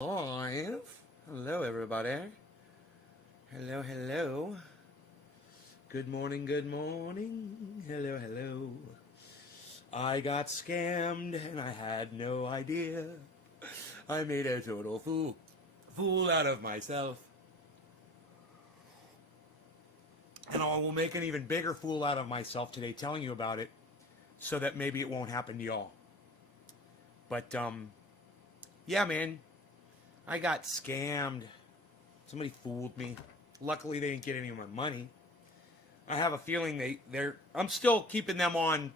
Live. Hello, everybody. Hello, hello. Good morning, good morning. Hello, hello. I got scammed and I had no idea. I made a total fool out of myself. And I will make an even bigger fool out of myself today telling you about it so that maybe it won't happen to y'all. But, yeah, man. I got scammed. Somebody fooled me. Luckily, they didn't get any of my money. I have a feeling I'm still keeping them on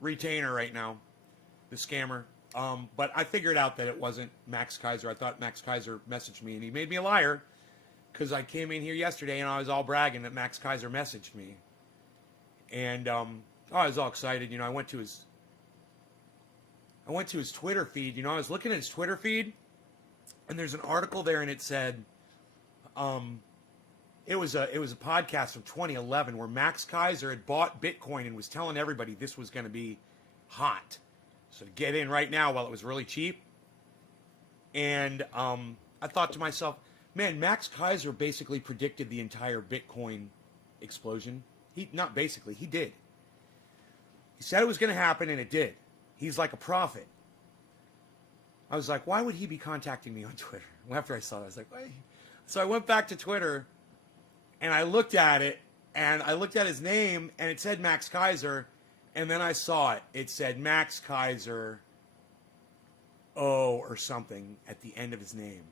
retainer right now, the scammer. But I figured out that it wasn't Max Kaiser. I thought Max Kaiser messaged me, and he made me a liar because I came in here yesterday and I was all bragging that Max Kaiser messaged me. And I was all excited. You know, I went to his Twitter feed. You know, I was looking at his Twitter feed. And there's an article there, and it said, it was a podcast from 2011 where Max Kaiser had bought Bitcoin and was telling everybody this was going to be hot, so get in right now while it was really cheap. And I thought to myself, man, Max Kaiser basically predicted the entire Bitcoin explosion. He did. He said it was going to happen, and it did. He's like a prophet. I was like, why would he be contacting me on Twitter? After I saw that, I was like, why? So I went back to Twitter, and I looked at it, and I looked at his name, and it said Max Kaiser, and then I saw it. It said Max Kaiser, or something at the end of his name.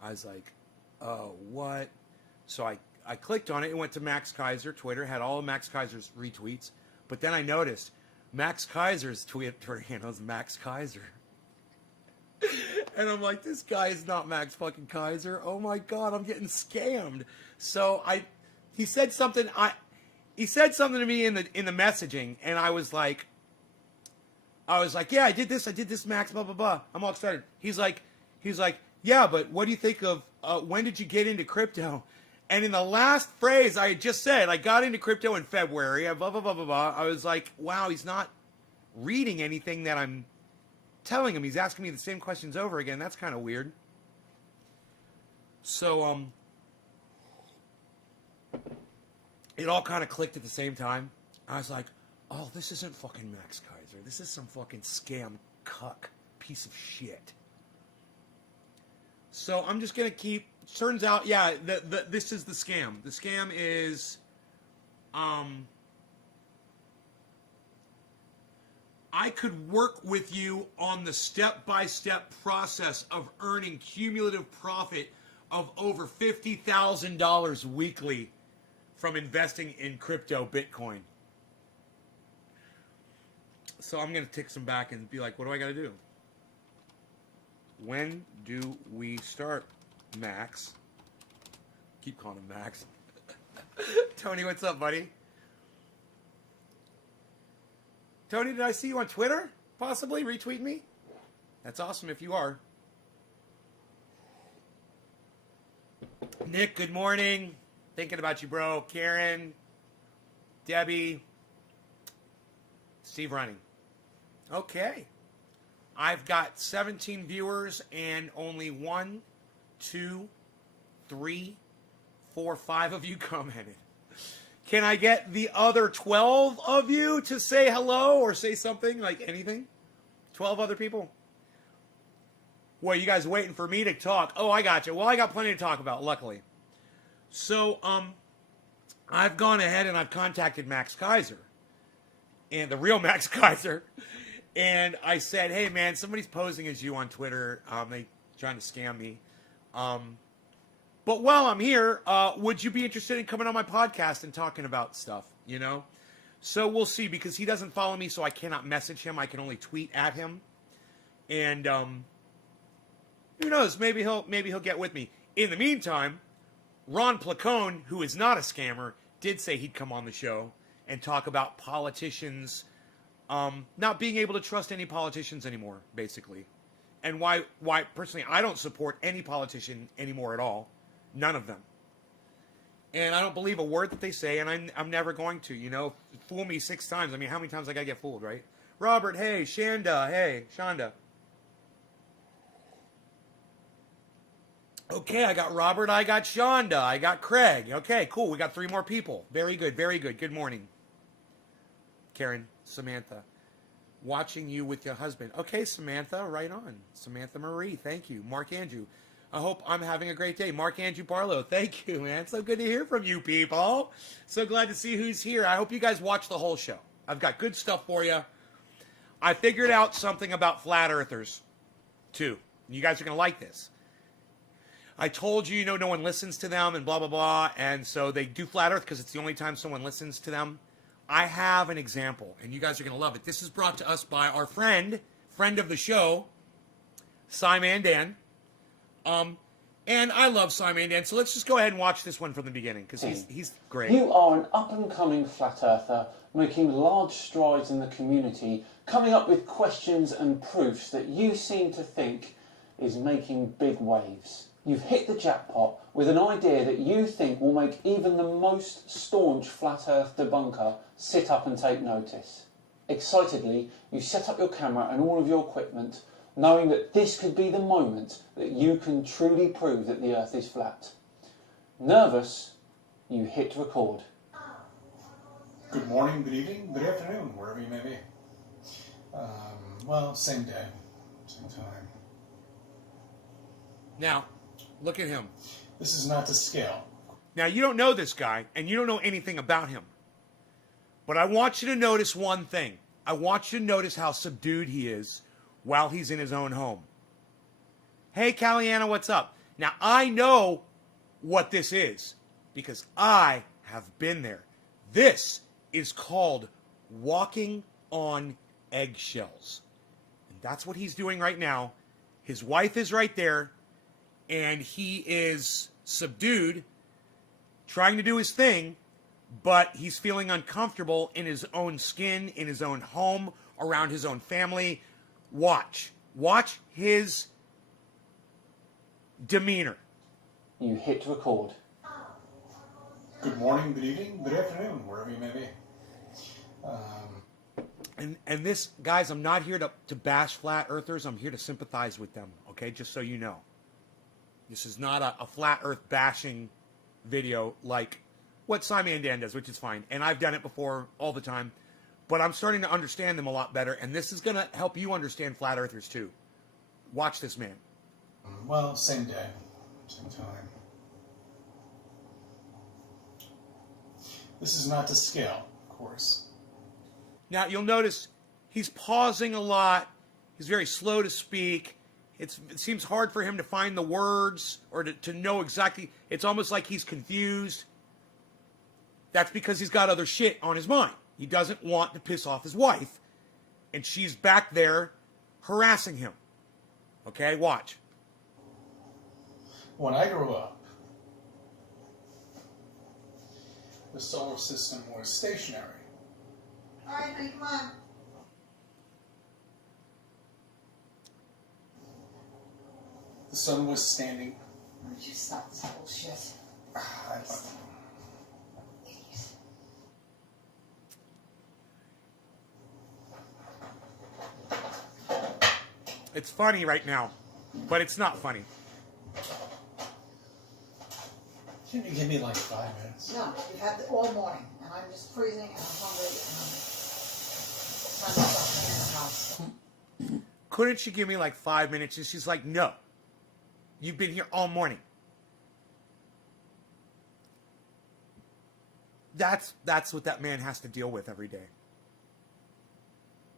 I was like, oh, what? So I clicked on it. It went to Max Kaiser. Twitter had all of Max Kaiser's retweets, but then I noticed Max Kaiser's Twitter handle is Max Kaiser. And I'm like, this guy is not Max fucking Kaiser. Oh my God, I'm getting scammed. So he said something to me in the messaging, and I was like, yeah, I did this, Max, blah blah blah. I'm all excited. He's like, yeah, but what do you think of when did you get into crypto? And in the last phrase I had just said, I got into crypto in February, blah blah blah blah blah. I was like, wow, he's not reading anything that I'm telling him. He's asking me the same questions over again. That's kind of weird. So it all kind of clicked at the same time. I was like, oh, this isn't fucking Max Kaiser. This is some fucking scam cuck piece of shit. So I'm just gonna keep. Turns out, yeah, this is the scam. The scam is I could work with you on the step-by-step process of earning cumulative profit of over $50,000 weekly from investing in crypto Bitcoin. So I'm going to tick some back and be like, what do I got to do? When do we start, Max? Keep calling him Max. Tony, what's up, buddy? Tony, did I see you on Twitter? Possibly retweet me? That's awesome if you are. Nick, good morning. Thinking about you, bro. Karen, Debbie, Steve running. Okay. I've got 17 viewers and only 1, 2, 3, 4, 5 of you commented. Can I get the other 12 of you to say hello or say something, like anything? 12 other people? Well, you guys waiting for me to talk. Oh, I got you. Well, I got plenty to talk about, luckily. So, I've gone ahead and I've contacted Max Kaiser, and the real Max Kaiser, and I said, hey, man, somebody's posing as you on Twitter. They trying to scam me. But while I'm here, would you be interested in coming on my podcast and talking about stuff, you know? So we'll see, because he doesn't follow me, so I cannot message him. I can only tweet at him. And who knows? Maybe he'll get with me. In the meantime, Ron Placone, who is not a scammer, did say he'd come on the show and talk about politicians not being able to trust any politicians anymore, basically. And why personally, I don't support any politician anymore at all. None of them. And I don't believe a word that they say, and I'm never going to, you know. Fool me 6 times. I mean, how many times I gotta get fooled, right? Robert, hey. Shanda, hey. Shanda. Okay, I got Robert, I got Shonda, I got Craig. Okay, cool. We got 3 more people. Very good, very good. Good morning. Karen, Samantha. Watching you with your husband. Okay, Samantha, right on. Samantha Marie, thank you. Mark Andrew. I hope I'm having a great day. Mark Andrew Barlow, thank you, man. So good to hear from you people. So glad to see who's here. I hope you guys watch the whole show. I've got good stuff for you. I figured out something about flat earthers, too. You guys are going to like this. I told you, no one listens to them and blah, blah, blah. And so they do flat earth because it's the only time someone listens to them. I have an example, and you guys are going to love it. This is brought to us by our friend of the show, Cy Mandan. And I love Cy Mandan, so let's just go ahead and watch this one from the beginning, because he's great. You are an up-and-coming flat earther, making large strides in the community, coming up with questions and proofs that you seem to think is making big waves. You've hit the jackpot with an idea that you think will make even the most staunch flat earth debunker sit up and take notice. Excitedly, you set up your camera and all of your equipment, knowing that this could be the moment that you can truly prove that the earth is flat. Nervous, you hit record. Good morning, good evening, good afternoon, wherever you may be. Well, same day, same time. Now, look at him. This is not to scale. Now, you don't know this guy, and you don't know anything about him. But I want you to notice one thing. I want you to notice how subdued he is while he's in his own home. Hey, Caliana, what's up? Now, I know what this is because I have been there. This is called walking on eggshells. And that's what he's doing right now. His wife is right there, and he is subdued, trying to do his thing, but he's feeling uncomfortable in his own skin, in his own home, around his own family. Watch his demeanor. You hit record. Good morning, good evening, good afternoon, wherever you may be. And this, guys, I'm not here to bash flat earthers. I'm here to sympathize with them, okay? Just so you know. This is not a flat earth bashing video like what Cy Mandan does, which is fine. And I've done it before all the time. But I'm starting to understand them a lot better. And this is going to help you understand flat earthers too. Watch this man. Well, same day, same time. This is not to scale, of course. Now, you'll notice he's pausing a lot. He's very slow to speak. It seems hard for him to find the words or to know exactly. It's almost like he's confused. That's because he's got other shit on his mind. He doesn't want to piss off his wife. And she's back there harassing him. Okay, watch. When I grew up, the solar system was stationary. All right, honey, come on. The sun was standing. Why don't you stop this bullshit? It's funny right now, but it's not funny. Can you give me like 5 minutes? No, you've had it all morning, and I'm just freezing, and I'm hungry, and I'm trying to stop cleaning the house. Couldn't you give me like 5 minutes? And she's like, no. You've been here all morning. That's what that man has to deal with every day.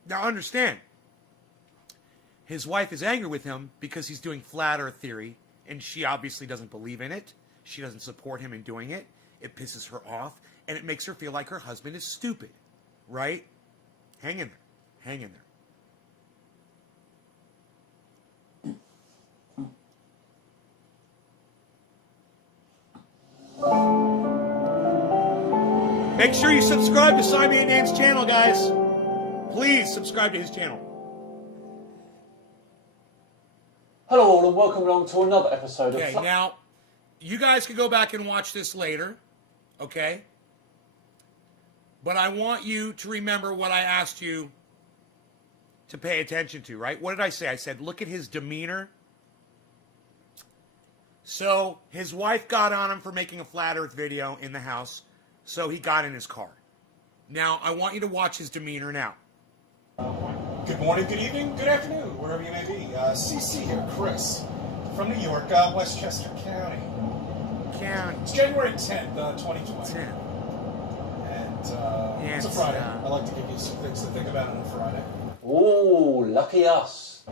Now understand, his wife is angry with him because he's doing flat earth theory, and she obviously doesn't believe in it. She doesn't support him in doing it. It pisses her off, and it makes her feel like her husband is stupid, right? Hang in there. Hang in there. Make sure you subscribe to Cy Mandan's channel, guys. Please subscribe to his channel. Hello all and welcome along to another episode of... Okay, now, you guys can go back and watch this later, okay? But I want you to remember what I asked you to pay attention to, right? What did I say? I said, look at his demeanor. So his wife got on him for making a flat earth video in the house, so he got in his car. Now, I want you to watch his demeanor now. Good morning, good evening, good afternoon, wherever you may be. CC here, Chris, from New York, Westchester County. It's January 10th, 2020. 10. And it's a Friday. I like to give you some things to think about on a Friday. Oh, lucky us.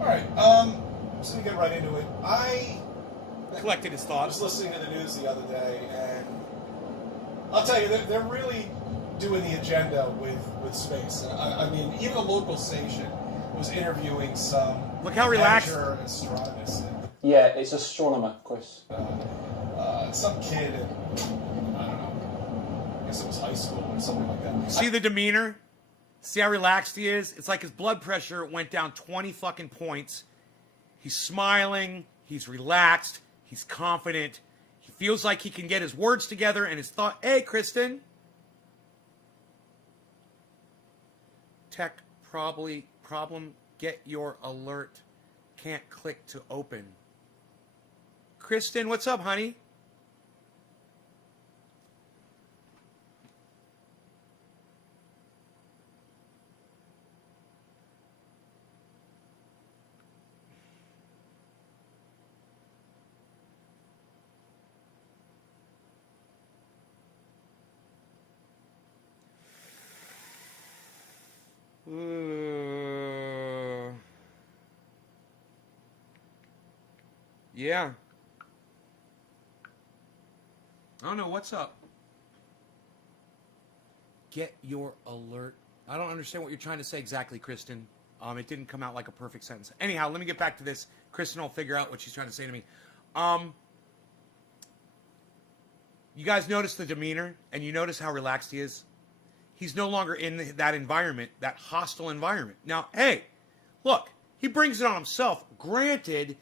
Alright, so to get right into it, I Collected his was thoughts. listening to the news the other day, and I'll tell you, they're really doing the agenda with space. I mean, even a local station was interviewing some Look how relaxed. amateur astronomers. And, Yeah, it's astronomer, Chris. some kid in, I don't know, I guess it was high school or something like that. See the demeanor? See how relaxed he is? It's like his blood pressure went down 20 fucking points. He's smiling. He's relaxed. He's confident. He feels like he can get his words together and his thought. Hey, Kristen. Tech problem. Get your alert. Can't click to open. Kristen, what's up, honey? Yeah. I don't know. What's up? Get your alert. I don't understand what you're trying to say exactly, Kristen. It didn't come out like a perfect sentence. Anyhow, let me get back to this. Kristen will figure out what she's trying to say to me. You guys notice the demeanor, and you notice how relaxed he is? He's no longer in that environment, that hostile environment. Now, hey, look, he brings it on himself. Granted,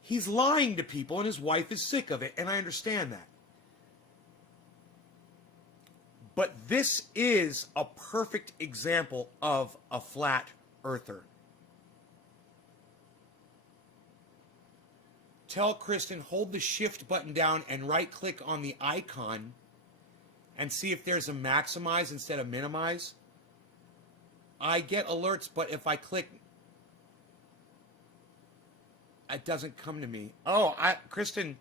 he's lying to people, and his wife is sick of it, and I understand that. But this is a perfect example of a flat earther. Tell Kristen, hold the shift button down and right-click on the icon and see if there's a maximize instead of minimize. I get alerts, but if I click, it doesn't come to me. Oh, Kristen,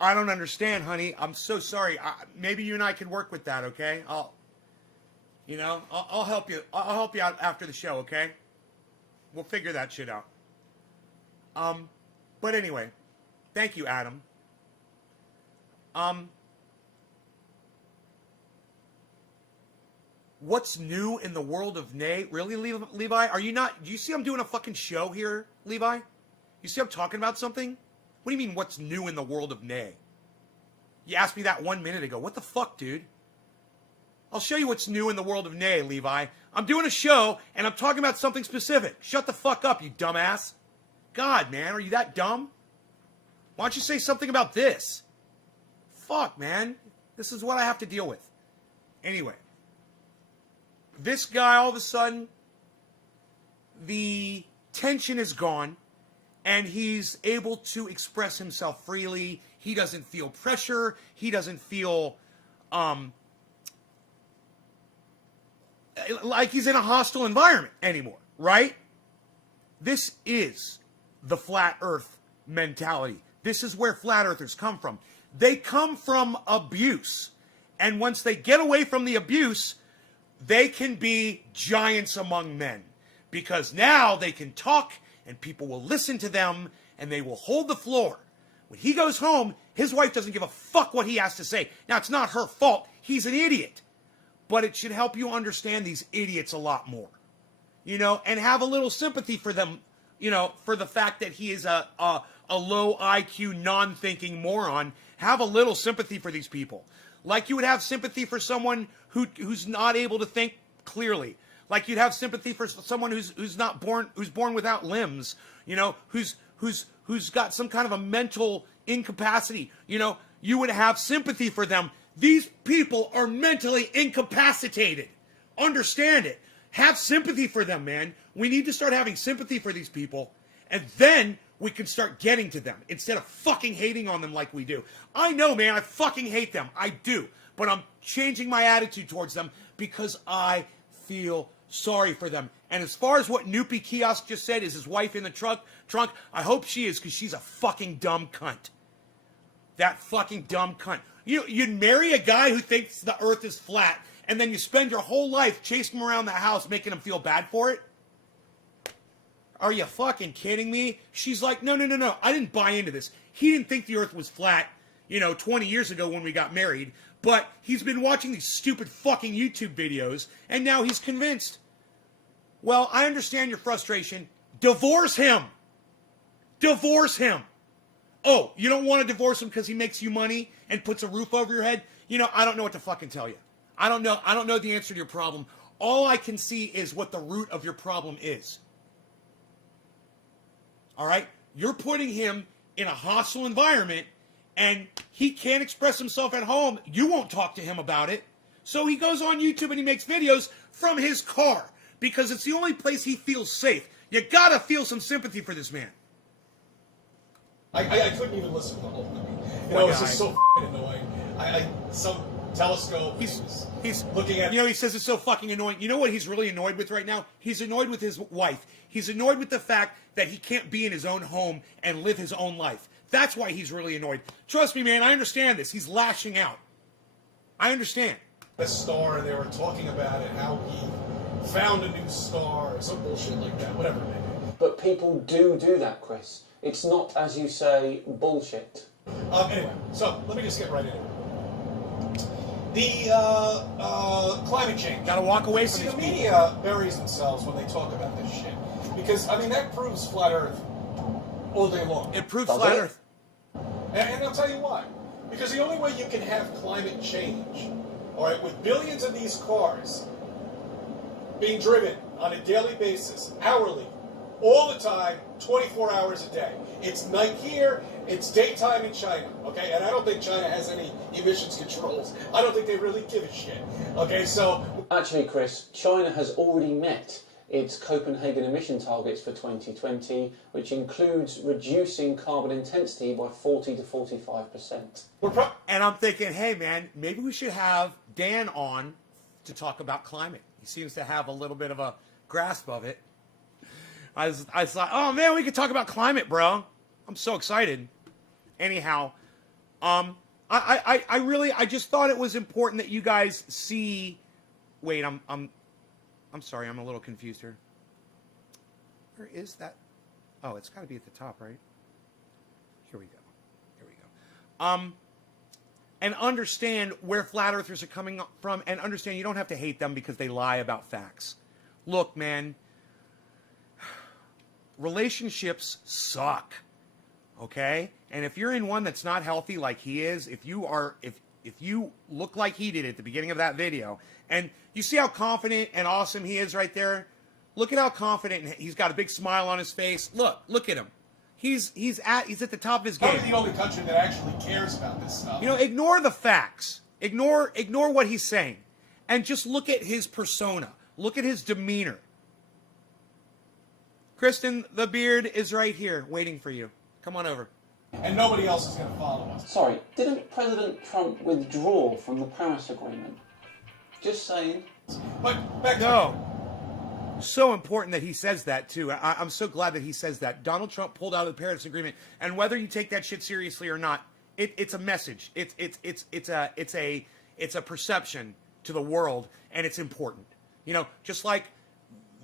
I don't understand, honey. I'm so sorry. Maybe you and I can work with that, okay? I'll help you. I'll help you out after the show, okay? We'll figure that shit out. But anyway, thank you, Adam. What's new in the world of Nay? Really, Levi? Are you not? Do you see I'm doing a fucking show here, Levi? You see I'm talking about something? What do you mean, what's new in the world of Nay? You asked me that 1 minute ago. What the fuck, dude? I'll show you what's new in the world of Nay, Levi. I'm doing a show, and I'm talking about something specific. Shut the fuck up, you dumbass. God, man, are you that dumb? Why don't you say something about this? Fuck, man. This is what I have to deal with. Anyway. This guy, all of a sudden, the tension is gone, and he's able to express himself freely. He doesn't feel pressure. He doesn't feel like he's in a hostile environment anymore, right? This is the flat earth mentality. This is where flat earthers come from. They come from abuse. And once they get away from the abuse, they can be giants among men. Because now they can talk and people will listen to them and they will hold the floor. When he goes home, his wife doesn't give a fuck what he has to say. Now, it's not her fault. He's an idiot. But it should help you understand these idiots a lot more. You know, and have a little sympathy for them, you know, for the fact that he is a low IQ, non-thinking moron. Have a little sympathy for these people. Like you would have sympathy for someone who's not able to think clearly. Like you'd have sympathy for someone who's born without limbs, you know, who's got some kind of a mental incapacity. You know, you would have sympathy for them. These people are mentally incapacitated. Understand it. Have sympathy for them, man. We need to start having sympathy for these people, and then we can start getting to them instead of fucking hating on them like we do. I know, man, I fucking hate them. I do. But I'm changing my attitude towards them because I feel sorry for them. And as far as what Noopy Kiosk just said, is his wife in the trunk, I hope she is, because she's a fucking dumb cunt. That fucking dumb cunt. You'd marry a guy who thinks the earth is flat, and then you spend your whole life chasing him around the house, making him feel bad for it? Are you fucking kidding me? She's like, no, I didn't buy into this. He didn't think the earth was flat, 20 years ago when we got married, but he's been watching these stupid fucking YouTube videos, and now he's convinced. Well, I understand your frustration. Divorce him. Divorce him. Oh, you don't want to divorce him because he makes you money and puts a roof over your head? I don't know what to fucking tell you. I don't know the answer to your problem. All I can see is what the root of your problem is. All right? You're putting him in a hostile environment, and he can't express himself at home. You won't talk to him about it. So he goes on YouTube and he makes videos from his car because it's the only place he feels safe. You gotta feel some sympathy for this man. I couldn't even listen to the whole movie. It's just so annoying. Some telescope. He's looking at. He says it's so fucking annoying. You know what he's really annoyed with right now? He's annoyed with his wife. He's annoyed with the fact that he can't be in his own home and live his own life. That's why he's really annoyed. Trust me, man. I understand this. He's lashing out. I understand. The star, and they were talking about it, how he found a new star, or some bullshit like that. Whatever it may be. But people do that, Chris. It's not, as you say, bullshit. Anyway, so let me just get right into it. The climate change. Gotta walk away from See, these the people. media buries themselves when they talk about this shit. Because, that proves flat Earth all day long. It proves Does flat it? Earth. And I'll tell you why. Because the only way you can have climate change, all right, with billions of these cars being driven on a daily basis, hourly, all the time, 24 hours a day. It's night here, it's daytime in China, okay? And I don't think China has any emissions controls. I don't think they really give a shit, okay? So... Actually, Chris, China has already met its Copenhagen emission targets for 2020, which includes reducing carbon intensity by 40 to 45%. And I'm thinking, hey, man, maybe we should have Dan on to talk about climate. He seems to have a little bit of a grasp of it. I thought, oh, man, we could talk about climate, bro. I'm so excited. Anyhow, I just thought it was important that you guys see. Wait, I'm sorry, I'm a little confused here. Where is that? Oh, it's got to be at the top, right? Here we go. And understand where flat earthers are coming from, and understand you don't have to hate them because they lie about facts. Look, man, relationships suck. Okay? And if you're in one that's not healthy like he is, if you look like he did at the beginning of that video, and you see how confident and awesome he is right there? Look at how confident, and he's got a big smile on his face. Look at him. He's at the top of his game. Probably the only country that actually cares about this stuff. Ignore the facts. Ignore what he's saying. And just look at his persona. Look at his demeanor. Kristen, the beard is right here waiting for you. Come on over. And nobody else is going to follow us. Sorry, didn't President Trump withdraw from the Paris Agreement? Just saying. But back to No. So important that he says that too. I'm so glad that he says that. Donald Trump pulled out of the Paris Agreement, and whether you take that shit seriously or not, it's a message. It's a perception to the world, and it's important. Just like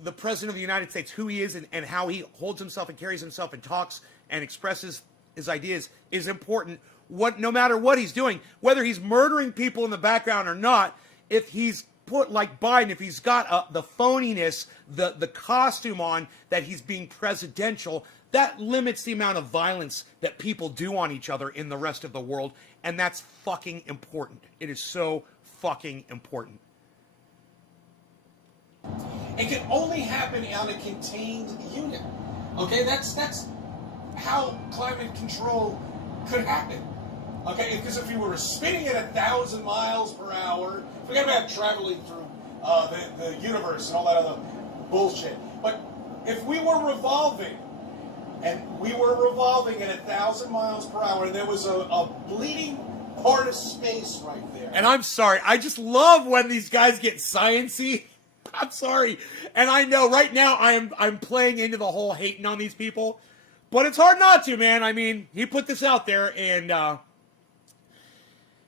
the President of the United States, who he is and how he holds himself and carries himself and talks and expresses his ideas is important. No matter what he's doing, whether he's murdering people in the background or not, if he's put like Biden, if he's got the phoniness, the costume on that he's being presidential, that limits the amount of violence that people do on each other in the rest of the world, and that's fucking important. It is so fucking important. It can only happen on a contained unit. Okay, that's how climate control could happen. Okay, because if you were spinning at 1,000 miles per hour, forget about traveling through the universe and all that other bullshit. But If we were revolving, and we were revolving at 1,000 miles per hour, and there was a bleeding part of space right there. And I'm sorry, I just love when these guys get science-y. I'm sorry. And I know right now I'm playing into the whole hating on these people. But it's hard not to, man. I mean, he put this out there, and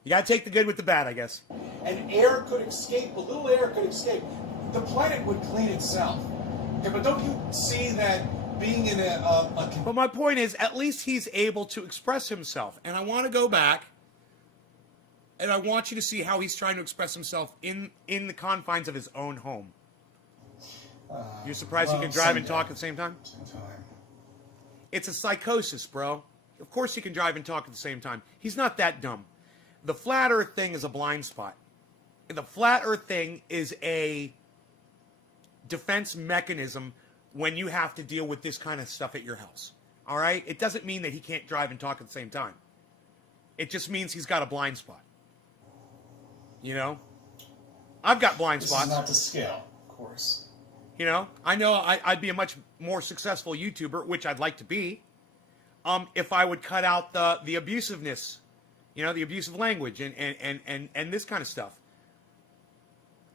you gotta take the good with the bad, I guess. And air could escape, a little air could escape. The planet would clean itself. Okay, but don't you see that being in But my point is, at least he's able to express himself. And I want to go back, and I want you to see how he's trying to express himself in the confines of his own home. You're surprised he can drive and talk at the same time? It's a psychosis, bro. Of course he can drive and talk at the same time. He's not that dumb. The flat earth thing is a blind spot. The flat earth thing is a defense mechanism when you have to deal with this kind of stuff at your house. All right? It doesn't mean that he can't drive and talk at the same time. It just means he's got a blind spot. You know? I've got blind spots. This is not to scale, of course. You know? I know I'd be a much more successful YouTuber, which I'd like to be, if I would cut out the abusiveness, you know, the abusive language and this kind of stuff.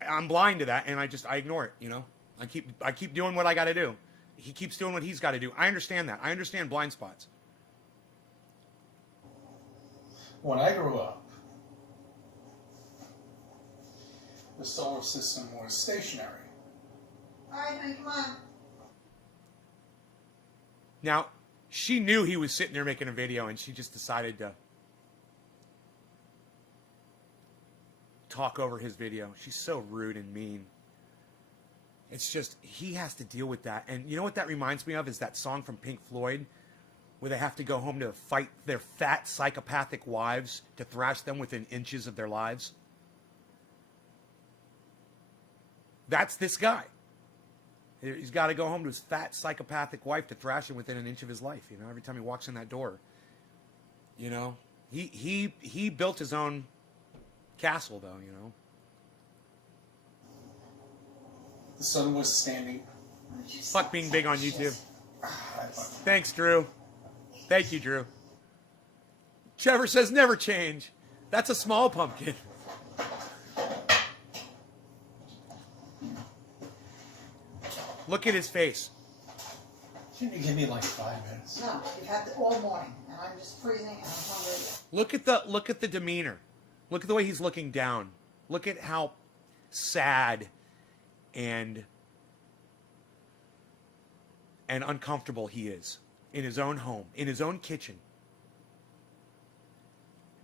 I'm blind to that, and I ignore it, you know? I keep doing what I got to do. He keeps doing what he's got to do. I understand that. I understand blind spots. When I grew up, the solar system was stationary. All right, honey, come on. Now, she knew he was sitting there making a video, and she just decided to talk over his video. She's so rude and mean. It's just, he has to deal with that. And you know what that reminds me of is that song from Pink Floyd where they have to go home to fight their fat psychopathic wives to thrash them within inches of their lives. That's this guy. He's got to go home to his fat psychopathic wife to thrash him within an inch of his life, you know, every time he walks in that door. You know, he built his own castle, though, you know. The sun was standing. Fuck being big on YouTube. Thanks, Drew. Thank you, Drew. Trevor says never change. That's a small pumpkin. Look at his face. Shouldn't you give me like 5 minutes? No, you've had it all morning, and I'm just freezing and I'm hungry. Look at the demeanor. Look at the way he's looking down. Look at how sad and uncomfortable he is in his own home, in his own kitchen.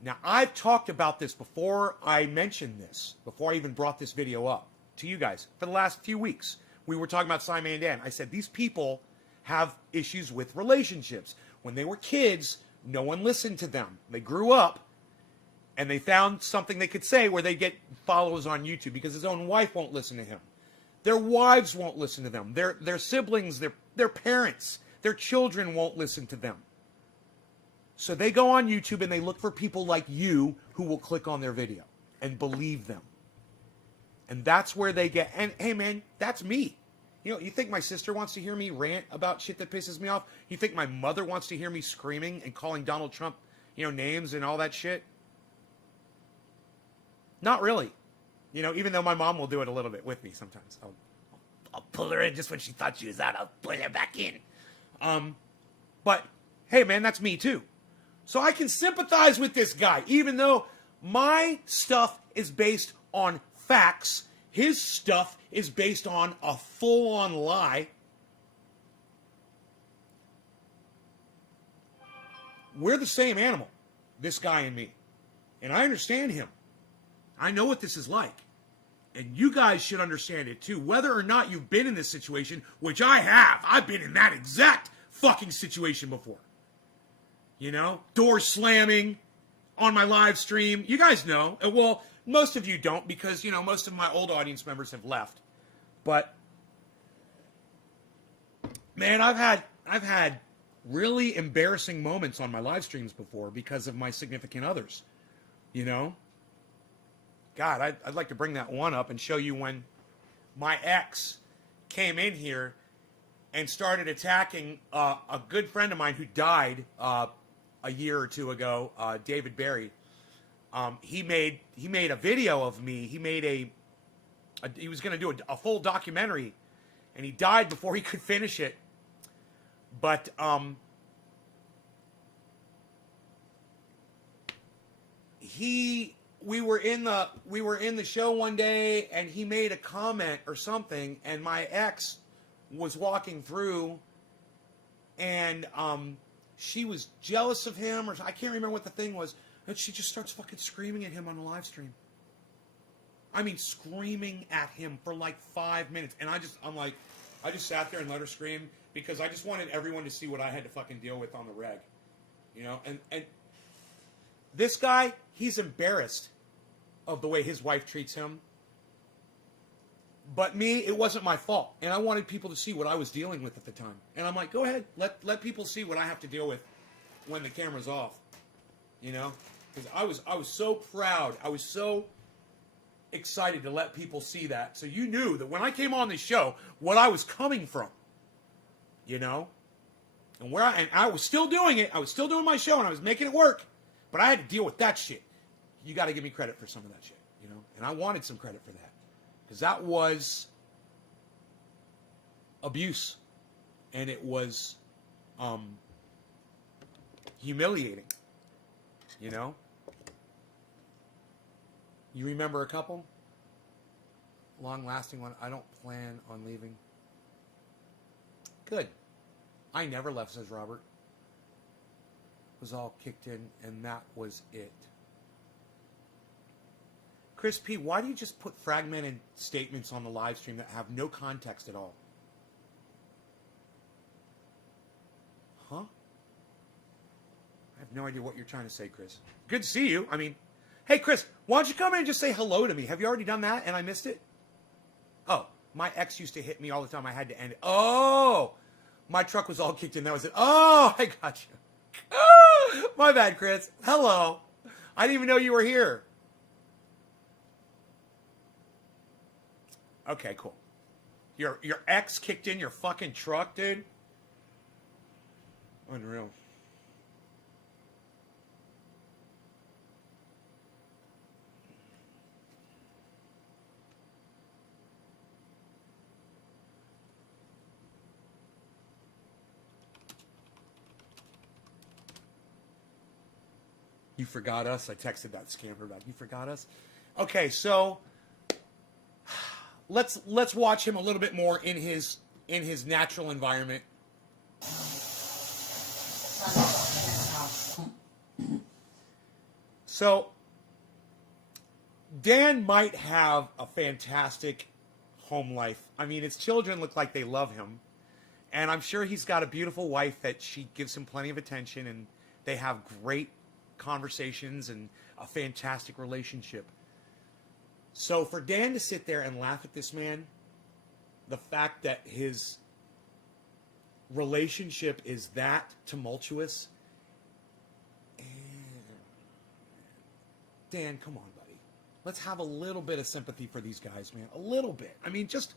Now, I've talked about this before I mentioned this, before I even brought this video up to you guys for the last few weeks. We were talking about Simon and Dan. I said, these people have issues with relationships. When they were kids, no one listened to them. They grew up, and they found something they could say where they get followers on YouTube because his own wife won't listen to him. Their wives won't listen to them. Their siblings, their parents, their children won't listen to them. So they go on YouTube and they look for people like you who will click on their video and believe them. And that's where they get, and hey man, that's me. You know, you think my sister wants to hear me rant about shit that pisses me off? You think my mother wants to hear me screaming and calling Donald Trump, you know, names and all that shit? Not really. You know, even though my mom will do it a little bit with me sometimes. I'll pull her in just when she thought she was out. I'll pull her back in. But, hey man, that's me too. So I can sympathize with this guy, even though my stuff is based on facts. His stuff is based on a full-on lie. We're the same animal, this guy and me. And I understand him. I know what this is like. And you guys should understand it too. Whether or not you've been in this situation, which I have. I've been in that exact fucking situation before. You know? Doors slamming on my live stream. You guys know. Well, most of you don't because, you know, most of my old audience members have left. But, man, I've had really embarrassing moments on my live streams before because of my significant others. You know? God, I'd like to bring that one up and show you when my ex came in here and started attacking a good friend of mine who died a year or two ago, David Barry. He made a video of me. He was going to do a full documentary, and he died before he could finish it. But we were in the show one day, and he made a comment or something, and my ex was walking through, and she was jealous of him, or I can't remember what the thing was, and she just starts fucking screaming at him on the live stream. I mean, screaming at him for like 5 minutes, and I just sat there and let her scream because I just wanted everyone to see what I had to fucking deal with on the reg, you know. And this guy, he's embarrassed of the way his wife treats him. But me, it wasn't my fault. And I wanted people to see what I was dealing with at the time. And I'm like, go ahead, let people see what I have to deal with when the camera's off. You know? Because I was so proud. I was so excited to let people see that. So you knew that when I came on this show, what I was coming from. You know? And I was still doing it. I was still doing my show and I was making it work. But I had to deal with that shit. You got to give me credit for some of that shit, you know? And I wanted some credit for that. Because that was abuse. And it was humiliating, you know? You remember a couple? Long-lasting one. I don't plan on leaving. Good. I never left, says Robert. Was all kicked in, and that was it. Chris P., why do you just put fragmented statements on the live stream that have no context at all? Huh? I have no idea what you're trying to say, Chris. Good to see you. I mean, hey, Chris, why don't you come in and just say hello to me? Have you already done that and I missed it? Oh, my ex used to hit me all the time. I had to end it. Oh, my truck was all kicked in. That was it. Oh, I got you. Oh, my bad, Chris. Hello. I didn't even know you were here. Okay, cool. Your ex kicked in your fucking truck, dude? Unreal. You forgot us? I texted that scammer back. You forgot us? Okay, so let's watch him a little bit more in his natural environment. So Dan might have a fantastic home life. I mean, his children look like they love him. And I'm sure he's got a beautiful wife that she gives him plenty of attention, and they have great conversations and a fantastic relationship. So for Dan to sit there and laugh at this man, the fact that his relationship is that tumultuous, Dan, come on, buddy. Let's have a little bit of sympathy for these guys, man. A little bit. I mean, just,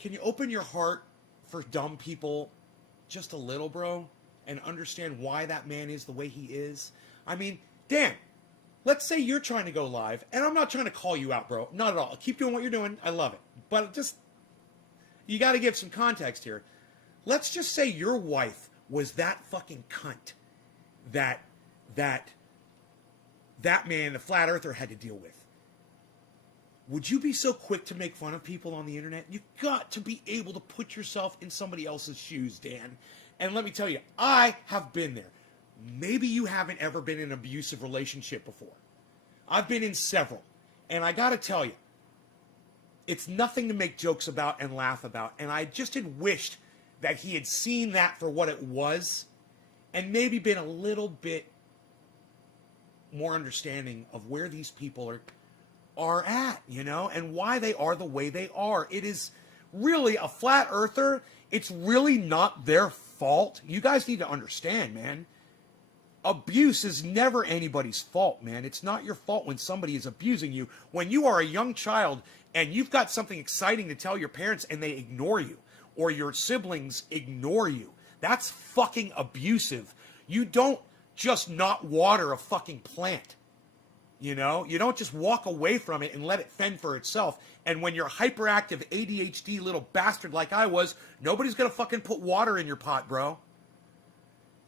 can you open your heart for dumb people just a little, bro? And understand why that man is the way he is? I mean, Dan, let's say you're trying to go live, and I'm not trying to call you out, bro. Not at all. Keep doing what you're doing. I love it. But just, you got to give some context here. Let's just say your wife was that fucking cunt that man, the flat earther, had to deal with. Would you be so quick to make fun of people on the internet? You've got to be able to put yourself in somebody else's shoes, Dan. And let me tell you, I have been there. Maybe you haven't ever been in an abusive relationship before. I've been in several. And I got to tell you, it's nothing to make jokes about and laugh about. And I just had wished that he had seen that for what it was and maybe been a little bit more understanding of where these people are at, you know, and why they are the way they are. It is really a flat earther. It's really not their fault. You guys need to understand, man. Abuse is never anybody's fault, man. It's not your fault when somebody is abusing you. When you are a young child and you've got something exciting to tell your parents and they ignore you. or your siblings ignore you. That's fucking abusive. You don't just not water a fucking plant. You know, you don't just walk away from it and let it fend for itself. And when you're hyperactive ADHD little bastard like I was, nobody's gonna fucking put water in your pot, bro.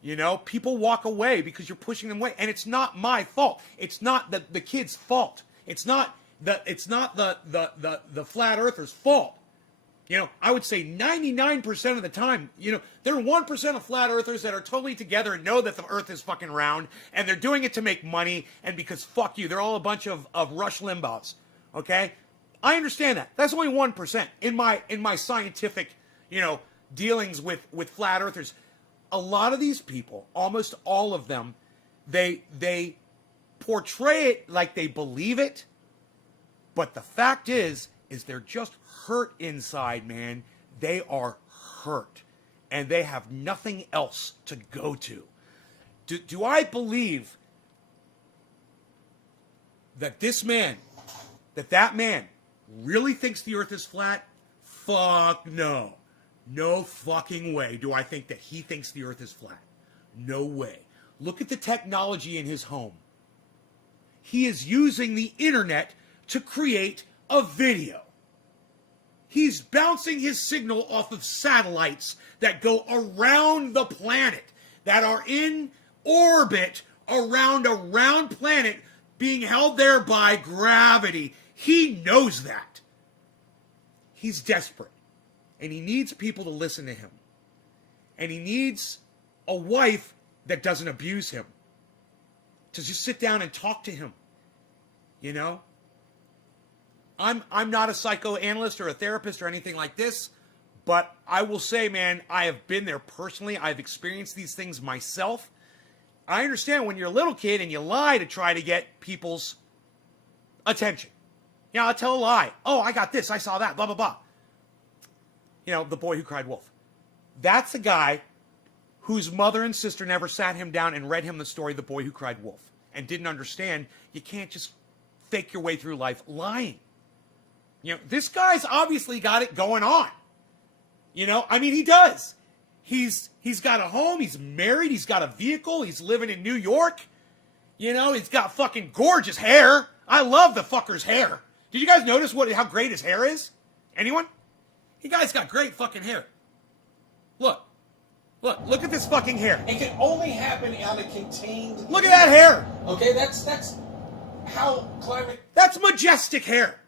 You know, people walk away because you're pushing them away, and it's not my fault. It's not the kid's fault. It's not the flat earther's fault. You know, I would say 99% of the time, you know, there are 1% of flat earthers that are totally together and know that the earth is fucking round, and they're doing it to make money, and because fuck you, they're all a bunch of Rush Limbaughs, okay? I understand that. That's only 1% in my scientific, you know, dealings with flat earthers. A lot of these people, almost all of them, they portray it like they believe it, but the fact is they're just hurt inside, man. They are hurt, and they have nothing else to go to. Do I believe that that man really thinks the earth is flat? Fuck no. No fucking way do I think that he thinks the earth is flat. No way. Look at the technology in his home. He is using the internet to create a video. He's bouncing his signal off of satellites that go around the planet, that are in orbit around a round planet being held there by gravity. He knows that. He's desperate. And he needs people to listen to him. And he needs a wife that doesn't abuse him. To just sit down and talk to him. You know? I'm not a psychoanalyst or a therapist or anything like this, but I will say, man, I have been there personally. I've experienced these things myself. I understand when you're a little kid and you lie to try to get people's attention. You know, I'll tell a lie. Oh, I got this. I saw that. Blah, blah, blah. You know, the boy who cried wolf. That's a guy whose mother and sister never sat him down and read him the story, The Boy Who Cried Wolf, and didn't understand you can't just fake your way through life lying. You know, this guy's obviously got it going on. You know, I mean, he does. He's got a home, he's married, he's got a vehicle, he's living in New York. You know, he's got fucking gorgeous hair. I love the fucker's hair. Did you guys notice how great his hair is? Anyone? The guy's got great fucking hair. Look at this fucking hair. It can only happen on a contained... Look at that hair. Okay, that's how climate... That's majestic hair.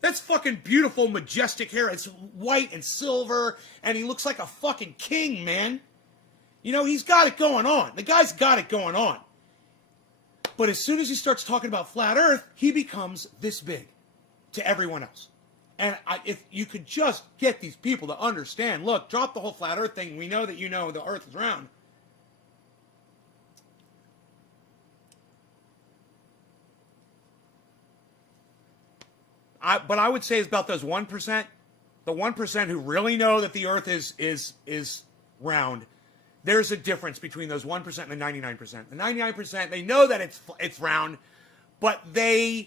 That's fucking beautiful, majestic hair. It's white and silver, and he looks like a fucking king, man. You know, he's got it going on. The guy's got it going on. But as soon as he starts talking about flat earth, he becomes this big to everyone else. And if you could just get these people to understand, look, drop the whole flat earth thing. We know that you know the earth is round. But I would say it's about those 1%, the 1% who really know that the earth is round. There's a difference between those 1% and the 99%. The 99%, they know that it's round, but they're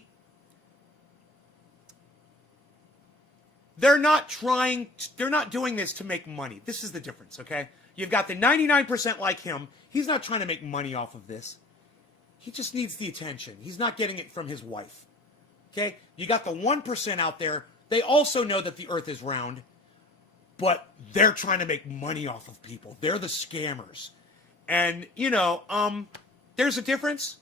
not doing this to make money. This is the difference, okay? You've got the 99% like him. He's not trying to make money off of this. He just needs the attention. He's not getting it from his wife. Okay? You got the 1% out there. They also know that the earth is round, but they're trying to make money off of people. They're the scammers. And, you know, there's a difference.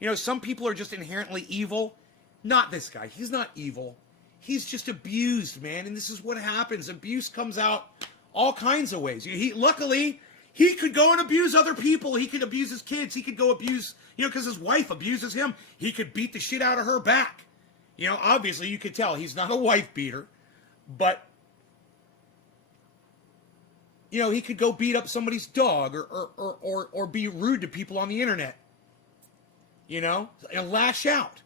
You know, some people are just inherently evil. Not this guy. He's not evil. He's just abused, man. And this is what happens. Abuse comes out all kinds of ways. Luckily, he could go and abuse other people. He could abuse his kids. He could go abuse, you know, because his wife abuses him. He could beat the shit out of her back. You know, obviously, you could tell he's not a wife beater. But, you know, he could go beat up somebody's dog or be rude to people on the internet. You know, and lash out.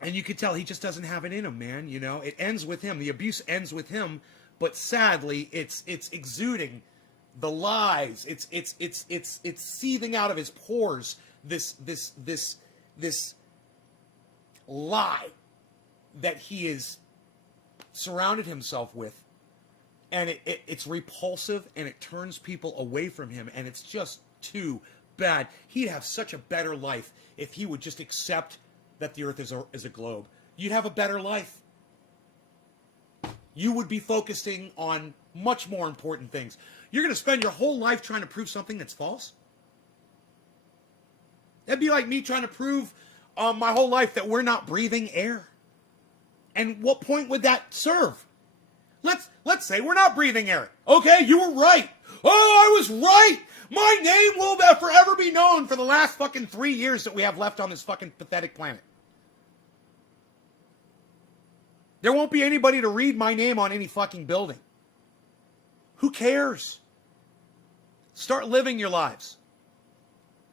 And you could tell he just doesn't have it in him, man. You know, it ends with him. The abuse ends with him. But sadly, it's exuding the lies. It's seething out of his pores. This lie that he is surrounded himself with And it's repulsive, and it turns people away from him, and it's just too bad. He'd have such a better life if he would just accept that the earth is a globe. You'd have a better life. You would be focusing on much more important things. You're going to spend your whole life trying to prove something that's false? That'd be like me trying to prove my whole life that we're not breathing air. And what point would that serve? Let's say we're not breathing air. Okay, you were right. Oh, I was right. My name will forever be known for the last fucking 3 years that we have left on this fucking pathetic planet. There won't be anybody to read my name on any fucking building. Who cares? Start living your lives.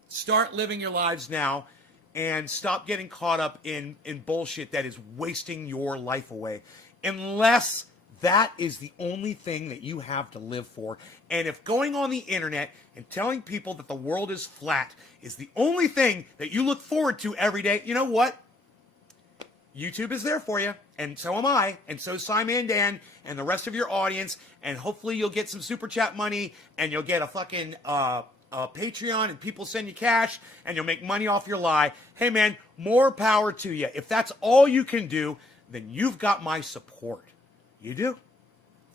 Start living your lives now and stop getting caught up in bullshit that is wasting your life away. Unless that is the only thing that you have to live for. And if going on the internet and telling people that the world is flat is the only thing that you look forward to every day, you know what? YouTube is there for you, and so am I, and so is Simon Dan, and the rest of your audience, and hopefully you'll get some super chat money, and you'll get a fucking Patreon, and people send you cash, and you'll make money off your lie. Hey man, more power to you. If that's all you can do, then you've got my support. You do.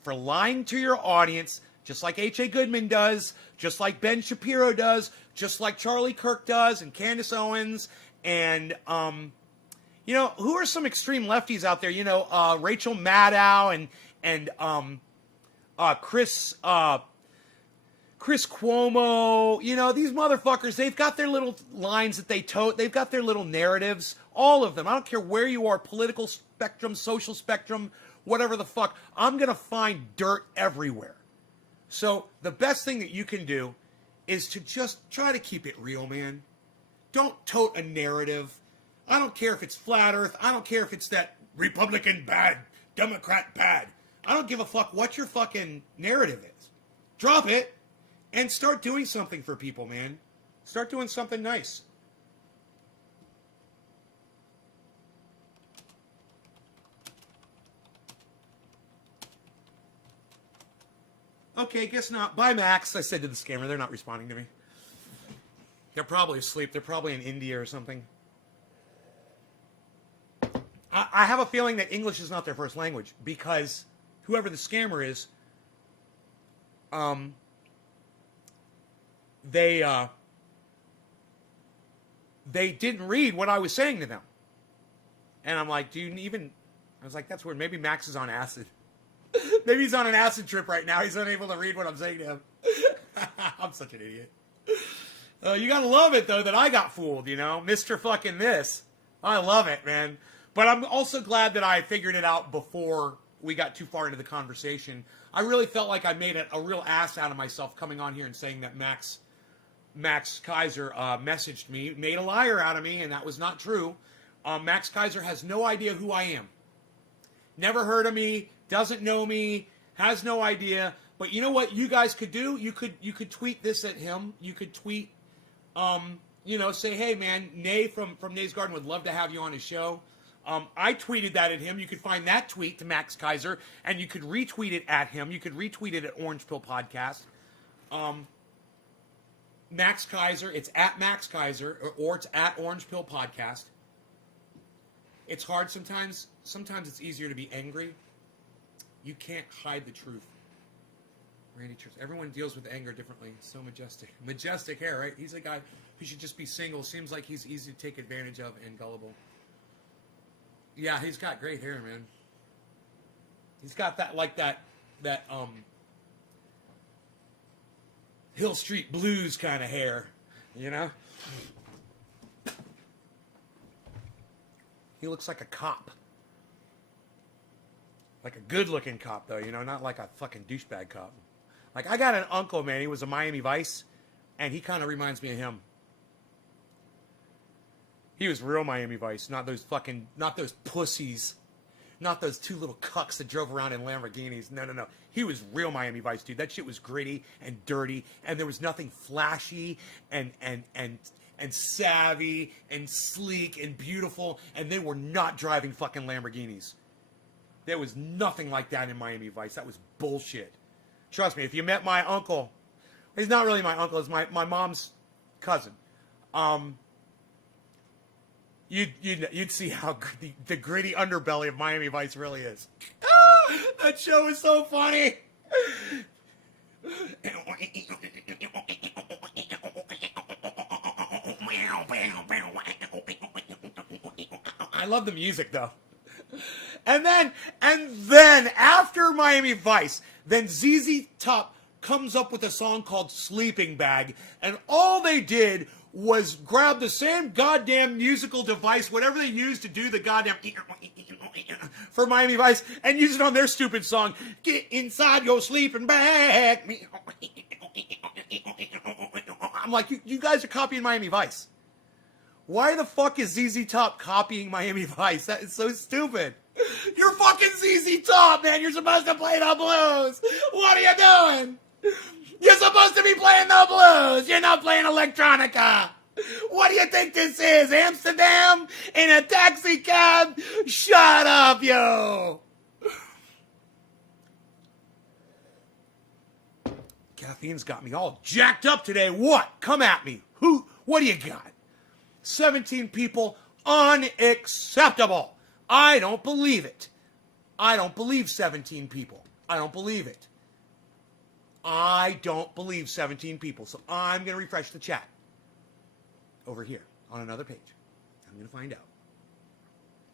For lying to your audience, just like H.A. Goodman does, just like Ben Shapiro does, just like Charlie Kirk does, and Candace Owens, and you know, who are some extreme lefties out there? You know, Rachel Maddow and Chris Cuomo. You know, these motherfuckers, they've got their little lines that they tote. They've got their little narratives. All of them. I don't care where you are, political spectrum, social spectrum, whatever the fuck. I'm going to find dirt everywhere. So the best thing that you can do is to just try to keep it real, man. Don't tote a narrative. I don't care if it's flat earth. I don't care if it's that Republican bad, Democrat bad. I don't give a fuck what your fucking narrative is. Drop it and start doing something for people, man. Start doing something nice. Okay, guess not. Bye, Max. I said to the scammer. They're not responding to me. They're probably asleep. They're probably in India or something. I have a feeling that English is not their first language because whoever the scammer is, they didn't read what I was saying to them. And I'm like, I was like, that's weird. Maybe Max is on acid. Maybe he's on an acid trip right now. He's unable to read what I'm saying to him. I'm such an idiot. You gotta love it, though, that I got fooled, you know? Mr. fucking this. I love it, man. But I'm also glad that I figured it out before we got too far into the conversation. I really felt like I made a real ass out of myself coming on here and saying that Max Kaiser messaged me, made a liar out of me, and that was not true. Max Kaiser has no idea who I am. Never heard of me, doesn't know me, has no idea. But you know what you guys could do? You could tweet this at him. You could tweet, say, hey man, Nay from Nay's Garden would love to have you on his show. I tweeted that at him. You could find that tweet to Max Kaiser, and you could retweet it at him. You could retweet it at Orange Pill Podcast. Max Kaiser, it's at Max Kaiser, or it's at Orange Pill Podcast. It's hard sometimes. Sometimes it's easier to be angry. You can't hide the truth. Randy Church. Everyone deals with anger differently. So majestic. Majestic hair, right? He's a guy who should just be single. Seems like he's easy to take advantage of and gullible. Yeah, he's got great hair, man. He's got that Hill Street Blues kind of hair, you know? He looks like a cop. Like a good-looking cop, though, you know? Not like a fucking douchebag cop. Like, I got an uncle, man. He was a Miami Vice, and he kind of reminds me of him. He was real Miami Vice, not those pussies. Not those two little cucks that drove around in Lamborghinis. No. He was real Miami Vice, dude. That shit was gritty and dirty, and there was nothing flashy and savvy and sleek and beautiful, and they were not driving fucking Lamborghinis. There was nothing like that in Miami Vice. That was bullshit. Trust me, if you met my uncle, he's not really my uncle, it's my mom's cousin. You'd see how the gritty underbelly of Miami Vice really is. That show is so funny. I love the music though. And then after Miami Vice, then ZZ Top comes up with a song called Sleeping Bag, and all they did was grab the same goddamn musical device, whatever they used to do the goddamn for Miami Vice, and use it on their stupid song, Get Inside Your Sleeping Bag. I'm like, you guys are copying Miami Vice. Why the fuck is ZZ Top copying Miami Vice? That is so stupid. You're fucking ZZ Top, man. You're supposed to play the blues. What are you doing? You're supposed to be playing the blues. You're not playing electronica. What do you think this is? Amsterdam? In a taxi cab? Shut up, yo. Caffeine's got me all jacked up today. What? Come at me. Who? What do you got? 17 people. Unacceptable. I don't believe it. I don't believe 17 people. I don't believe it. I don't believe 17 people. So I'm going to refresh the chat over here on another page. I'm going to find out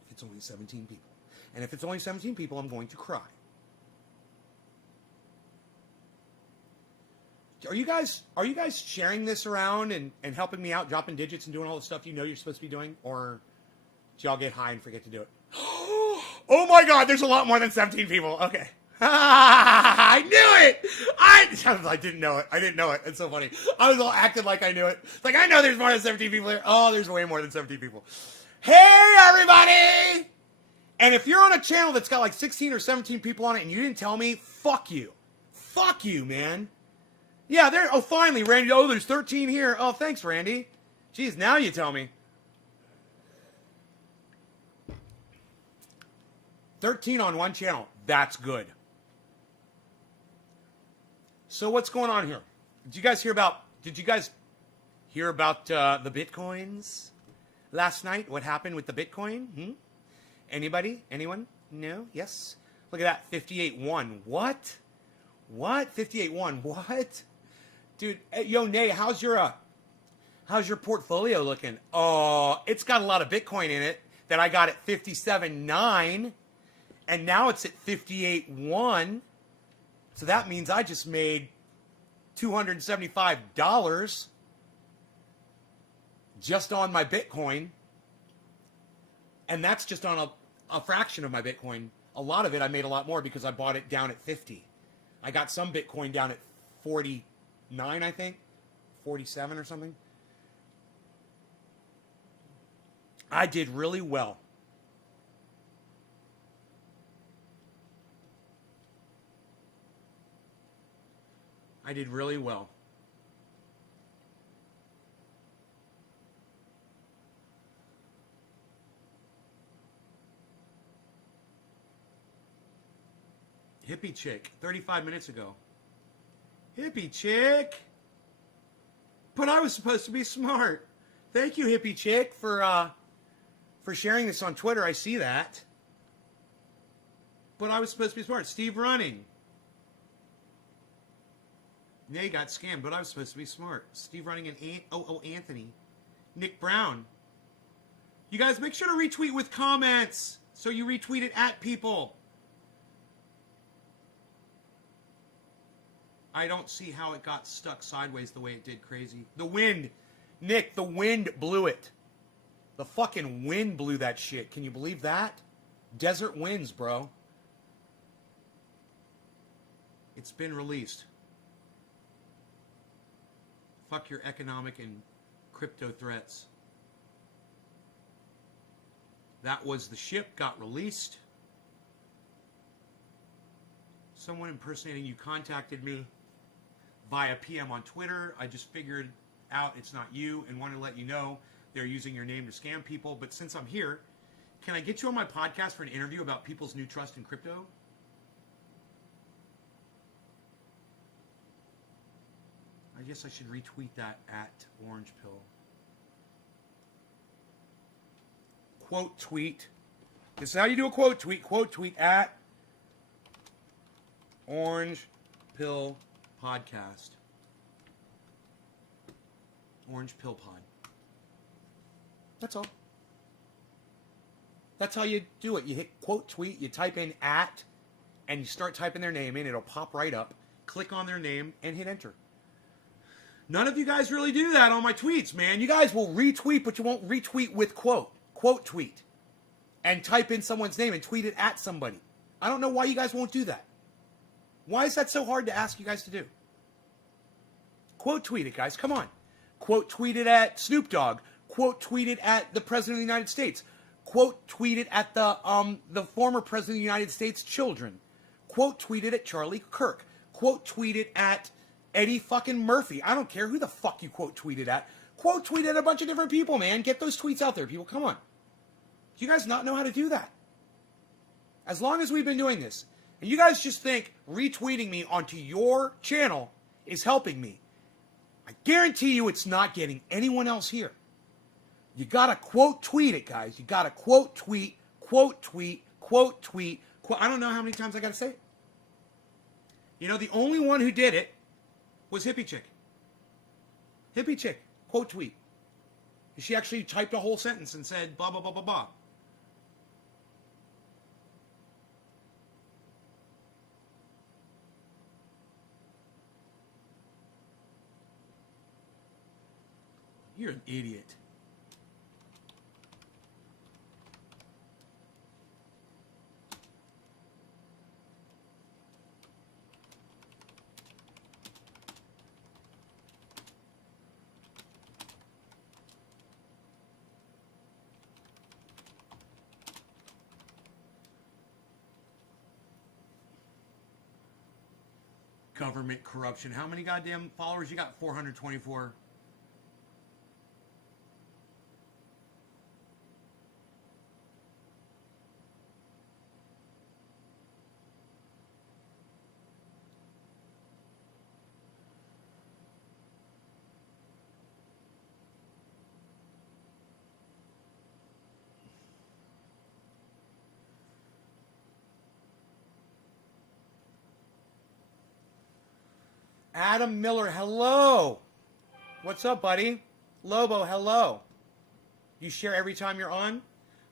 if it's only 17 people. And if it's only 17 people, I'm going to cry. Are you guys sharing this around and helping me out, dropping digits and doing all the stuff you know you're supposed to be doing? Or do y'all get high and forget to do it? Oh my God, there's a lot more than 17 people. Okay. I knew it! I didn't know it. I didn't know it. It's so funny. I was all acting like I knew it. It's like, I know there's more than 17 people here. Oh, there's way more than 17 people. Hey, everybody! And if you're on a channel that's got like 16 or 17 people on it and you didn't tell me, fuck you. Fuck you, man. Yeah, there. Oh, finally, Randy. Oh, there's 13 here. Oh, thanks, Randy. Jeez, now you tell me. 13 on one channel. That's good. So what's going on here? Did you guys hear about the Bitcoins last night? What happened with the Bitcoin? Anybody? Anyone? No? Yes? Look at that. 58.1. What? What? 58.1. What? Dude, yo, Nay, how's your portfolio looking? Oh, it's got a lot of Bitcoin in it that I got at 57.9. And now it's at 58.1. So that means I just made $275 just on my Bitcoin. And that's just on a fraction of my Bitcoin. A lot of it I made a lot more because I bought it down at 50. I got some Bitcoin down at 49, I think. 47 or something. I did really well. I did really well. Hippie chick, 35 minutes ago. Hippie chick. But I was supposed to be smart. Thank you, hippie chick, for sharing this on Twitter. I see that. But I was supposed to be smart. Steve Running. Yeah, you got scammed, but I was supposed to be smart. Steve Running and Anthony. Nick Brown. You guys, make sure to retweet with comments. So you retweet it at people. I don't see how it got stuck sideways the way it did. Crazy. The wind. Nick, the wind blew it. The fucking wind blew that shit. Can you believe that? Desert winds, bro. It's been released. Fuck your economic and crypto threats. That was the ship, got released. Someone impersonating you contacted me via PM on Twitter. I just figured out it's not you and wanted to let you know they're using your name to scam people. But since I'm here Can I get you on my podcast for an interview about people's new trust in crypto? I guess I should retweet that at Orange Pill. Quote tweet. This is how you do a quote tweet. Quote tweet at Orange Pill Podcast. Orange Pill Pod. That's all. That's how you do it. You hit quote tweet, you type in at, and you start typing their name in. It'll pop right up. Click on their name and hit enter. None of you guys really do that on my tweets, man. You guys will retweet, but you won't retweet with quote. Quote tweet. And type in someone's name and tweet it at somebody. I don't know why you guys won't do that. Why is that so hard to ask you guys to do? Quote tweet it, guys. Come on. Quote tweet it at Snoop Dogg. Quote tweet it at the President of the United States. Quote tweet it at the former President of the United States' children. Quote tweet it at Charlie Kirk. Quote tweet it at Eddie fucking Murphy. I don't care who the fuck you quote tweet it at. Quote tweet at a bunch of different people, man. Get those tweets out there, people. Come on. Do you guys not know how to do that? As long as we've been doing this, and you guys just think retweeting me onto your channel is helping me, I guarantee you it's not getting anyone else here. You gotta quote tweet it, guys. You gotta quote tweet, quote tweet, quote tweet. I don't know how many times I gotta say it. You know, the only one who did it was Hippie Chick. Hippie Chick, quote tweet. She actually typed a whole sentence and said blah, blah, blah, blah, blah. You're an idiot. Government corruption. How many goddamn followers you got? 424. Adam Miller, hello. What's up, buddy? Lobo, hello. You share every time you're on?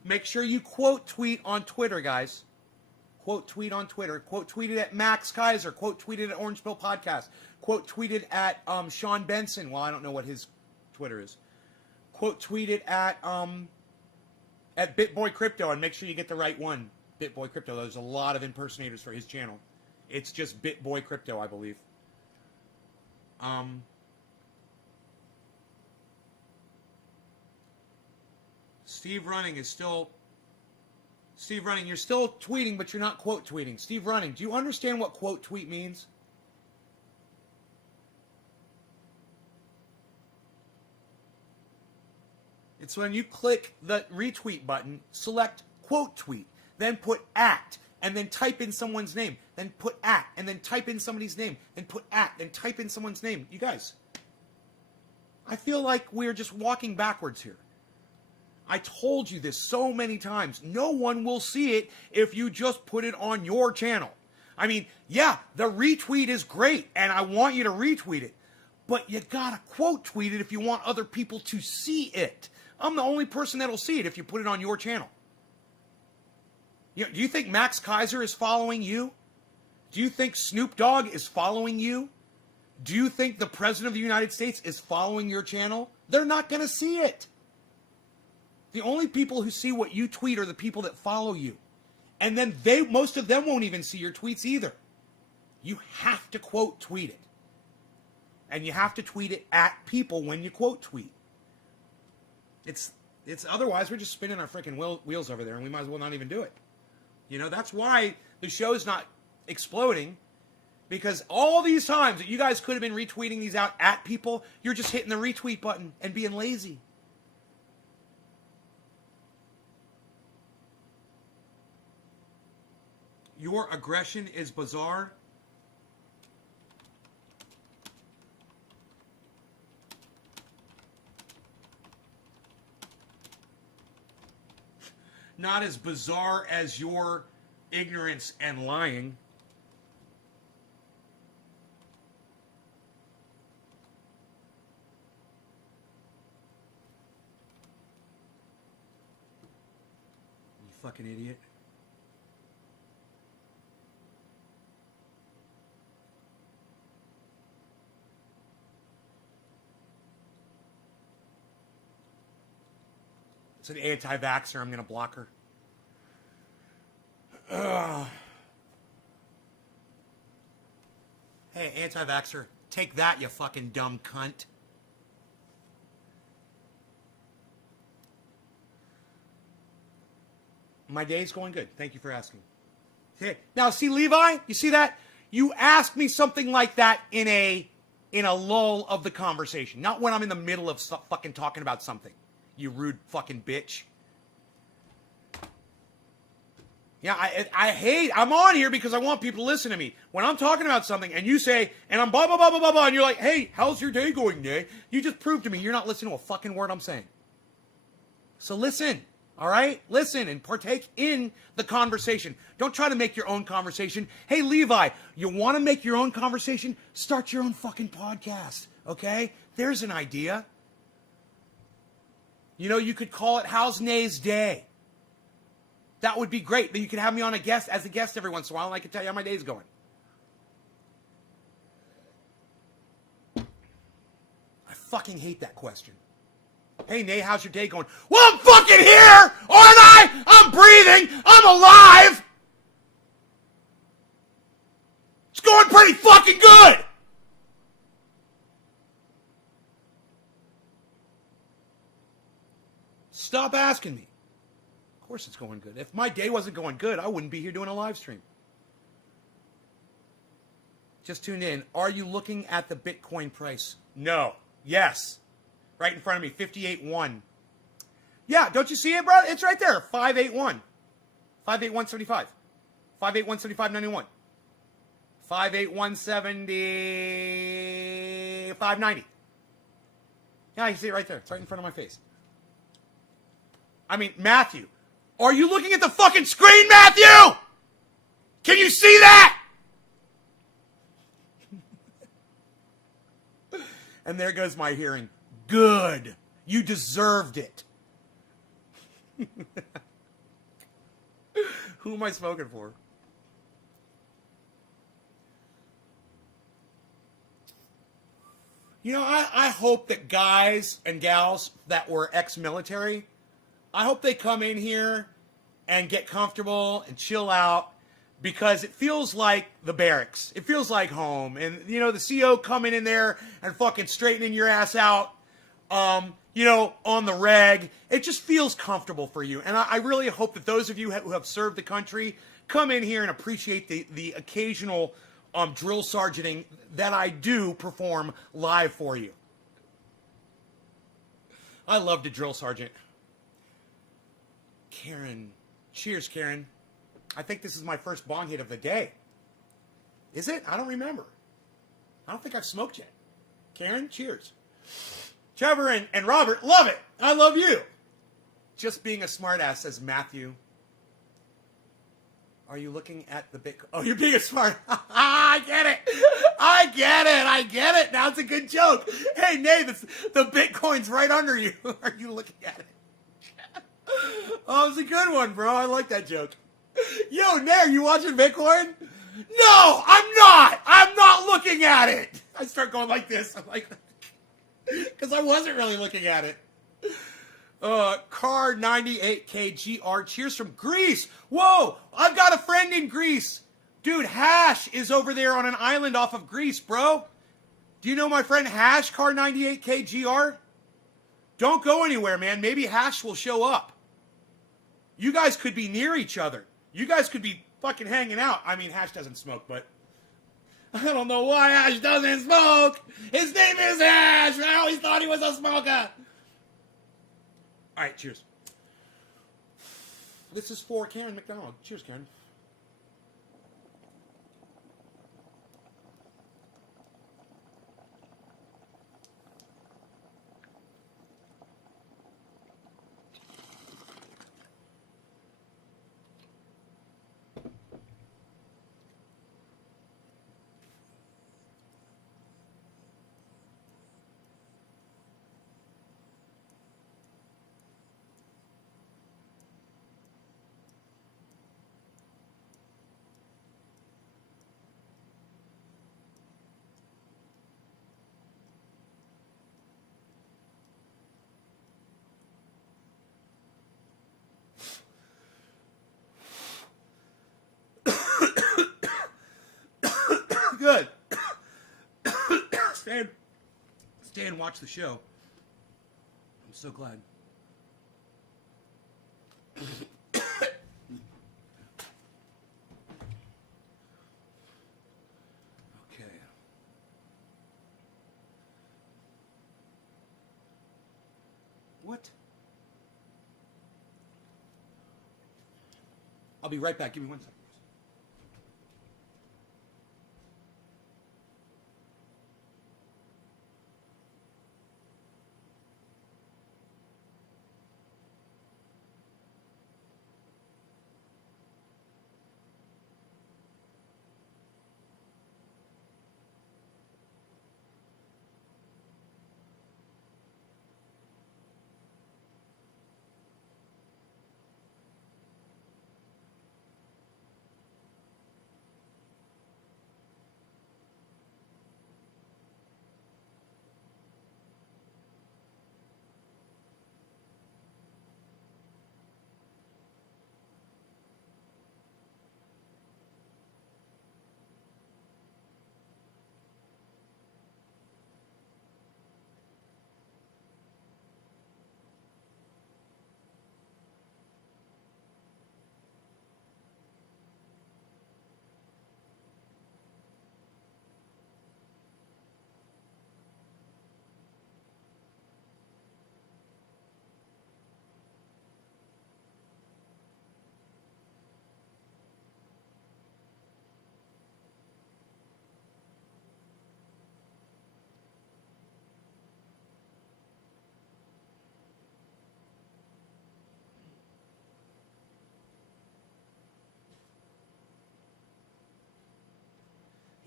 Make sure you quote tweet on Twitter, guys. Quote tweet on Twitter. Quote tweet it at Max Kaiser. Quote tweet it at Orange Pill Podcast. Quote tweet it at Sean Benson. Well, I don't know what his Twitter is. Quote tweet it at BitBoy Crypto, and make sure you get the right one. BitBoy Crypto. There's a lot of impersonators for his channel. It's just BitBoy Crypto, I believe. Steve Running, you're still tweeting, but you're not quote tweeting. Steve Running, do you understand what quote tweet means? It's when you click the retweet button, select quote tweet, then put at, and then type in someone's name, then put at, and then type in somebody's name, then put at, then type in someone's name. You guys, I feel like we're just walking backwards here. I told you this so many times. No one will see it if you just put it on your channel. I mean, yeah, the retweet is great, and I want you to retweet it, but you gotta quote tweet it if you want other people to see it. I'm the only person that'll see it if you put it on your channel. Do you think Max Kaiser is following you? Do you think Snoop Dogg is following you? Do you think the President of the United States is following your channel? They're not going to see it. The only people who see what you tweet are the people that follow you. And then most of them won't even see your tweets either. You have to quote tweet it. And you have to tweet it at people when you quote tweet. It's otherwise we're just spinning our freaking wheels over there, and we might as well not even do it. You know, that's why the show's not exploding, because all these times that you guys could have been retweeting these out at people, you're just hitting the retweet button and being lazy. Your aggression is bizarre. Not as bizarre as your ignorance and lying. You fucking idiot. It's an anti-vaxxer. I'm going to block her. Ugh. Hey, anti-vaxxer, take that, you fucking dumb cunt. My day's going good. Thank you for asking. Okay. Now, see, Levi, you see that? You ask me something like that in a lull of the conversation, not when I'm in the middle of fucking talking about something. You rude fucking bitch. Yeah, I'm on here because I want people to listen to me. When I'm talking about something and you say, and I'm blah, blah, blah, blah, blah, blah, and you're like, hey, how's your day going, Nay? You just proved to me you're not listening to a fucking word I'm saying. So listen, all right? Listen and partake in the conversation. Don't try to make your own conversation. Hey, Levi, you want to make your own conversation? Start your own fucking podcast, okay? There's an idea. You know, you could call it How's Nay's Day. That would be great. Then you could have me on as a guest every once in a while, and I can tell you how my day's going. I fucking hate that question. Hey, Nay, how's your day going? Well, I'm fucking here, aren't I? I'm breathing. I'm alive. It's going pretty fucking good. Stop asking me. Of course it's going good. If my day wasn't going good, I wouldn't be here doing a live stream. Just tuned in. Are you looking at the Bitcoin price? No. Yes. Right in front of me, 58.1. Yeah, don't you see it, bro? It's right there, 581. 581.75. 581.75.91. 581.70. 590. Yeah, you see it right there. It's right in front of my face. I mean, Matthew. Are you looking at the fucking screen, Matthew? Can you see that? And there goes my hearing. Good. You deserved it. Who am I smoking for? You know, I hope that guys and gals that were ex-military, I hope they come in here and get comfortable and chill out, because it feels like the barracks. It feels like home. And, you know, the CO coming in there and fucking straightening your ass out, you know, on the reg. It just feels comfortable for you. And I really hope that those of you who have served the country come in here and appreciate the occasional drill sergeanting that I do perform live for you. I love the drill sergeant. Karen. Cheers, Karen. I think this is my first bong hit of the day. Is it? I don't remember. I don't think I've smoked yet. Karen, cheers. Trevor and Robert, love it. I love you. Just being a smartass, says Matthew. Are you looking at the Bitcoin? Oh, you're being a smart. I get it. I get it. Now it's a good joke. Hey, Nate, the Bitcoin's right under you. Are you looking at it? Oh, it's a good one, bro. I like that joke. Yo, Nair, you watching Bitcoin? No, I'm not. I'm not looking at it. I start going like this. I'm like, because I wasn't really looking at it. Car 98K GR. Cheers from Greece. Whoa, I've got a friend in Greece. Dude, Hash is over there on an island off of Greece, bro. Do you know my friend Hash, Car 98K GR? Don't go anywhere, man. Maybe Hash will show up. You guys could be near each other. You guys could be fucking hanging out. I mean, Hash doesn't smoke, but I don't know why Hash doesn't smoke. His name is Hash. I always thought he was a smoker. All right, cheers. This is for Karen McDonald. Cheers, Karen. stay and watch the show. I'm so glad. Okay. What? I'll be right back. Give me 1 second.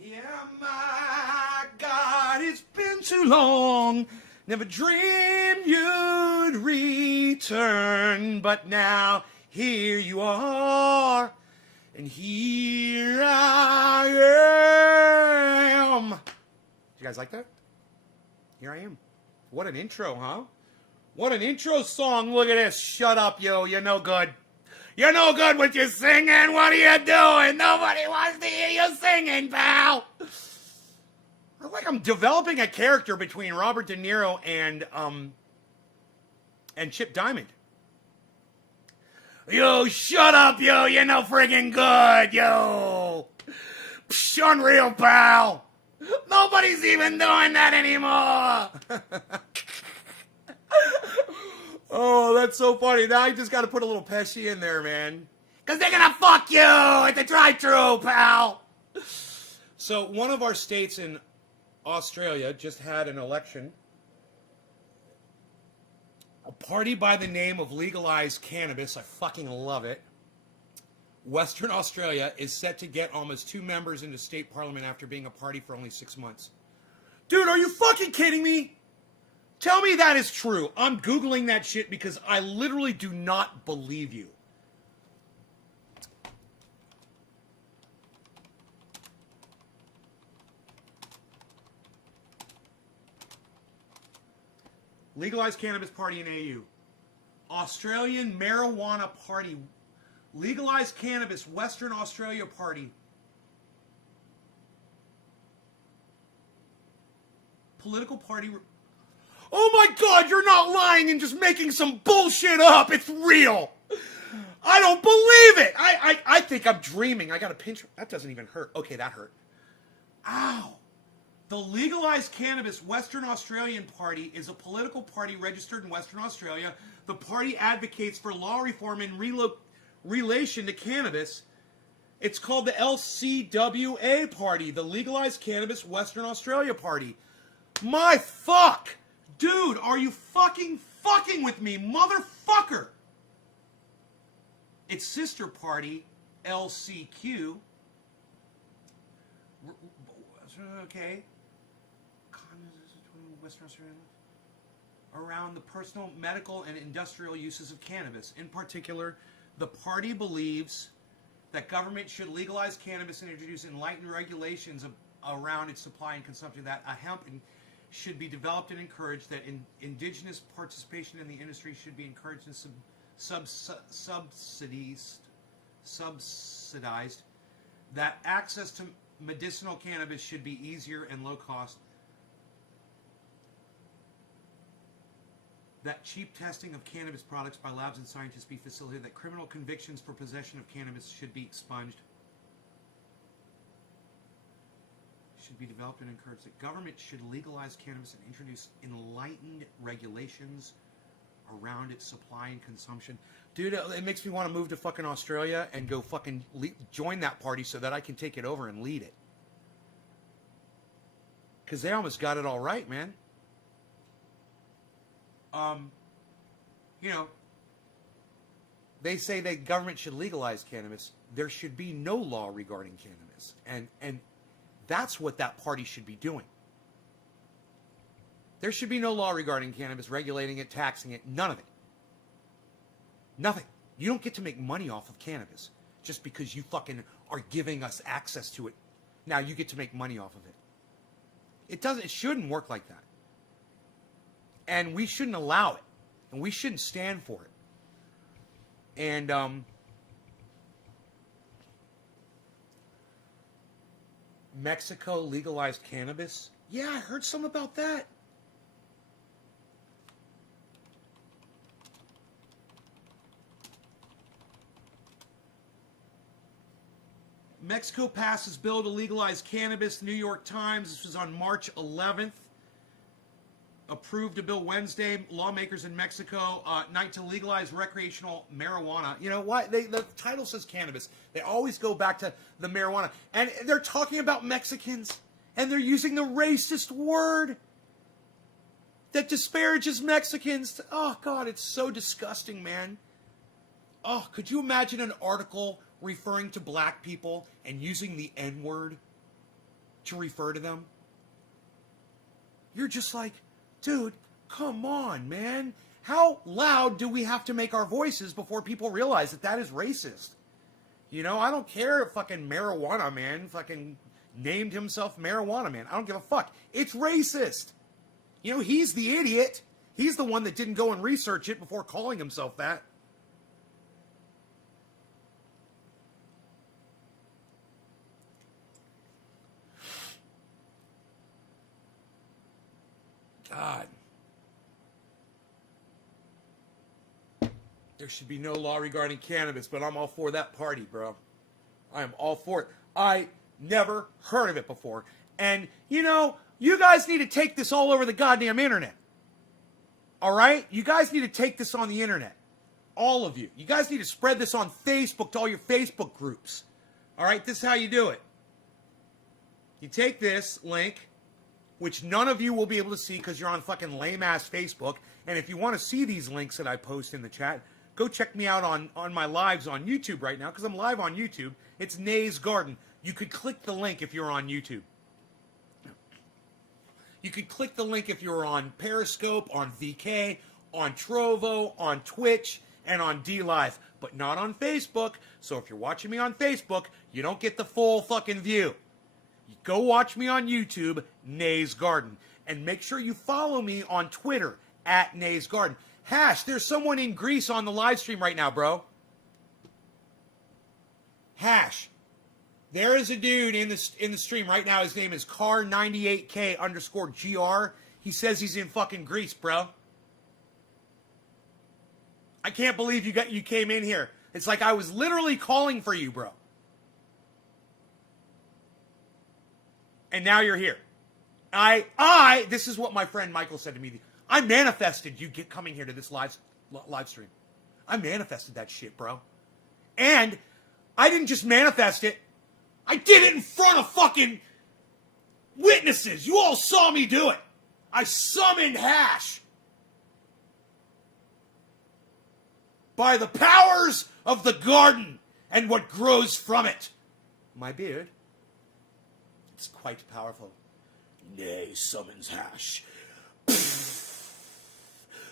Yeah, my God, it's been too long. Never dreamed you'd return, but now here you are, and here I am. You guys like that? Here I am. What an intro, huh? What an intro song. Look at this. Shut up, yo. You're no good. You're no good with your singing. What are you doing? Nobody wants to hear you singing, pal. I feel like I'm developing a character between Robert De Niro and Chip Diamond. Yo, shut up, yo. You're no friggin' good, yo. Psh, unreal, pal. Nobody's even doing that anymore. Oh, that's so funny. Now I just got to put a little Pesci in there, man. Because they're going to fuck you at the drive-thru, pal. So one of our states in Australia just had an election. A party by the name of Legalized Cannabis. I fucking love it. Western Australia is set to get almost 2 members into state parliament after being a party for only 6 months. Dude, are you fucking kidding me? Tell me that is true. I'm Googling that shit because I literally do not believe you. Legalized Cannabis Party in AU. Australian Marijuana Party. Legalized Cannabis Western Australia Party. Political party. Oh my God, you're not lying and just making some bullshit up. It's real. I don't believe it. I think I'm dreaming. I got a pinch. That doesn't even hurt. Okay, that hurt. Ow. The Legalized Cannabis Western Australian Party is a political party registered in Western Australia. The party advocates for law reform in relation to cannabis. It's called the LCWA Party, the Legalized Cannabis Western Australia Party. My fuck! Dude, are you fucking with me, motherfucker? Its sister party, LCQ. Okay. Western Australia. Around the personal, medical, and industrial uses of cannabis. In particular, the party believes that government should legalize cannabis and introduce enlightened regulations around its supply and consumption, that hemp should be developed and encouraged, that indigenous participation in the industry should be encouraged and subsidized, that access to medicinal cannabis should be easier and low cost. that cheap testing of cannabis products by labs and scientists be facilitated, that criminal convictions for possession of cannabis should be expunged, should be developed and encouraged, that government should legalize cannabis and introduce enlightened regulations around its supply and consumption. Dude, it makes me want to move to fucking Australia and go fucking join that party so that I can take it over and lead it. Because they almost got it all right, man. You know, they say that government should legalize cannabis. There should be no law regarding cannabis. And that's what that party should be doing. There should be no law regarding cannabis, regulating it, taxing it, none of it. Nothing. You don't get to make money off of cannabis just because you fucking are giving us access to it. Now you get to make money off of it. It shouldn't work like that. And we shouldn't allow it. And we shouldn't stand for it. And Mexico legalized cannabis? Yeah, I heard some about that. Mexico passes bill to legalize cannabis. New York Times. This was on March 11th. Approved a bill Wednesday. Lawmakers in Mexico night to legalize recreational marijuana. You know why? The title says cannabis. They always go back to the marijuana. And they're talking about Mexicans. And they're using the racist word that disparages Mexicans. Oh, God, it's so disgusting, man. Oh, could you imagine an article referring to black people and using the N-word to refer to them? You're just like, dude, come on, man. How loud do we have to make our voices before people realize that that is racist? You know, I don't care if fucking Marijuana Man fucking named himself Marijuana Man. I don't give a fuck. It's racist. You know, he's the idiot. He's the one that didn't go and research it before calling himself that. God. There should be no law regarding cannabis, but I'm all for that party, bro. I am all for it. I never heard of it before. And, you know, you guys need to take this all over the goddamn internet. All right? You guys need to take this on the internet. All of you. You guys need to spread this on Facebook to all your Facebook groups. All right? This is how you do it. You take this link, which none of you will be able to see because you're on fucking lame-ass Facebook. And if you want to see these links that I post in the chat, go check me out on my lives on YouTube right now because I'm live on YouTube. It's Nay's Garden. You could click the link if you're on YouTube. You could click the link if you're on Periscope, on VK, on Trovo, on Twitch, and on DLive, but not on Facebook. So if you're watching me on Facebook, you don't get the full fucking view. Go watch me on YouTube, Nay's Garden. And make sure you follow me on Twitter, at Nay's Garden. Hash, there's someone in Greece on the live stream right now, bro. Hash. There is a dude in the stream right now. His name is car98k_gr. He says he's in fucking Greece, bro. I can't believe you came in here. It's like I was literally calling for you, bro. And now you're here. This is what my friend Michael said to me. I manifested you coming here to this live stream. I manifested that shit, bro. And I didn't just manifest it. I did it in front of fucking witnesses. You all saw me do it. I summoned Hash. By the powers of the garden and what grows from it. My beard. It's quite powerful. Nay summons Hash.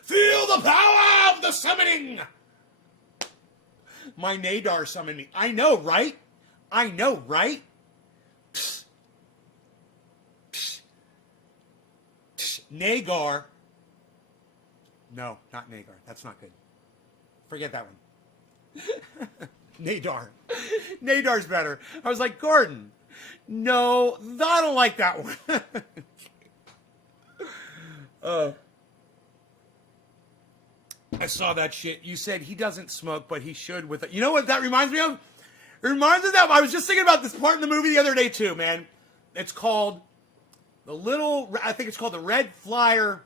Feel the power of the summoning. My Nadar summoned me. I know, right? I know, right? Psst. Psst. Psst. Nagar. No, not Nagar. That's not good. Forget that one. Nadar. Nadar's better. I was like, Gordon. No, I don't like that one. I saw that shit. You said he doesn't smoke, but he should with it. You know what that reminds me of? It reminds me of that. I was just thinking about this part in the movie the other day too, man. It's called I think it's called the Red Flyer.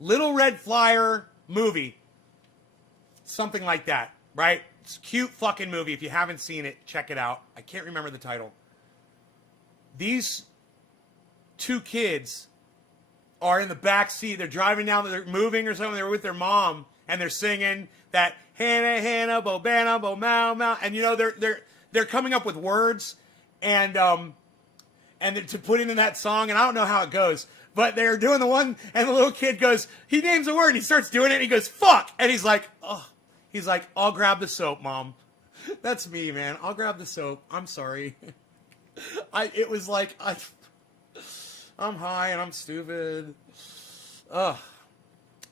Little Red Flyer movie. Something like that, right? It's a cute fucking movie. If you haven't seen it, check it out. I can't remember the title. These two kids are in the back seat. They're driving down, they're moving or something. They're with their mom, and they're singing that Hannah, Hannah, Bobana, Bo Mau Mau. And you know, they're coming up with words and to put into that song, and I don't know how it goes. But they're doing the one, and the little kid goes, he names a word, and he starts doing it, and he goes, fuck! And he's like, oh. He's like, I'll grab the soap, Mom. That's me, man. I'll grab the soap. I'm sorry. It was like, I'm high, and I'm stupid. Ugh.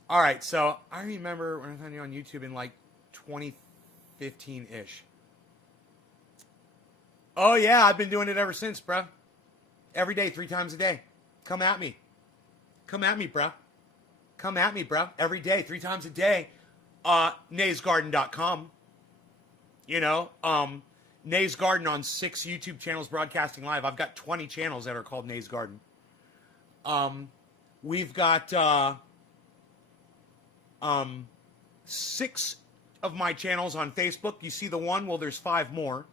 All right, so I remember when I found you on YouTube in like 2015-ish. Oh, yeah, I've been doing it ever since, bruh. Every day, 3 times a day. Come at me. Come at me, bruh. Come at me, bruh. Every day, 3 times a day. naysgarden.com. You know, Nays Garden on 6 YouTube channels broadcasting live. I've got 20 channels that are called Nays Garden. We've got 6 of my channels on Facebook. You see the one? Well, there's 5 more.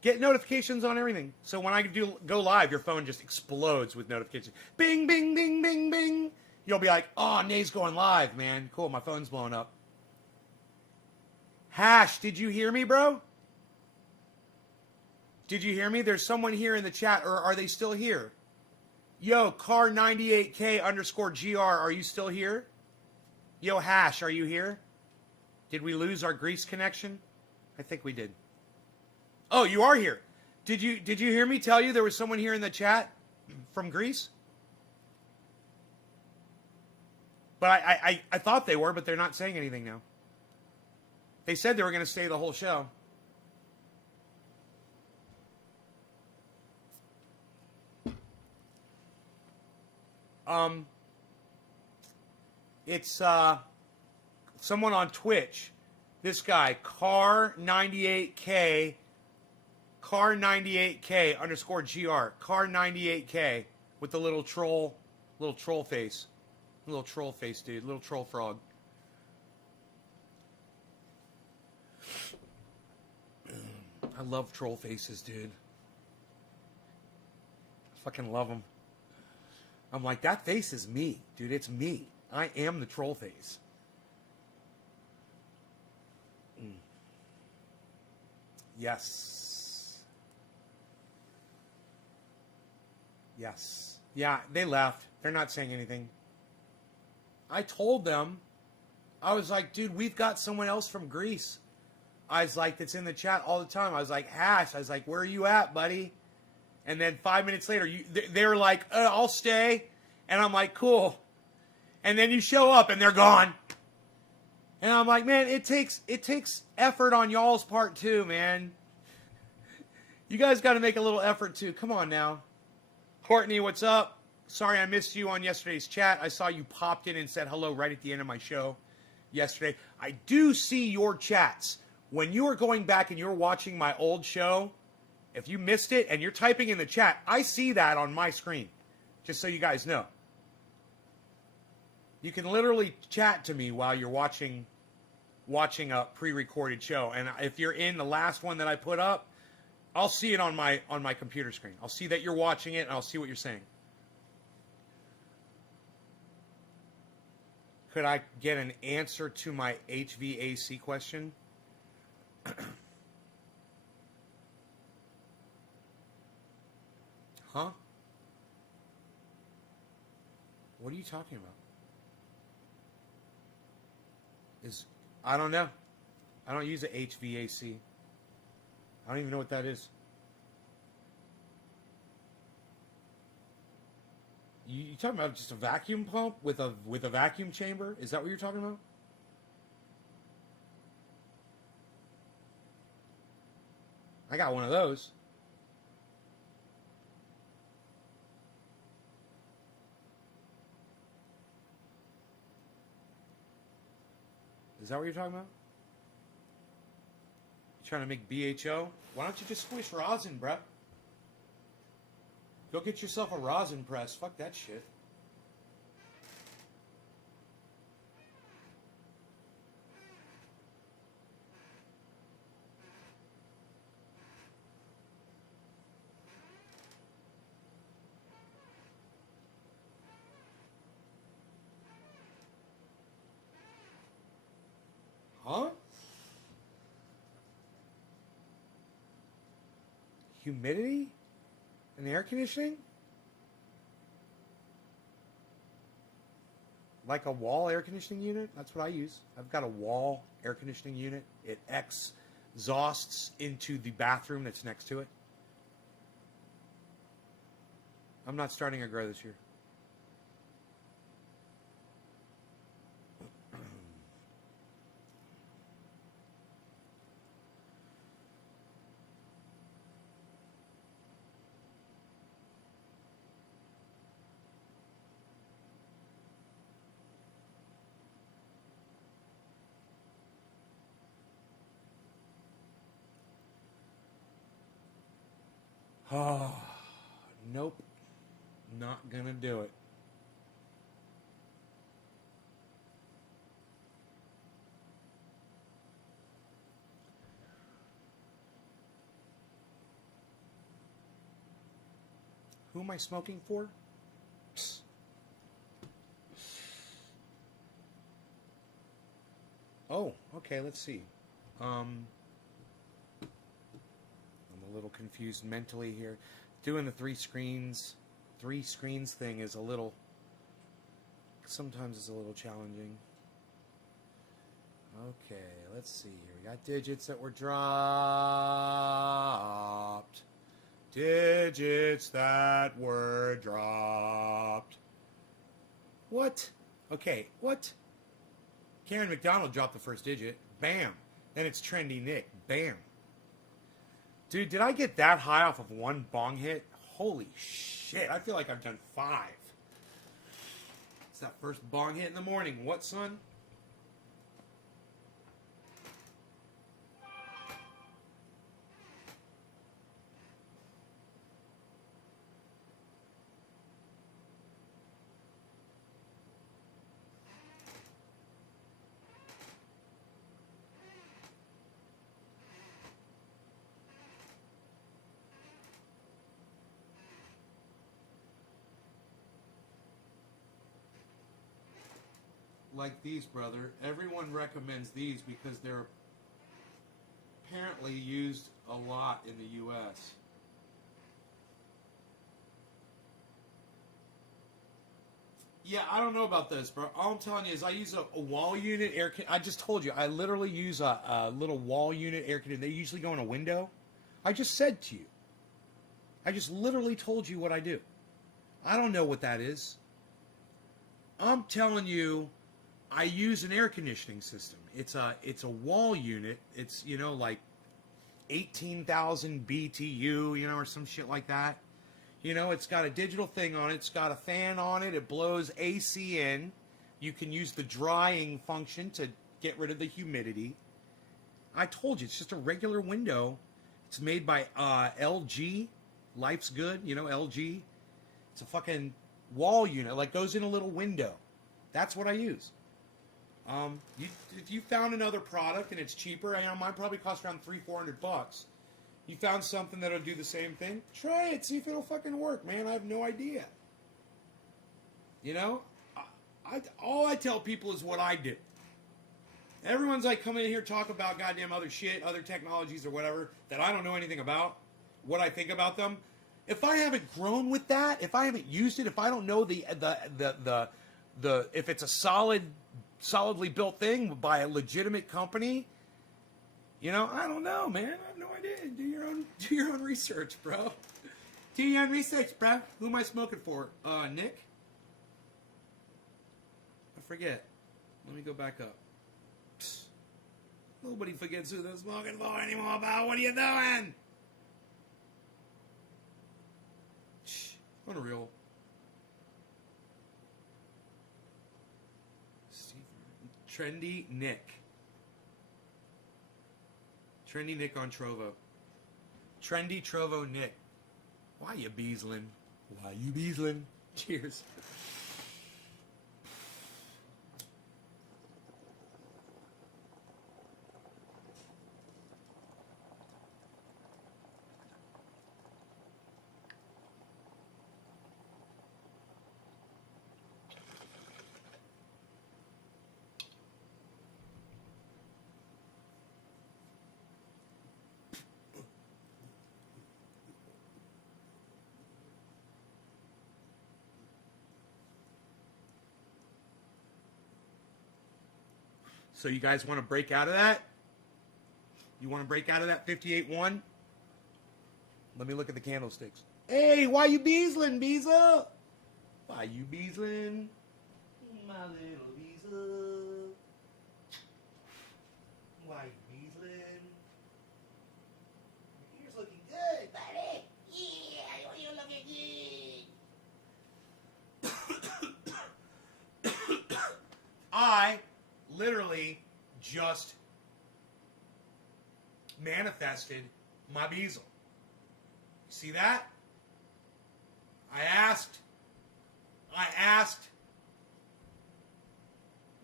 Get notifications on everything. So when I go live, your phone just explodes with notifications. Bing, bing, bing, bing, bing. You'll be like, oh, Nay's going live, man. Cool, my phone's blowing up. Hash, did you hear me, bro? Did you hear me? There's someone here in the chat, or are they still here? Yo, car98k_gr, are you still here? Yo, Hash, are you here? Did we lose our Greece connection? I think we did. Oh, you are here. Did you hear me tell you there was someone here in the chat from Greece? But I thought they were, but they're not saying anything now. They said they were going to stay the whole show. It's someone on Twitch. This guy, car98k _gr, car98k with the little troll face. Little troll face, dude. Little troll frog. I love troll faces, dude. I fucking love them. I'm like, that face is me, dude. It's me. I am the troll face. Yes. Yes. Yeah, they left. They're not saying anything. I told them, I was like, dude, we've got someone else from Greece. I was like, that's in the chat all the time. I was like, Hash. I was like, where are you at, buddy? And then 5 minutes later, they were like, I'll stay. And I'm like, cool. And then you show up and they're gone. And I'm like, man, it takes effort on y'all's part too, man. You guys got to make a little effort too. Come on now. Courtney, what's up? Sorry I missed you on yesterday's chat. I saw you popped in and said hello right at the end of my show yesterday. I do see your chats. When you are going back and you're watching my old show, if you missed it and you're typing in the chat, I see that on my screen. Just so you guys know. You can literally chat to me while you're watching a pre-recorded show. And if you're in the last one that I put up, I'll see it on my computer screen. I'll see that you're watching it and I'll see what you're saying. Could I get an answer to my HVAC question? Huh? What are you talking about? I don't know. I don't use a HVAC. I don't even know what that is. You talking about just a vacuum pump with a vacuum chamber? Is that what you're talking about? I got one of those. Is that what you're talking about? You trying to make BHO? Why don't you just squish rosin, bruh? Go get yourself a rosin press. Fuck that shit. Huh? Humidity? And air conditioning? Like a wall air conditioning unit? That's what I use. I've got a wall air conditioning unit. It exhausts into the bathroom that's next to it. I'm not starting a grow this year. Oh, nope. Not gonna do it. Who am I smoking for? Psst. Oh, okay, let's see. I'm a little confused mentally here. Doing the three screens thing is sometimes it's a little challenging. Okay, let's see here. We got digits that were dropped. Digits that were dropped. What? Okay, what? Karen McDonald dropped the first digit. Bam. Then it's Trendy Nick. Bam. Dude, did I get that high off of one bong hit? Holy shit. I feel like I've done 5. It's that first bong hit in the morning. What, son? Like these, brother. Everyone recommends these because they're apparently used a lot in the U.S. Yeah, I don't know about this, bro. All I'm telling you is I use a wall unit air conditioner. I just told you, I literally use a little wall unit air conditioner. They usually go in a window. I just said to you. I just literally told you what I do. I don't know what that is. I'm telling you, I use an air conditioning system. It's a wall unit. It's, like 18,000 BTU, or some shit like that. It's got a digital thing on it. It's got a fan on it. It blows AC in. You can use the drying function to get rid of the humidity. I told you, it's just a regular window. It's made by LG. Life's Good, LG. It's a fucking wall unit. Like, goes in a little window. That's what I use. If you found another product and it's cheaper, mine probably costs around $300-400. You found something that'll do the same thing, try it, see if it'll fucking work, man. I have no idea. All I tell people is what I do. Everyone's like coming in here talk about goddamn other shit, other technologies or whatever that I don't know anything about, what I think about them. If I haven't grown with that, if I haven't used it, if I don't know the if it's a solidly built thing by a legitimate company, I don't know, man. I have no idea. Do your own research, bro. Do your own research, bro. Who am I smoking for? Nick? I forget. Let me go back up. Psst. Nobody forgets who they're smoking for anymore, about. What are you doing? Shh. Unreal. Steve. Trendy Nick. Trendy Nick on Trovo. Trendy Trovo Nick. Why you beesling? Why you beesling? Cheers. So you guys want to break out of that? You want to break out of that 58-1? Let me look at the candlesticks. Hey, why you beesling, Beezel? Why you beesling? My little Beezel. Why you beesling? Your ears looking good, buddy. Yeah, you're looking good. I literally just manifested my Beezel. See that? I asked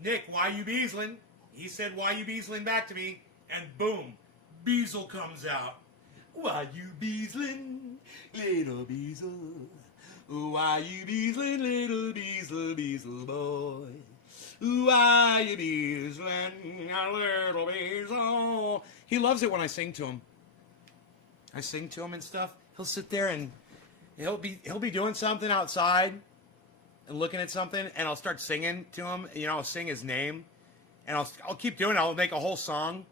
Nick, why you beesling? He said, why you beesling back to me? And boom, Beezel comes out. Why you beesling, little Beezel? Why you beesling, little Beezel, Beezel boy? Why you beesling, a little Beezel? He loves it when I sing to him. I sing to him and stuff. He'll sit there and he'll be doing something outside and looking at something, and I'll start singing to him. You know, I'll sing his name, and I'll keep doing it. I'll make a whole song,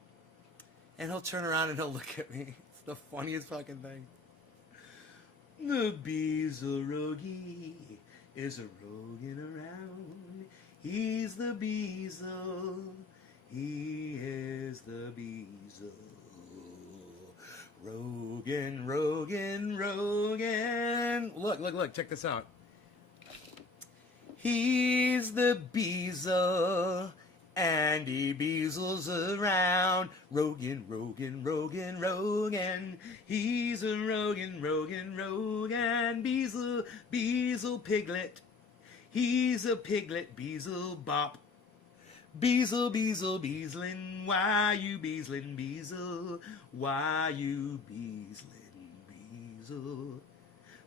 and he'll turn around and he'll look at me. It's the funniest fucking thing. The Beezel Rogie is a roguing around. He's the Beezel. He is the Beezel. Rogan, Rogan, Rogan. Look, check this out. He's the Beezel, and he beezles around. Rogan, Rogan, Rogan, Rogan. He's a Rogan, Rogan, Rogan. Beezel, Beezel Piglet. He's a piglet, Beezel Bop. Beezel, Beezel, Beezlin', why you beezlin', Beezel? Why you beezlin', Beezel?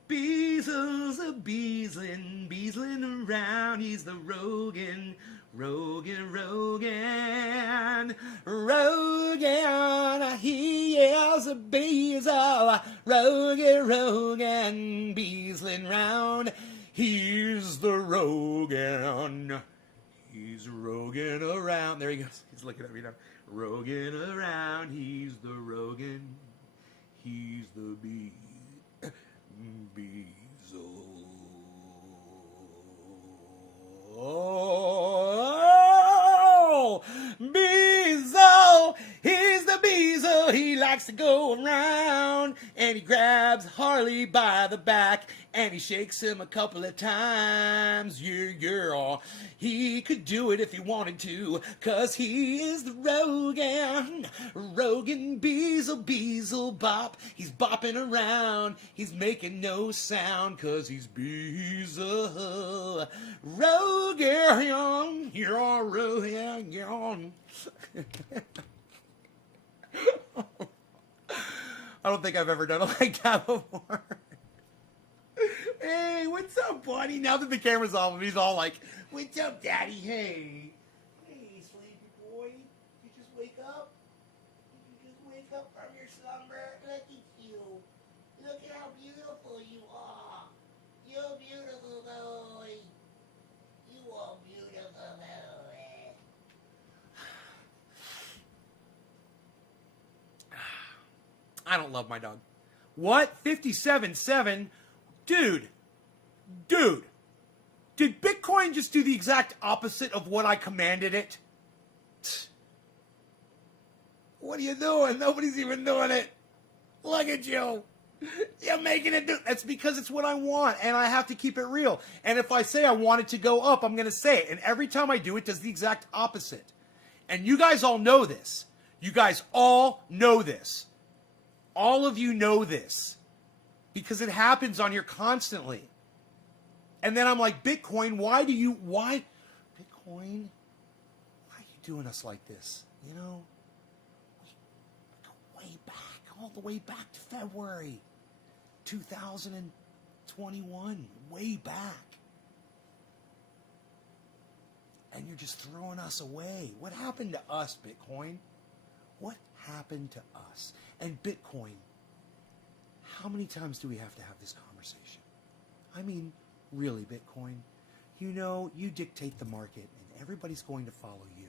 Beezel's a beezlin' around. He's the Rogan, Rogan, Rogan. Rogan, he is a Beezel. Rogan, Rogan, beezlin' round. He's the Rogan. He's rogan around. There he goes. He's looking at me now. Rogan around. He's the Rogan. He's the Beezel. Oh, Beezel. He's the Beezel. He likes to go around, and he grabs Harley by the back, and he shakes him a couple of times. Yeah, girl. He could do it if he wanted to, 'cause he is the Rogan. Rogan Beezel, Beezel Bop. He's bopping around. He's making no sound, 'cause he's Beezel. Rogan, you're Rogan. I don't think I've ever done it like that before. Hey, what's up, buddy? Now that the camera's off him, he's all like, what's up, daddy? Hey. Hey, sleepy boy. You just wake up? You just wake up from your slumber? Look at you. Look at how beautiful you are. You're beautiful, boy. You are beautiful, boy. I don't love my dog. What? 57.7? Dude, did Bitcoin just do the exact opposite of what I commanded it? What are you doing? Nobody's even doing it. Look at you. You're making it do. That's because it's what I want, and I have to keep it real. And if I say I want it to go up, I'm going to say it. And every time I do, it does the exact opposite. And you guys all know this. You guys all know this. All of you know this. Because it happens on here constantly. And then I'm like, Bitcoin, why Bitcoin, why are you doing us like this? You know? We go way back, all the way back to February 2021. Way back. And you're just throwing us away. What happened to us, Bitcoin? What happened to us? And Bitcoin, how many times do we have to have this conversation? I mean, really, Bitcoin, you know, you dictate the market and everybody's going to follow you.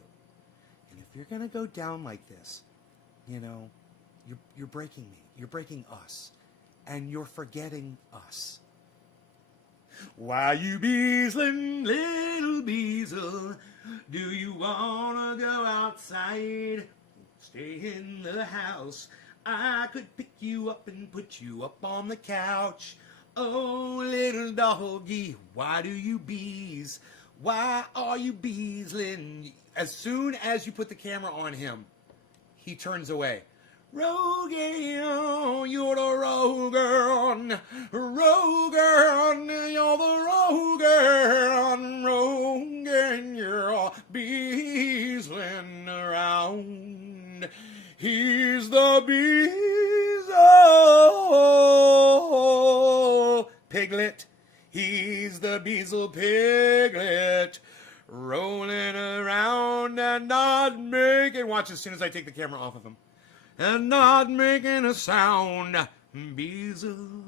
And if you're going to go down like this, you know, you're breaking me. You're breaking us. And you're forgetting us. Why you beesling, little beesel? Do you wanna go outside? Stay in the house. I could pick you up and put you up on the couch. Oh, little doggy, why do you bees? Why are you beesling? As soon as you put the camera on him, he turns away. Rogan, you're the Rogan. Rogan, you're the Rogan. Rogan, you're beesling around. He's the Beezle Piglet. He's the Beezle Piglet. Rolling around and not making... Watch as soon as I take the camera off of him. And not making a sound. Beezle,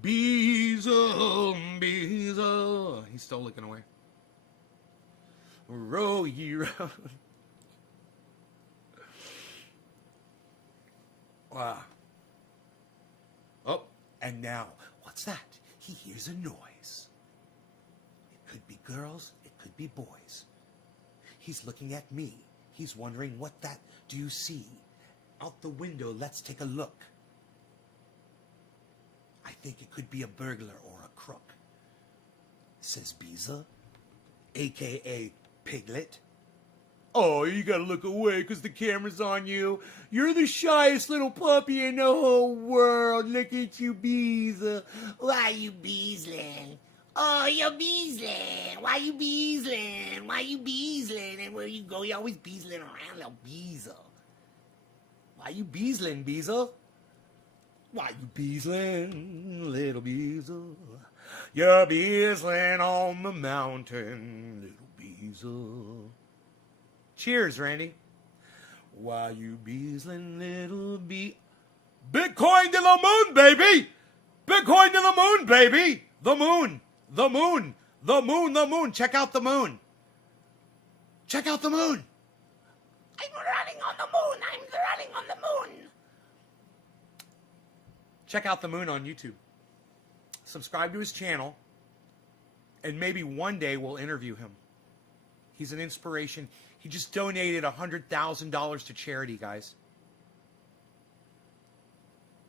Beezle, Beezle. He's still looking away. Row ye row. Wow. Oh, and now, what's that? He hears a noise. It could be girls, it could be boys. He's looking at me. He's wondering, what that do you see? Out the window, let's take a look. I think it could be a burglar or a crook, says Beezle, a.k.a. Piglet. Oh, you gotta look away because the camera's on you. You're the shyest little puppy in the whole world. Look at you, Beezle. Why you beezling? Oh, you're beezling. Why you beezling? Why you beezling? And where you go, you're always beezling around, little Beezle. Why you beezling, Beezle? Why you beezling, little Beezle? You're beezling on the mountain, little Beezle. Cheers, Randy. Why you beezling, little Bitcoin to the moon, baby! Bitcoin to the moon, baby! The moon, the moon, the moon, the moon. Check out the moon. Check out the moon. I'm running on the moon. I'm running on the moon. Check out the moon on YouTube. Subscribe to his channel. And maybe one day we'll interview him. He's an inspiration. He just donated $100,000 to charity, guys.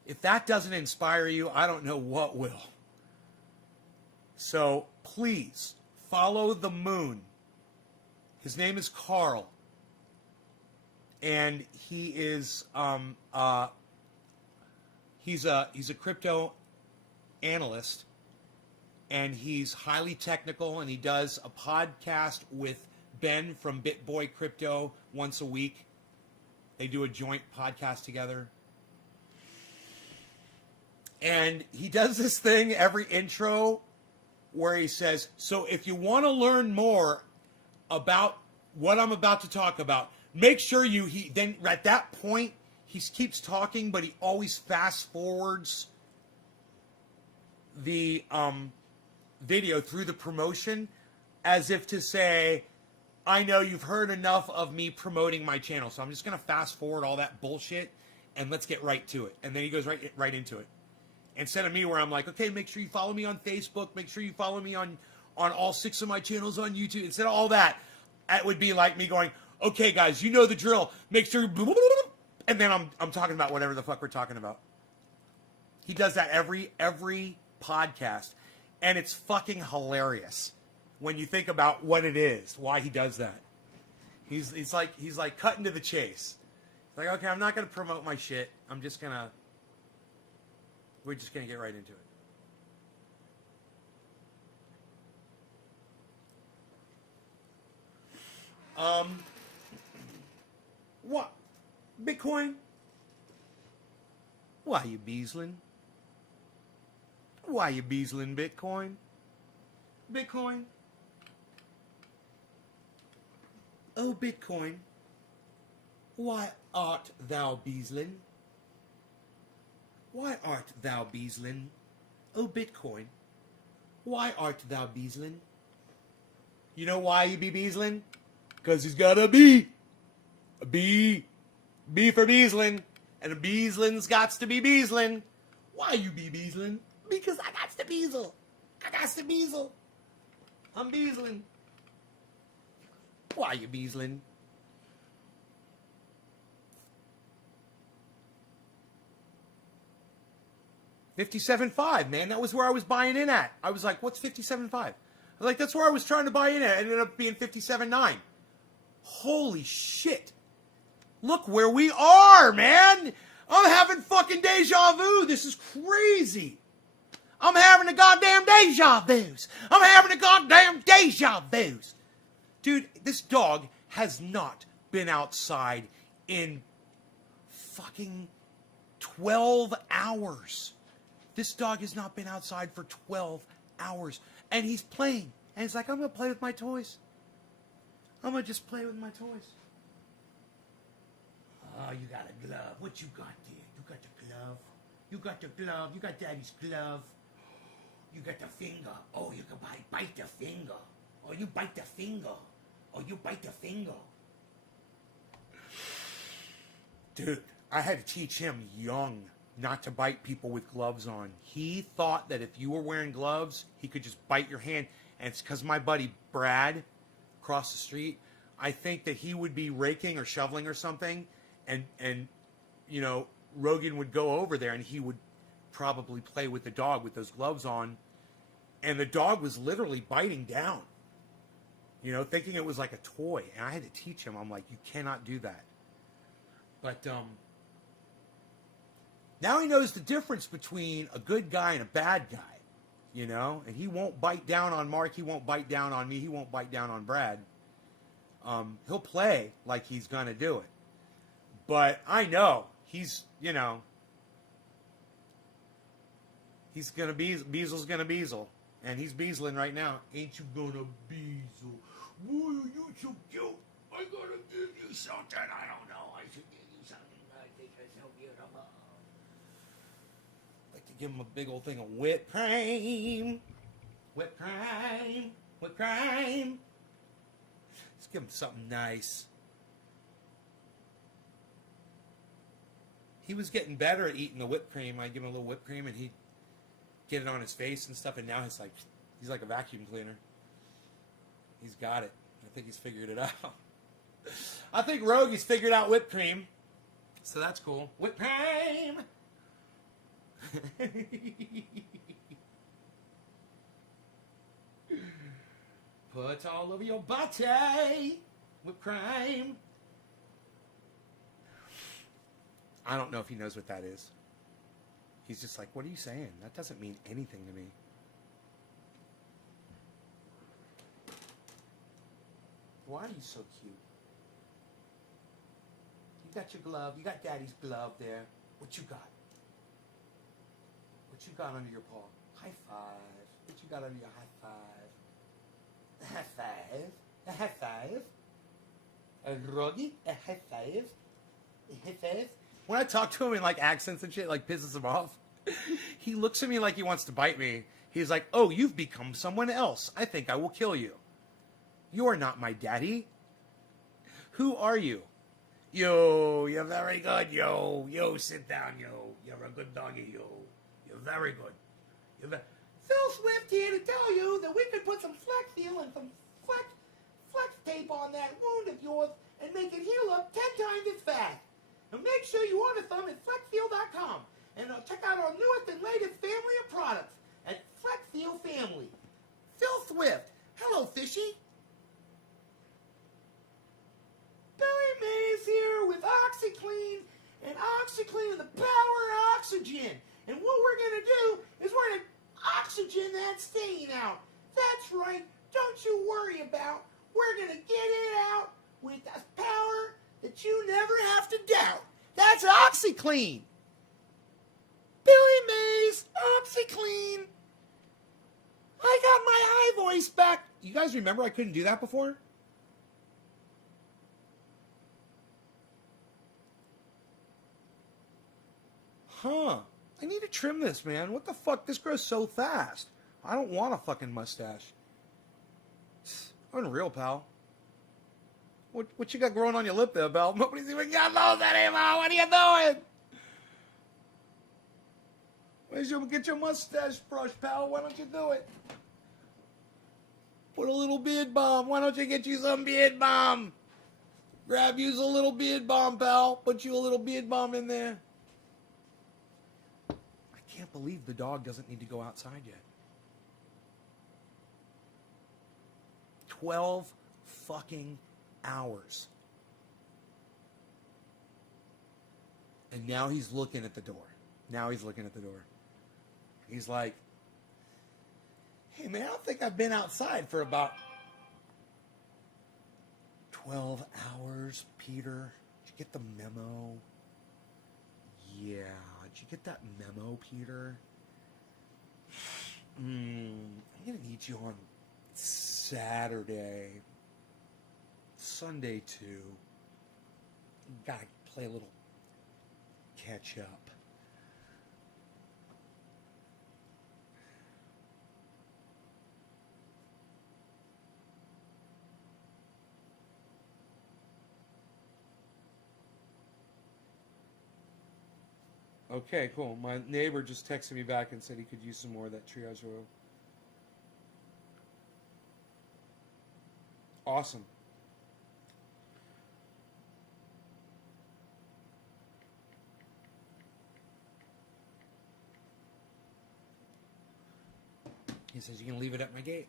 If that doesn't inspire you, I don't know what will. So please follow the moon. His name is Carl. And he is he's a crypto analyst, and he's highly technical, and he does a podcast with Ben from BitBoy Crypto once a week. They do a joint podcast together. And he does this thing every intro where he says, so if you want to learn more about what I'm about to talk about, make sure then at that point, he keeps talking, but he always fast forwards the video through the promotion as if to say, I know you've heard enough of me promoting my channel, so I'm just going to fast forward all that bullshit and let's get right to it. And then he goes right into it. Instead of me where I'm like, okay, make sure you follow me on Facebook, make sure you follow me on all 6 of my channels on YouTube. Instead of all that, it would be like me going, okay, guys, you know the drill. Make sure you... And then I'm talking about whatever the fuck we're talking about. He does that every podcast. And it's fucking hilarious when you think about what it is, why he does that. He's like cutting to the chase. Like, okay, I'm not going to promote my shit. We're just going to get right into it. What? Bitcoin? Why you beasling? Why you beasling Bitcoin? Bitcoin? Oh, Bitcoin, why art thou beasling? Why art thou beasling? Oh, Bitcoin, why art thou beasling? You know why you be beasling? Because he's got a B. A B. B for beasling. And a beasling's gots to be beasling. Why you be beasling? Because I got to beasel. I got to beasel. I'm beasling. Why you beasling? $57.5, man. That was where I was buying in at. I was like, what's $57.5? I was like, that's where I was trying to buy in at. It ended up being $57.9. Holy shit. Look where we are, man. I'm having fucking deja vu. This is crazy. I'm having a goddamn deja vus. I'm having a goddamn deja vus. Dude, this dog has not been outside in fucking 12 hours. This dog has not been outside for 12 hours. And he's playing. And he's like, I'm going to play with my toys. I'm going to just play with my toys. Oh, you got a glove. What you got there? You got the glove. You got the glove. You got daddy's glove. You got the finger. Oh, you can bite the finger. Oh, you bite the finger. Oh, you bite the finger. Dude, I had to teach him young not to bite people with gloves on. He thought that if you were wearing gloves, he could just bite your hand. And it's because my buddy Brad, across the street, I think that he would be raking or shoveling or something, and you know, Rogan would go over there and he would probably play with the dog with those gloves on, and the dog was literally biting down, you know, thinking it was like a toy. And I had to teach him. I'm like, you cannot do that. But now he knows the difference between a good guy and a bad guy, you know, and he won't bite down on Mark. He won't bite down on me. He won't bite down on Brad. He'll play like he's going to do it. But I know he's, you know, he's going to Beasel's going to Beasel. And he's beasling right now. Ain't you going to Beasel? Woo, you so cute. I got to give you something. I don't know. I should give you something. I think it's so beautiful. I'd like to give him a big old thing of whipped cream. Whipped cream. Whipped cream. Let's give him something nice. He was getting better at eating the whipped cream. I'd give him a little whipped cream, and he'd get it on his face and stuff. And now he's like a vacuum cleaner. He's got it. I think he's figured it out. I think Rogy's figured out whipped cream, so that's cool. Whipped cream. Put all over your body. Whipped cream. I don't know if he knows what that is. He's just like, what are you saying? That doesn't mean anything to me. Why are you so cute? You got your glove. You got daddy's glove there. What you got? What you got under your paw? High five. What you got under your high five? A high five. A high five. A Rogy. A high five. A high five. When I talk to him in like accents and shit, like pisses him off, he looks at me like he wants to bite me. He's like, oh, you've become someone else. I think I will kill you. You're not my daddy. Who are you? Yo, you're very good, yo. Yo, sit down, yo. You're a good doggy, yo. You're very good. Phil Swift here to tell you that we could put some Flex Seal and some Flex tape on that wound of yours and make it heal up 10 times as fast. And make sure you order some at FlexSeal.com. And check out our newest and latest family of products at FlexSeal Family. Phil Swift. Hello, Fishy. Billy Mays here with OxyClean OxyClean with the power of oxygen. And what we're going to do is we're going to oxygen that stain out. That's right. Don't you worry about. We're going to get it out with the power that you never have to doubt. That's OxyClean. Billy Mays, OxyClean. I got my high voice back. You guys remember I couldn't do that before? Huh. I need to trim this, man. What the fuck? This grows so fast. I don't want a fucking mustache. It's unreal, pal. What you got growing on your lip there, Belle? Nobody's even got those anymore. What are you doing? Where's your get your mustache brush, pal? Why don't you do it? Put a little beard balm. Why don't you get you some beard balm? Grab you a little beard balm, pal. Put you a little beard balm in there. I can't believe the dog doesn't need to go outside yet. 12 fucking hours. And now he's looking at the door. Now he's looking at the door. He's like, hey man, I don't think I've been outside for about 12 hours, Peter. Did you get the memo? Yeah. Did you get that memo, Peter? I'm going to need you on Saturday. Sunday too. Gotta play a little catch up. Okay, cool. My neighbor just texted me back and said he could use some more of that triage oil. Awesome. He says, you can leave it at my gate.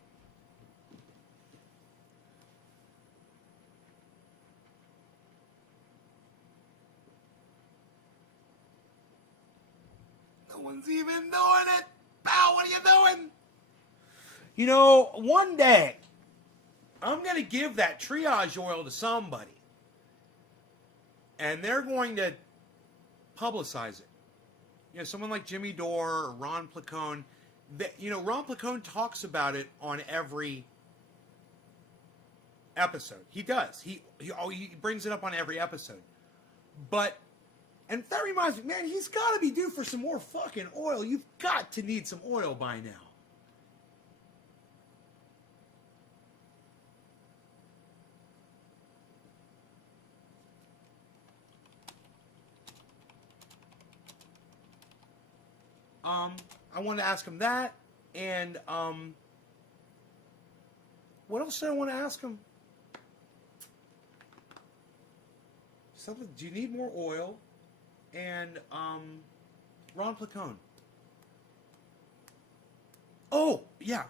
No one's even doing it. Pal, what are you doing? You know, one day, I'm going to give that triage oil to somebody. And they're going to publicize it. You know, someone like Jimmy Dore or Ron Placone. You know, Ron Placone talks about it on every episode. He does. He brings it up on every episode. But, and that reminds me, man, he's got to be due for some more fucking oil. You've got to need some oil by now. I wanted to ask him that, and what else did I want to ask him? Something. Do you need more oil? And Ron Placone. Oh yeah.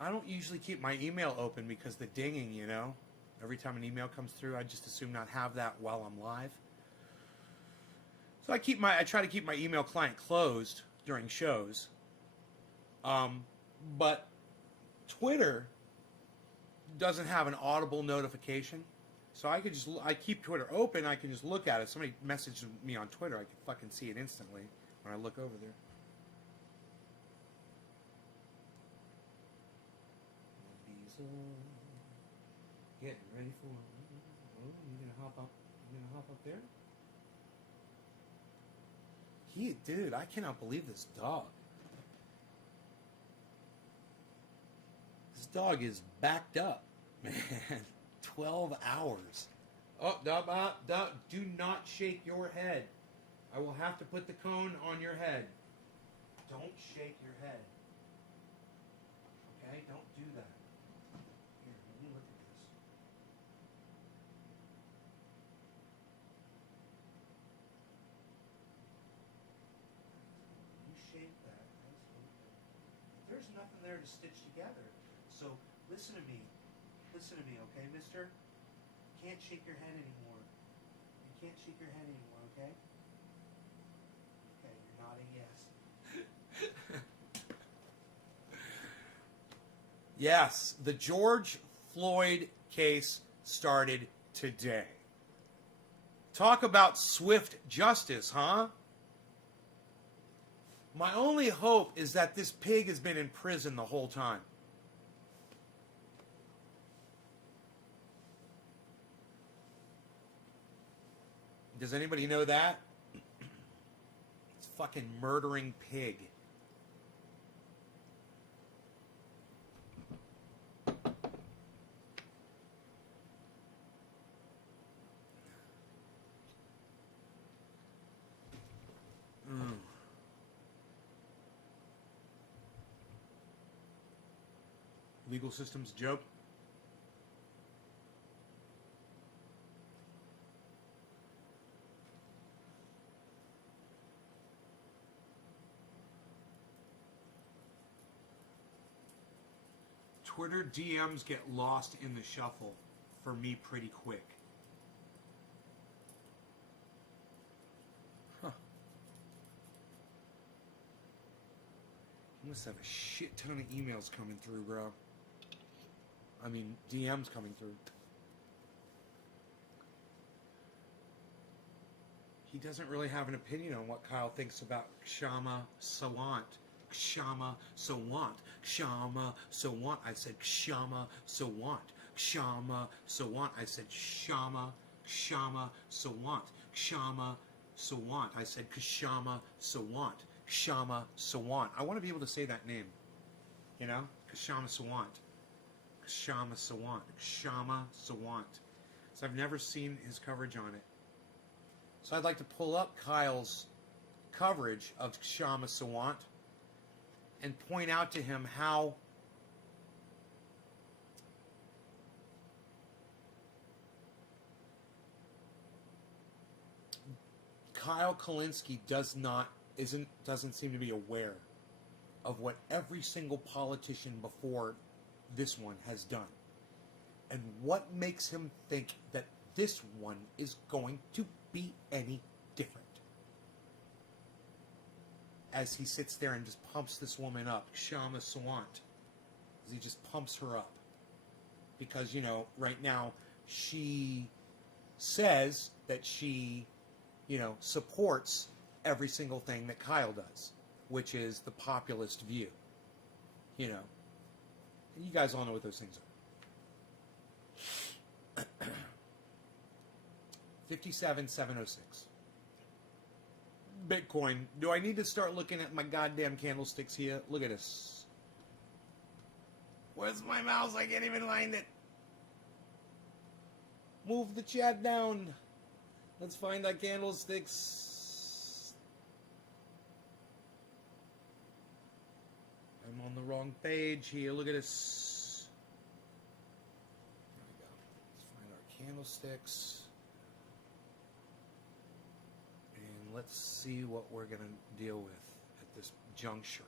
I don't usually keep my email open because the dinging, you know. Every time an email comes through, I just assume not have that while I'm live. So I try to keep my email client closed during shows. But Twitter doesn't have an audible notification. So I keep Twitter open, I can just look at it. Somebody messaged me on Twitter, I can fucking see it instantly when I look over there. Getting ready for. Oh, you gonna hop up? You gonna hop up there? Dude, I cannot believe this dog. This dog is backed up, man. 12 hours. Oh, do not shake your head. I will have to put the cone on your head. Don't shake your head. Okay? Don't do that. Here, let me look at this. You shake that. There's nothing there to stitch together. So listen to me. Listen to me, okay, mister? You can't shake your head anymore. You can't shake your head anymore, okay? Okay, you're nodding yes. Yes, the George Floyd case started today. Talk about swift justice, huh? My only hope is that this pig has been in prison the whole time. Does anybody know that? It's fucking murdering pig. Legal system's a joke. Twitter DMs get lost in the shuffle for me pretty quick. Huh. You must have a shit ton of emails coming through, bro. I mean, DMs coming through. He doesn't really have an opinion on what Kyle thinks about Kshama Sawant. Kshama Sawant. Kshama Sawant. I said Kshama Sawant. Kshama Sawant. I said Kshama Sawant. Kshama Sawant. I said Kshama Sawant. Kshama Sawant. I want to be able to say that name. You know? Kshama Sawant. Kshama Sawant. Kshama Sawant. So I've never seen his coverage on it. So I'd like to pull up Kyle's coverage of Kshama Sawant and point out to him how Kyle Kalinske doesn't seem to be aware of what every single politician before this one has done, and what makes him think that this one is going to be any different. As he sits there and just pumps this woman up, Kshama Sawant, as he just pumps her up, because, you know, right now she says that she, you know, supports every single thing that Kyle does, which is the populist view, you know. And you guys all know what those things are. 57,706. Bitcoin. Do I need to start looking at my goddamn candlesticks here? Look at this. Where's my mouse? I can't even find it. Move the chat down. Let's find our candlesticks. I'm on the wrong page here. Look at this. There we go. Let's find our candlesticks. And let's see what we're going to deal with at this juncture.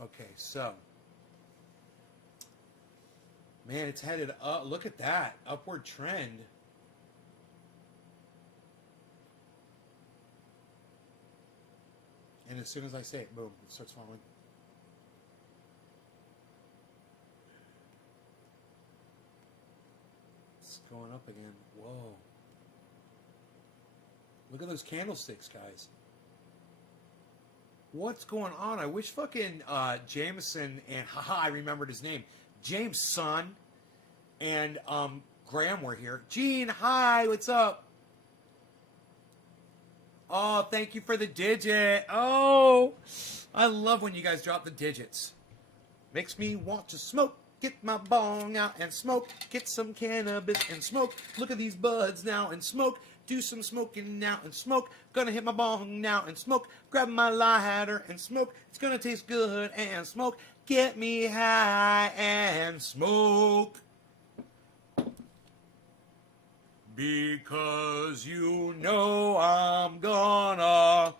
Okay, so. Man, it's headed up. Look at that. Upward trend. And as soon as I say it, boom, it starts falling. It's going up again. Whoa. Look at those candlesticks, guys. What's going on? I wish fucking Jameson and, haha, I remembered his name. James' son and Graham were here. Gene, hi, what's up? Oh, thank you for the digit. Oh, I love when you guys drop the digits. Makes me want to smoke get my bong out and smoke, get some cannabis and smoke, look at these buds now and smoke, do some smoking now and smoke, gonna hit my bong now and smoke, grab my lighter and smoke, it's gonna taste good and smoke, get me high and smoke. Because you know I'm gonna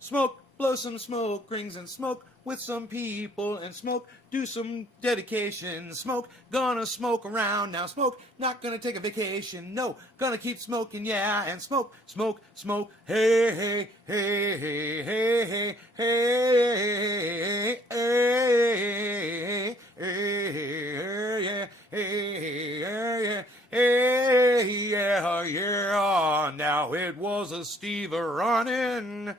smoke, blow some smoke rings and smoke with some people and smoke, do some dedication, smoke, gonna smoke around now, smoke, not gonna take a vacation, no, gonna keep smoking, yeah, and smoke, smoke, smoke, hey, hey, hey, hey, hey, hey, hey, hey, hey, yeah, hey, yeah, hey, yeah, yeah, now it was a Steve running,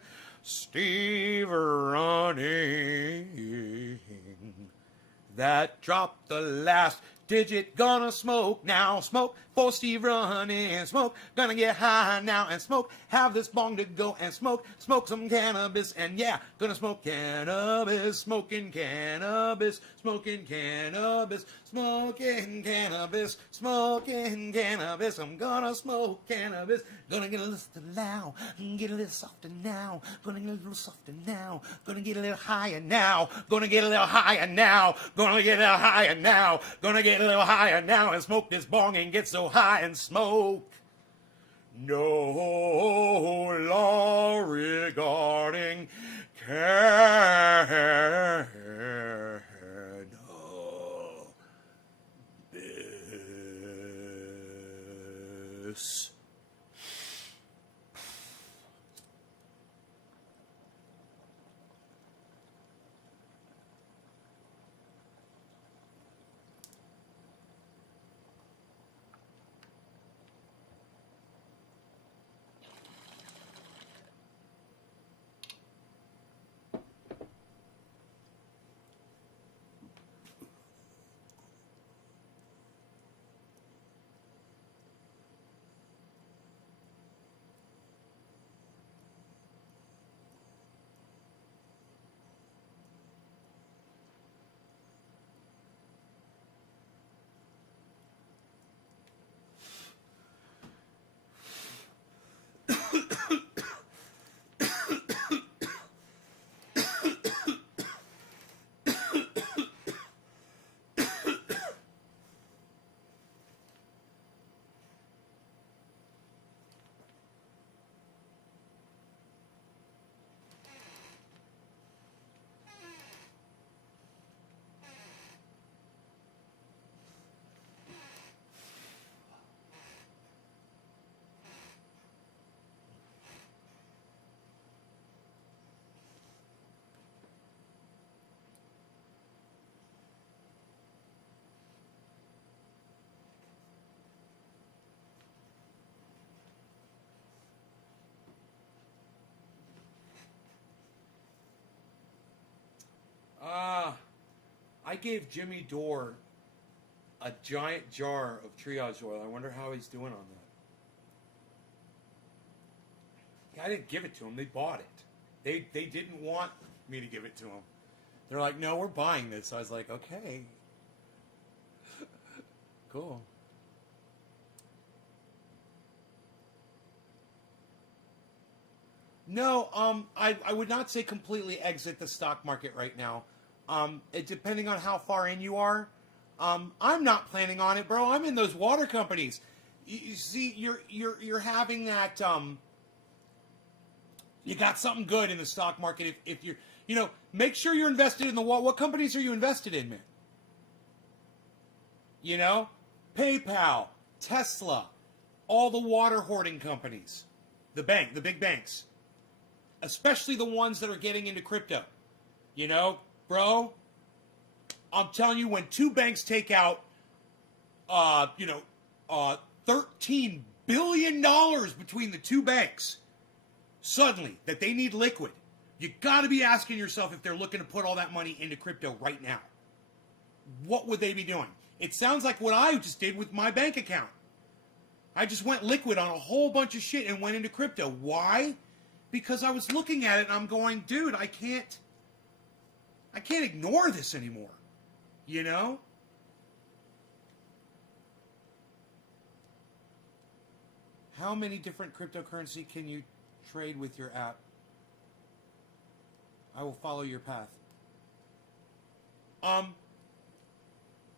that dropped the last digit, gonna smoke now, smoke for Steve running, smoke, gonna get high now and smoke, have this bong to go and smoke, smoke some cannabis and yeah, gonna smoke cannabis, smoking cannabis, smoking cannabis, smoking cannabis, smoking cannabis, I'm gonna smoke cannabis, gonna get a little loud, get a little softer now, gonna get a little softer now, gonna get a little higher now, gonna get a little higher now, gonna get a little higher now, gonna get a little higher now and smoke this bong and get so high and smoke. No law regarding cannabis. I gave Jimmy Dore a giant jar of triage oil. I wonder how he's doing on that. I didn't give it to him. They bought it. They didn't want me to give it to him. They're like, no, we're buying this. So I was like, okay. Cool. No, I would not say completely exit the stock market right now. Depending on how far in you are. I'm not planning on it, bro. I'm in those water companies. You see, you're having that. You got something good in the stock market. If you're, make sure you're invested in the water. What companies are you invested in, man? PayPal, Tesla, all the water hoarding companies, the big banks, especially the ones that are getting into crypto. Bro, I'm telling you, when two banks take out, $13 billion between the two banks, suddenly, that they need liquid, you got to be asking yourself if they're looking to put all that money into crypto right now. What would they be doing? It sounds like what I just did with my bank account. I just went liquid on a whole bunch of shit and went into crypto. Why? Because I was looking at it and I'm going, dude, I can't ignore this anymore. How many different cryptocurrency can you trade with your app? I will follow your path.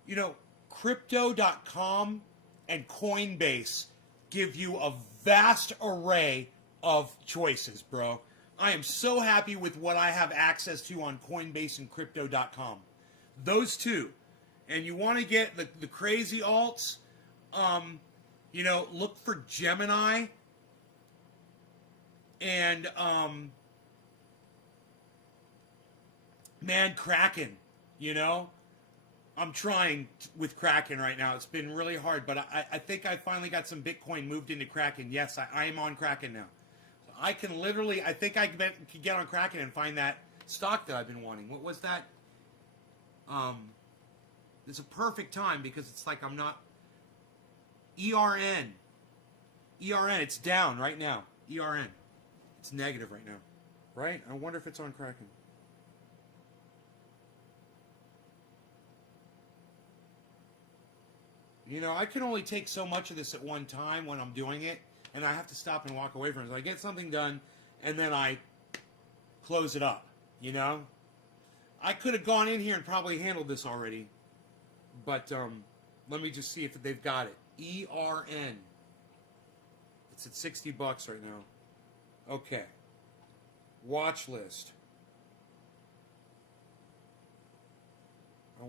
You know, crypto.com and Coinbase give you a vast array of choices, bro. I am so happy with what I have access to on Coinbase and crypto.com. Those two. And you want to get the crazy alts, you know, look for Gemini and man, Kraken, you know. I'm trying with Kraken right now. It's been really hard, but I think I finally got some Bitcoin moved into Kraken. Yes, I am on Kraken now. So I can literally, I think I can get on Kraken and find that stock that I've been wanting. What was that? It's a perfect time because it's like I'm not... ERN. ERN, it's down right now. ERN. It's negative right now. Right? I wonder if it's on Kraken. You know, I can only take so much of this at one time when I'm doing it, and I have to stop and walk away from it. So I get something done, and then I close it up, you know? I could have gone in here and probably handled this already, but let me just see if they've got it. ERN. It's at $60 right now. Okay. Watch list. How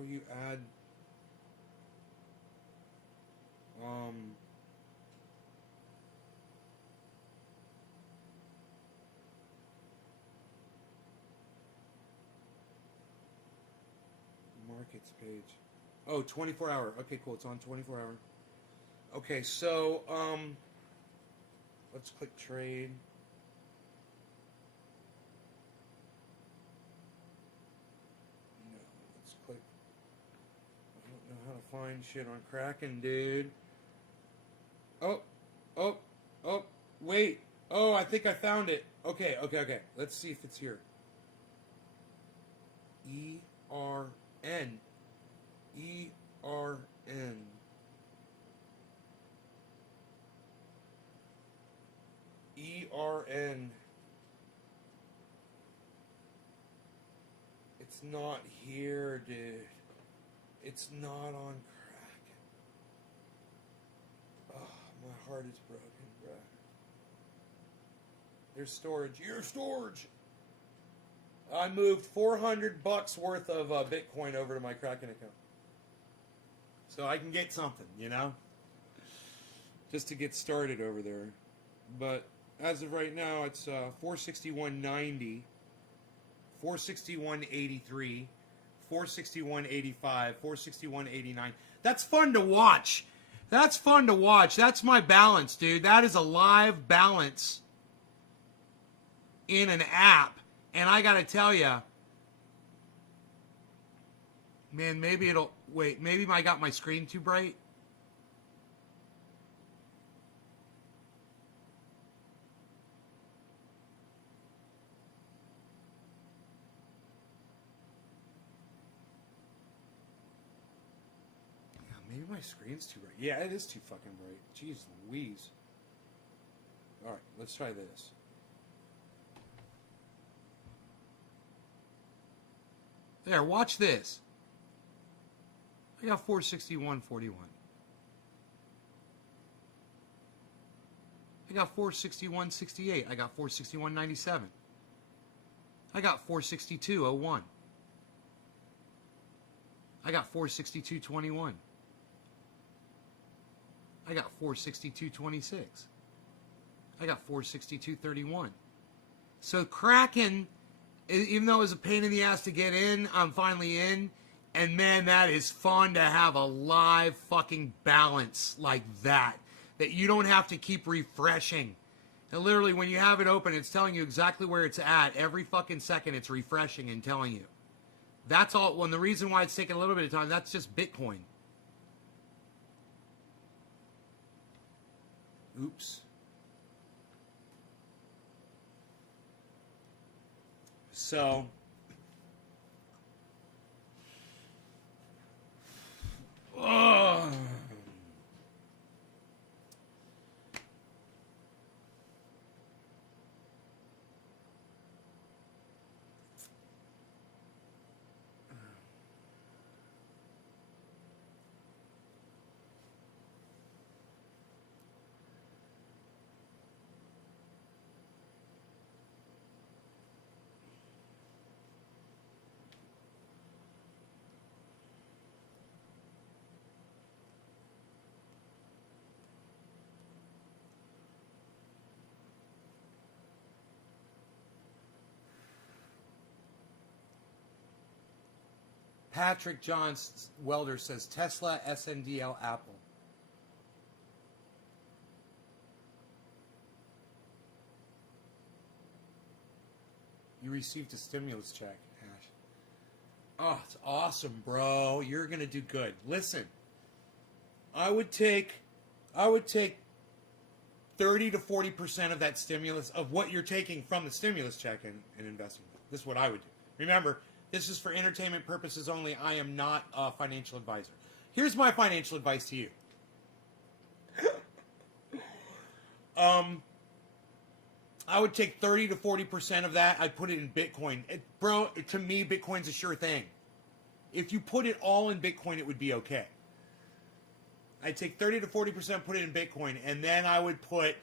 do you add... markets page. Oh, 24 hour. Okay, cool. It's on 24 hour. Okay, so let's click trade. No, let's click. I don't know how to find shit on Kraken, dude. Oh, wait. Oh, I think I found it. Okay. Let's see if it's here. ERN. ERN. ERN. It's not here, dude. It's not on Kraken. Oh, my heart is broken, bro. There's storage. Your storage. I moved $400 worth of Bitcoin over to my Kraken account, so I can get something, you know, just to get started over there. But as of right now, it's 461.90, 461.83, 461.85, 461.89. That's fun to watch. That's fun to watch. That's my balance, dude. That is a live balance in an app. And I gotta tell you, man, maybe it'll... Wait, maybe I got my screen too bright? Yeah, maybe my screen's too bright. Yeah, it is too fucking bright. Jeez Louise. Alright, let's try this. There, watch this. I got 461.41. I got 461.68. I got 461.97. I got 462.01. I got 462.21. I got 462.26. I got 462.31. So Kraken, even though it was a pain in the ass to get in, I'm finally in. And man, that is fun to have a live fucking balance like that. That you don't have to keep refreshing. And literally, when you have it open, it's telling you exactly where it's at. Every fucking second, it's refreshing and telling you. That's all. Well, and the reason why it's taking a little bit of time, that's just Bitcoin. Oops. So, Patrick John Welder says Tesla, SNDL, Apple. You received a stimulus check, Ash. Oh, it's awesome, bro. You're gonna do good. Listen, I would take 30 to 40% of that stimulus, of what you're taking from the stimulus check, and investing. This is what I would do. Remember, this is for entertainment purposes only. I am not a financial advisor. Here's my financial advice to you. I would take 30 to 40% of that. I'd put it in Bitcoin. To me, Bitcoin's a sure thing. If you put it all in Bitcoin, it would be okay. I'd take 30 to 40%, put it in Bitcoin, and then I would put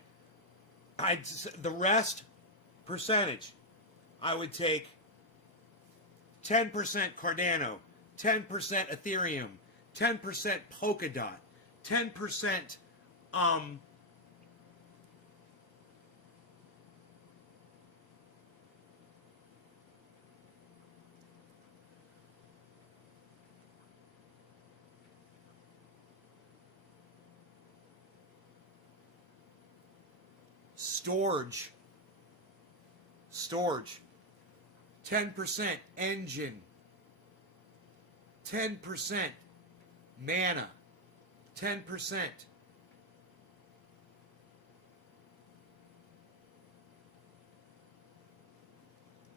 the rest percentage. I would take 10% Cardano, 10% Ethereum, 10% Polkadot, 10% storage, 10% engine, 10% mana, 10%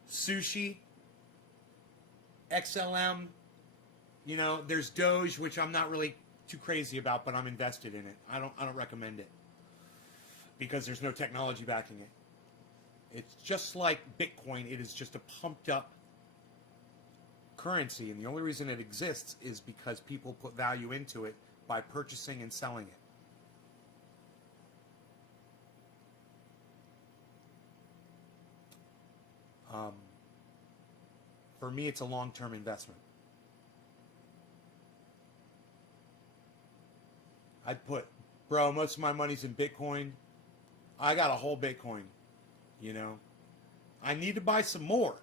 sushi, XLM, there's Doge, which I'm not really too crazy about, but I'm invested in it. I don't recommend it because there's no technology backing it. It's just like Bitcoin. It is just a pumped up currency, and the only reason it exists is because people put value into it by purchasing and selling it. For me, it's a long-term investment. I'd put, most of my money's in Bitcoin. I got a whole Bitcoin, I need to buy some more.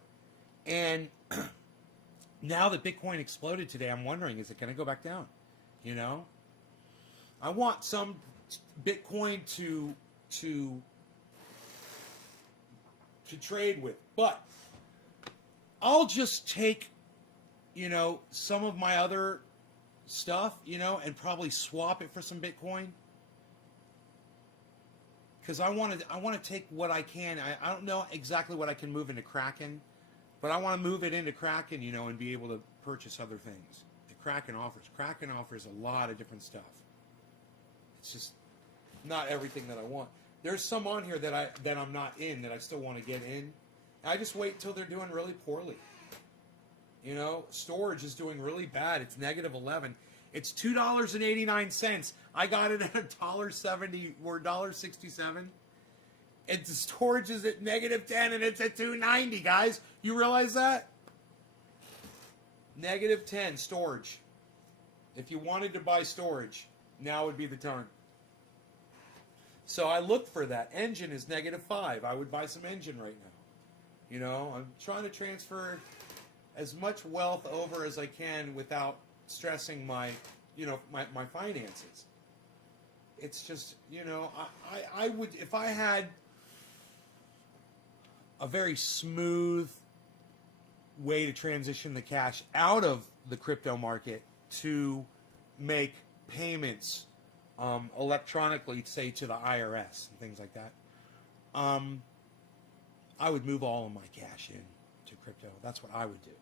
And now that Bitcoin exploded today, I'm wondering, is it going to go back down? I want some Bitcoin to trade with, but I'll just take, some of my other stuff, and probably swap it for some Bitcoin. Because I want to take what I can. I don't know exactly what I can move into Kraken, but I want to move it into Kraken, and be able to purchase other things. The Kraken offers a lot of different stuff. It's just not everything that I want. There's some on here that I'm not in, that I still want to get in. I just wait until they're doing really poorly. Storage is doing really bad. It's -11. It's $2.89. I got it at $1.70 or $1.67. And the storage is at -10 and it's at $2.90, guys. You realize that? -10 storage. If you wanted to buy storage, now would be the time. So I looked for that. Engine is -5. I would buy some engine right now. I'm trying to transfer as much wealth over as I can without stressing my finances. It's just, I would, if I had a very smooth way to transition the cash out of the crypto market to make payments electronically, say to the IRS and things like that, I would move all of my cash in to crypto. That's what I would do.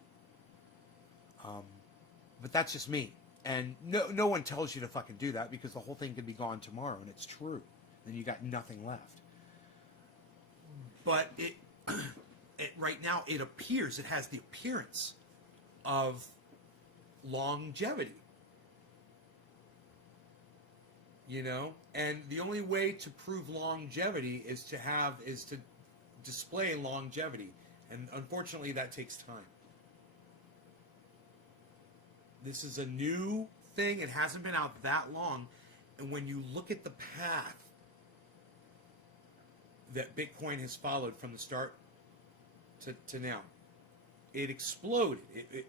But that's just me. And no one tells you to fucking do that, because the whole thing could be gone tomorrow, and it's true. Then you got nothing left. But it right now, it has the appearance of longevity. And the only way to prove longevity is to display longevity. And unfortunately, that takes time. This is a new thing. It hasn't been out that long. And when you look at the path that Bitcoin has followed from the start to now, it exploded.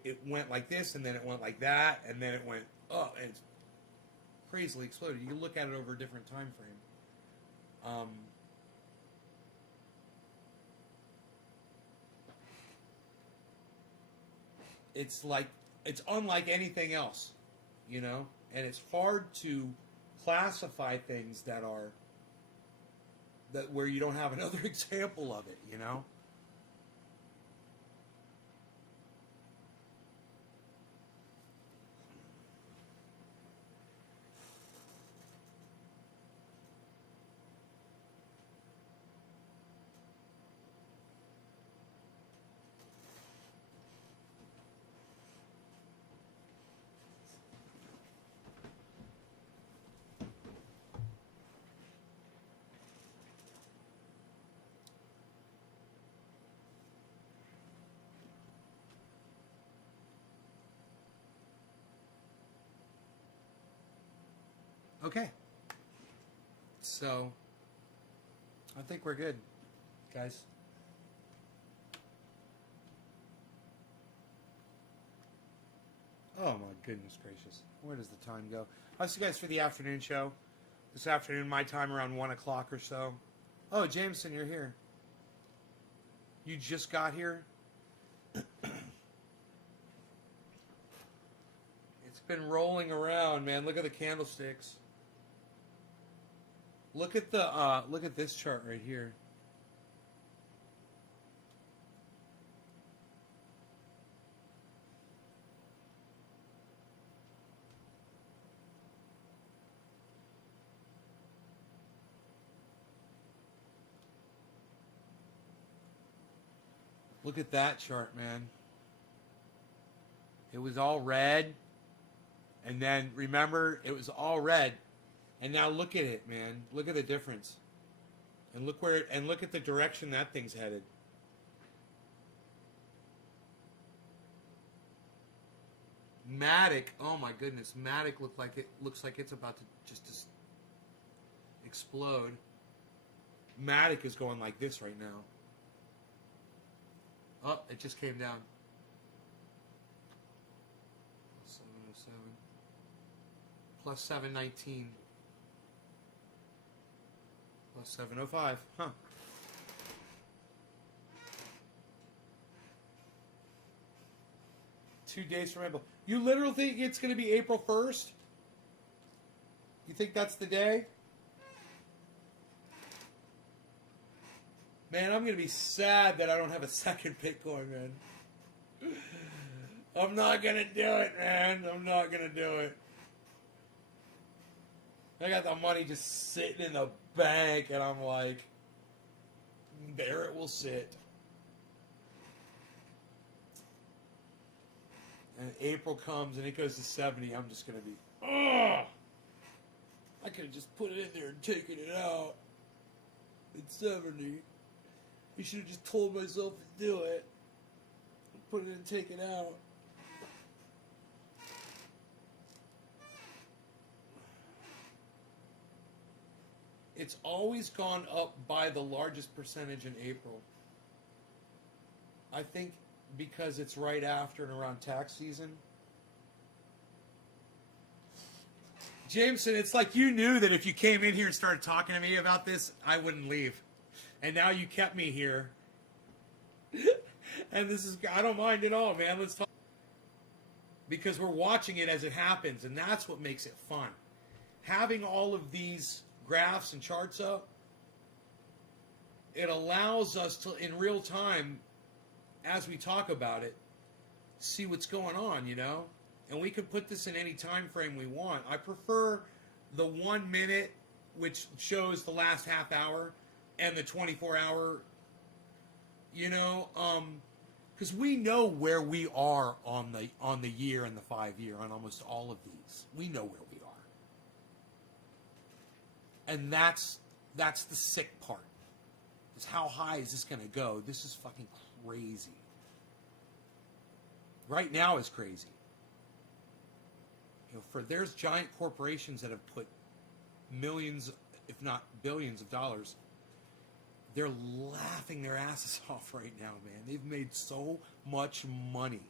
It went like this, and then it went like that, and then it went up, and it's crazily exploded. You can look at it over a different time frame. It's unlike anything else, you know, and it's hard to classify things that where you don't have another example of it, you know. Okay. So, I think we're good, guys. Oh my goodness gracious. Where does the time go? I'll see you guys for the afternoon show. This afternoon, my time, around 1 o'clock or so. Oh, Jameson, you're here. You just got here? It's been rolling around, man. Look at the candlesticks. Look at this chart right here. Look at that chart, man. It was all red. And then, remember, it was all red. And now look at it, man. Look at the difference. And look at the direction that thing's headed. Matic, oh my goodness, Matic looks like it's about to just explode. Matic is going like this right now. Oh, it just came down. 707 plus 719 plus 705. Huh. Two days from April. You literally think it's going to be April 1st? You think that's the day? Man, I'm going to be sad that I don't have a second Bitcoin, man. I'm not going to do it, man. I'm not going to do it. I got the money just sitting in the bank, and I'm like, there it will sit. And April comes, and it goes to 70. I'm just going to be, ugh! I could have just put it in there and taken it out. It's 70. You should have just told myself to do it. Put it in and take it out. It's always gone up by the largest percentage in April. I think because it's right after and around tax season. Jameson, it's like you knew that if you came in here and started talking to me about this, I wouldn't leave. And now you kept me here. And this is, I don't mind at all, man. Let's talk. Because we're watching it as it happens, and that's what makes it fun. Having all of these graphs and charts up, it allows us to, in real time, as we talk about it, see what's going on, you know? And we can put this in any time frame we want. I prefer the 1 minute, which shows the last half hour, and the 24-hour, you know, because we know where we are on the year and the 5 year on almost all of these. We know where we are, and that's the sick part. Is how high is this going to go? This is fucking crazy. Right now is crazy. You know, there's giant corporations that have put millions, if not billions of dollars. They're laughing their asses off right now, man. They've made so much money.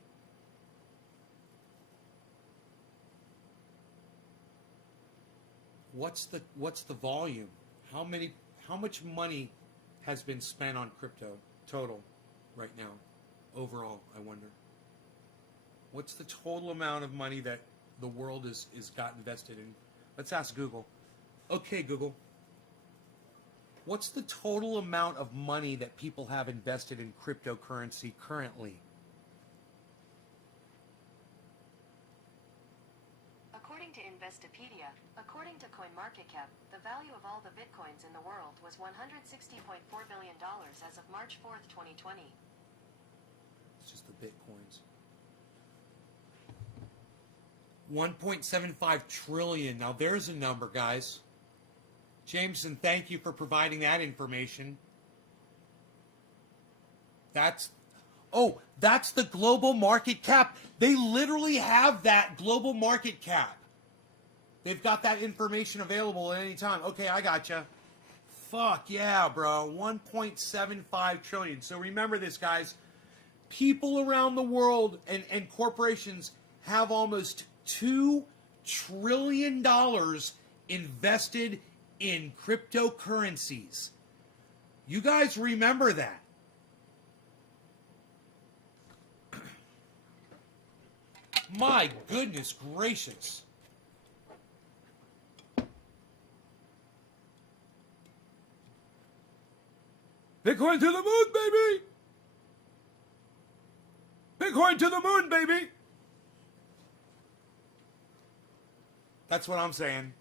What's the volume? How much money has been spent on crypto total right now? Overall, I wonder. What's the total amount of money that the world is got invested in? Let's ask Google. Okay, Google. What's the total amount of money that people have invested in cryptocurrency currently? According to Investopedia, according to CoinMarketCap, the value of all the bitcoins in the world was $160.4 billion as of March 4th, 2020. It's just the bitcoins. 1.75 trillion. Now there's a number, guys. Jameson, thank you for providing that information. That's the global market cap. They literally have that global market cap. They've got that information available at any time. Okay, I gotcha. Fuck yeah, bro. 1.75 trillion. So remember this, guys. People around the world and corporations have almost $2 trillion invested in cryptocurrencies. You guys remember that. My goodness gracious. Bitcoin to the moon, baby! Bitcoin to the moon, baby! That's what I'm saying.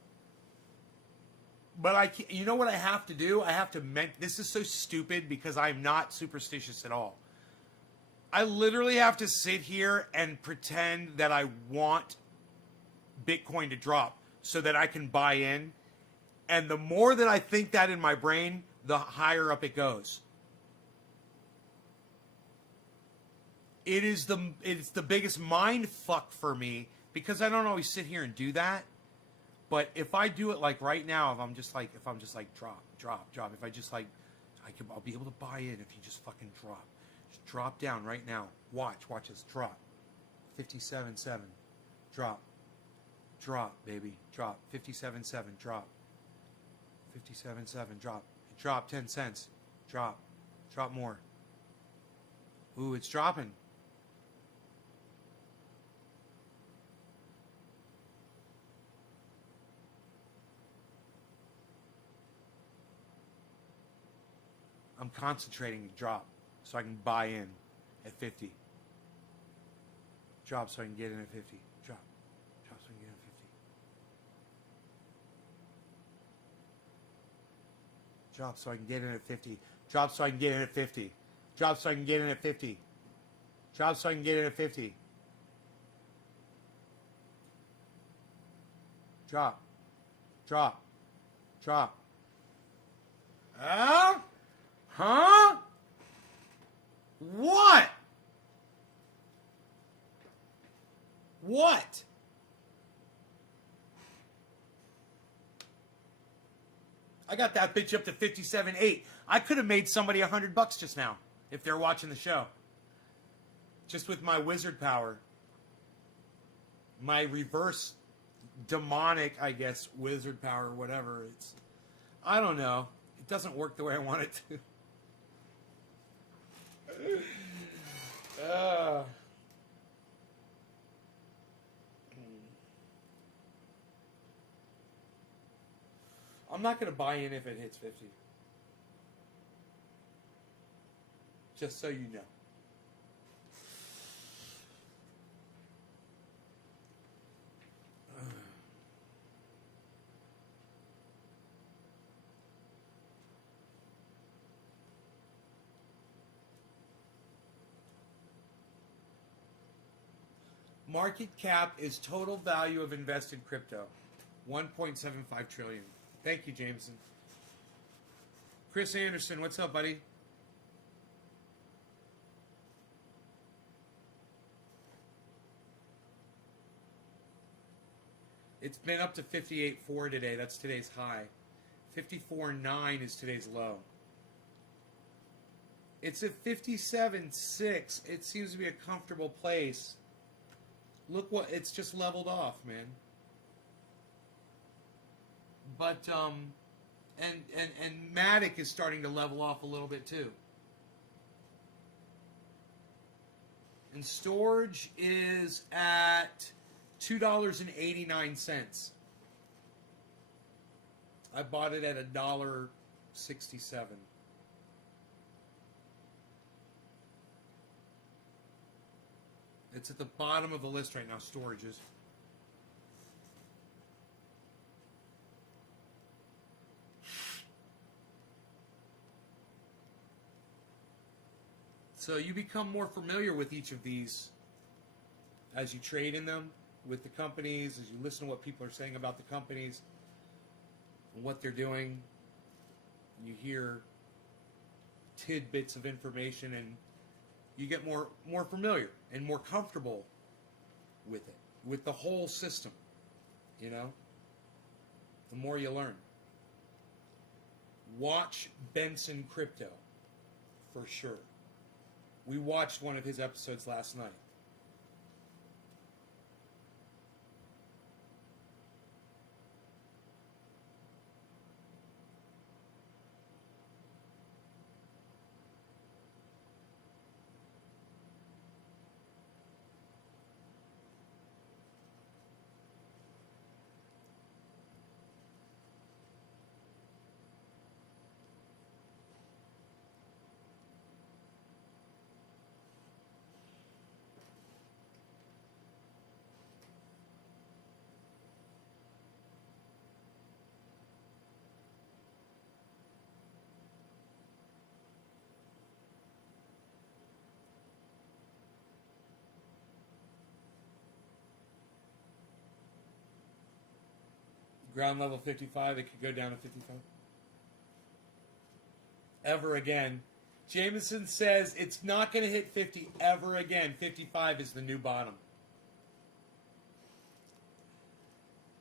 But you know what I have to do? I have to this is so stupid because I'm not superstitious at all. I literally have to sit here and pretend that I want Bitcoin to drop so that I can buy in. And the more that I think that in my brain, the higher up it goes. It's the biggest mind fuck for me because I don't always sit here and do that. But if I do it like right now, if I'm just like drop, if I just like, I'll be able to buy in if you just fucking drop. Just drop down right now. Watch this drop. 57.7, drop, baby, drop. 57.7, drop. 57.7, drop. It dropped 10 cents. Drop more. Ooh, it's dropping. I'm concentrating to drop so I can buy in at 50. Drop so I can get in at 50. Drop so I can get in at 50. Drop so I can get in at 50. Drop so I can get in at 50. Drop so I can get in at 50. Drop so I can get in at 50. Drop. Huh? What? I got that bitch up to 57.8. I could have made somebody $100 just now if they're watching the show. Just with my wizard power. My reverse demonic, I guess, wizard power or whatever. I don't know. It doesn't work the way I want it to. I'm not going to buy in if it hits 50. Just so you know. Market cap is total value of invested crypto. 1.75 trillion. Thank you, Jameson. Chris Anderson, what's up, buddy? It's been up to 58.4 today. That's today's high. 54.9 is today's low. It's at 57.6. It seems to be a comfortable place. Look what it's just leveled off, man. But and Matic is starting to level off a little bit too. And storage is at $2.89. I bought it at $1.67. It's at the bottom of the list right now, storages. So you become more familiar with each of these as you trade in them with the companies, as you listen to what people are saying about the companies and what they're doing. You hear tidbits of information and you get more familiar and more comfortable with it, with the whole system, you know? The more you learn. Watch Benson Crypto, for sure. We watched one of his episodes last night. Ground level 55, it could go down to 55. Ever again. Jameson says it's not going to hit 50 ever again. 55 is the new bottom.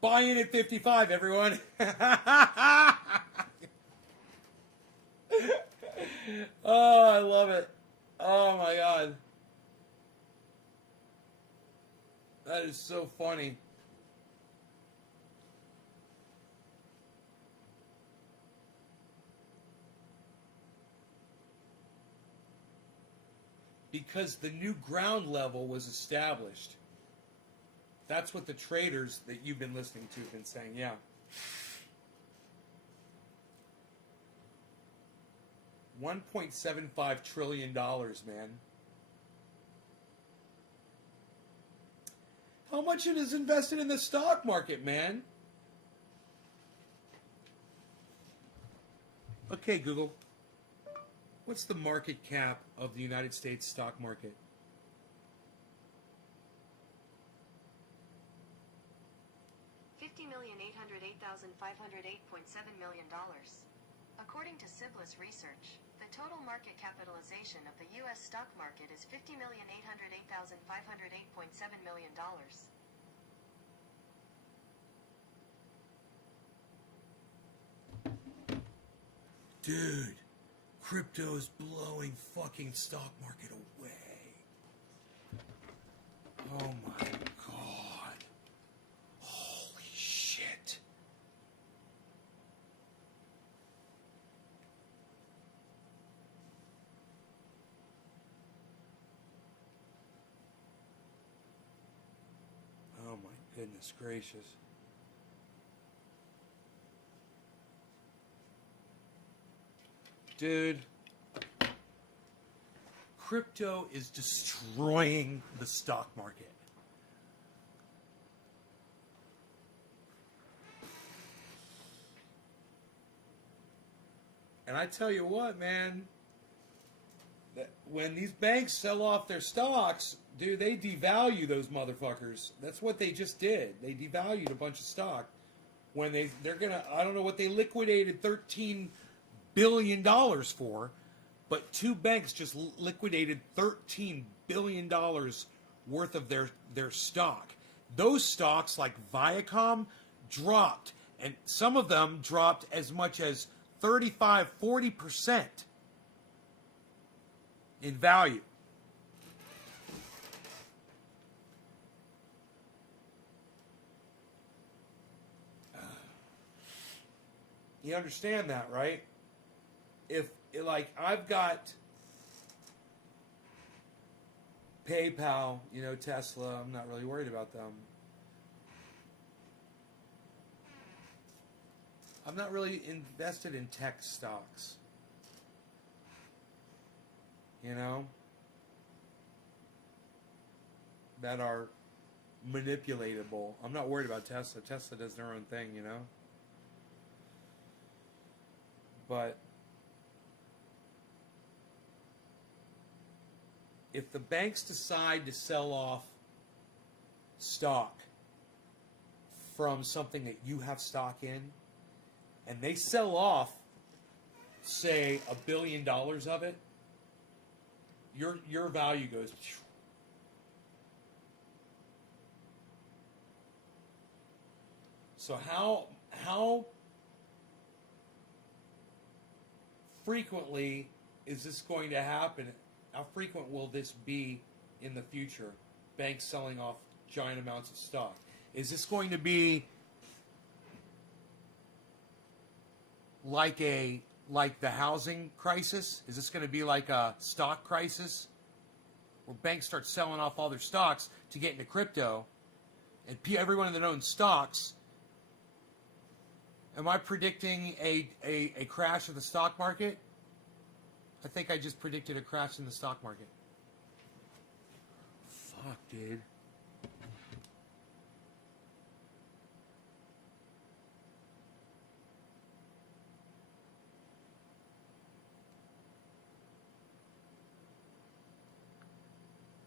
Buy in at 55, everyone. Oh, I love it. Oh, my God. That is so funny. Because the new ground level was established. That's what the traders that you've been listening to have been saying, yeah. $1.75 trillion, man. How much it is invested in the stock market, man? Okay, Google. What's the market cap of the United States stock market? $50,808,508.7 million. According to Siblis Research, the total market capitalization of the U.S. stock market is $50,808,508.7 million. Dude, crypto is blowing fucking stock market away. Oh my God. Holy shit. Oh my goodness gracious. Dude, crypto is destroying the stock market. And I tell you what, man, that when these banks sell off their stocks, dude, they devalue those motherfuckers. That's what they just did. They devalued a bunch of stock. When they're gonna, I don't know what they liquidated $13 billion for, but two banks just liquidated $13 billion worth of their stock. Those stocks, like Viacom, dropped, and some of them dropped as much as 35-40%. in value. You understand that, right? If, like, I've got PayPal, you know, Tesla, I'm not really worried about them. I'm not really invested in tech stocks. You know? That are manipulatable. I'm not worried about Tesla. Tesla does their own thing, you know? But if the banks decide to sell off stock from something that you have stock in, and they sell off, say, $1 billion of it, your value goes. So how frequently is this going to happen? How frequent will this be in the future? Banks selling off giant amounts of stock. Is this going to be like the housing crisis? Is this going to be like a stock crisis where banks start selling off all their stocks to get into crypto, and everyone that owns stocks? Am I predicting a crash of the stock market? I think I just predicted a crash in the stock market. Fuck, dude.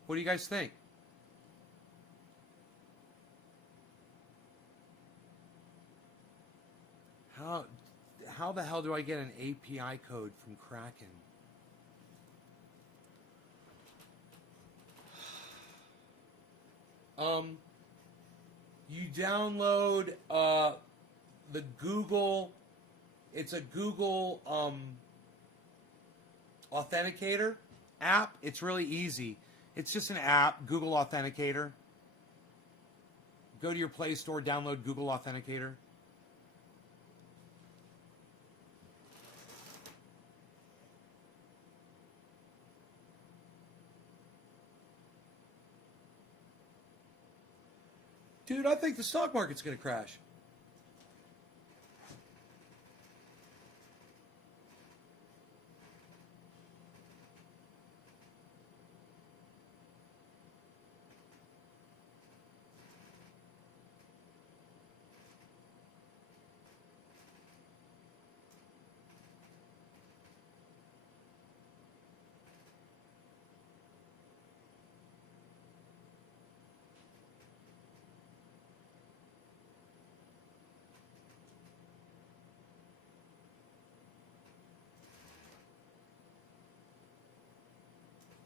What do you guys think? How the hell do I get an API code from Kraken? You download the Google. It's a Google Authenticator app. It's really easy. It's just an app, Google Authenticator. Go to your Play Store, download Google Authenticator. Dude, I think the stock market's going to crash.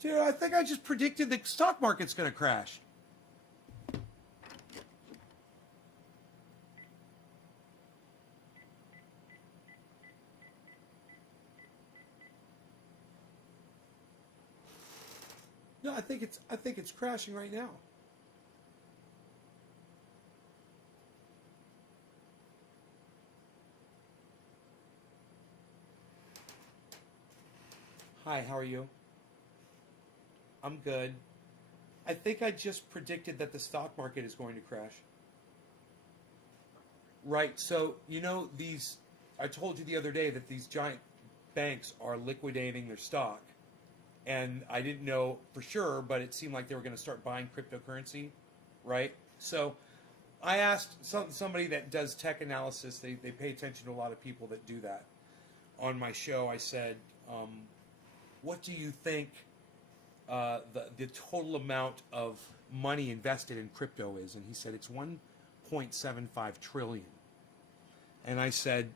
Dude, I think I just predicted the stock market's going to crash. No, I think it's crashing right now. Hi, how are you? I'm good. I think I just predicted that the stock market is going to crash. Right, so, you know, I told you the other day that these giant banks are liquidating their stock. And I didn't know for sure, but it seemed like they were going to start buying cryptocurrency, right? So I asked somebody that does tech analysis, they pay attention to a lot of people that do that. On my show, I said, what do you think the total amount of money invested in crypto is? And he said it's 1.75 trillion. And I said,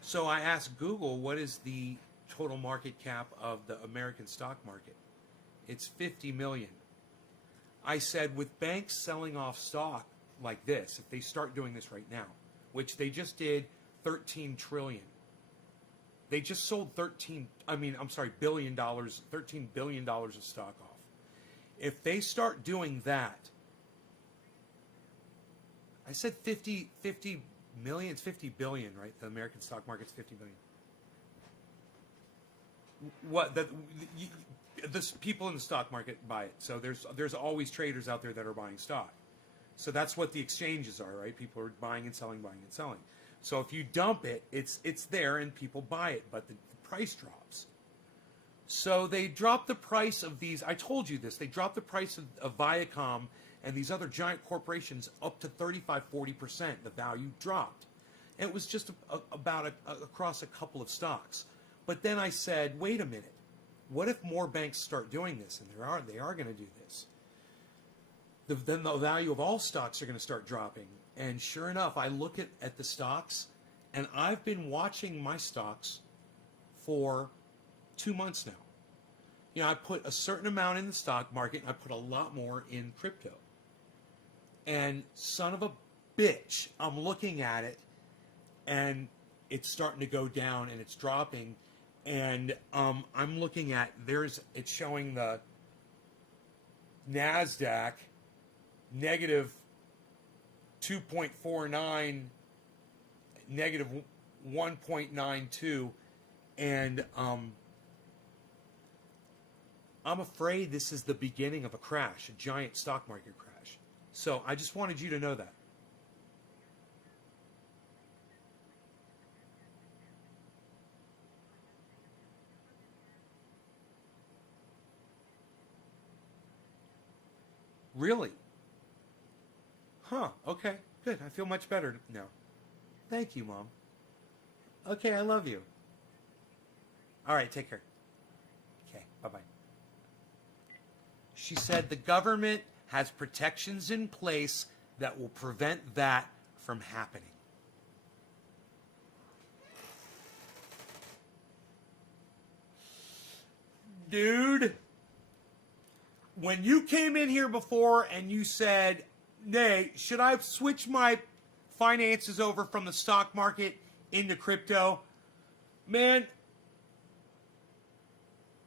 so I asked Google, what is the total market cap of the American stock market? It's 50 million. I said, with banks selling off stock like this, if they start doing this right now, which they just did 13 trillion, They just sold $13 billion of stock off. If they start doing that, I said 50 million, it's 50 billion, right? The American stock market's 50 billion. What the people in the stock market buy it. So there's always traders out there that are buying stock. So that's what the exchanges are, right? People are buying and selling, buying and selling. So if you dump it, it's there and people buy it, but the price drops. So they dropped the price of these. I told you this. They dropped the price of Viacom and these other giant corporations up to 35-40%. The value dropped. And it was just about across a couple of stocks. But then I said, wait a minute. What if more banks start doing this? And they are going to do this. Then the value of all stocks are going to start dropping. And sure enough, I look at the stocks, and I've been watching my stocks for 2 months now. You know, I put a certain amount in the stock market, and I put a lot more in crypto. And son of a bitch, I'm looking at it, and it's starting to go down, and it's dropping. And I'm looking at, it's showing the NASDAQ negative 2.49, negative 1.92, and I'm afraid this is the beginning of a crash, a giant stock market crash. So I just wanted you to know that. Really? Huh, okay, good. I feel much better now. Thank you, Mom. Okay, I love you. All right, take care. Okay, bye-bye. She said the government has protections in place that will prevent that from happening. Dude, when you came in here before and you said, Nay, should I switch my finances over from the stock market into crypto? Man,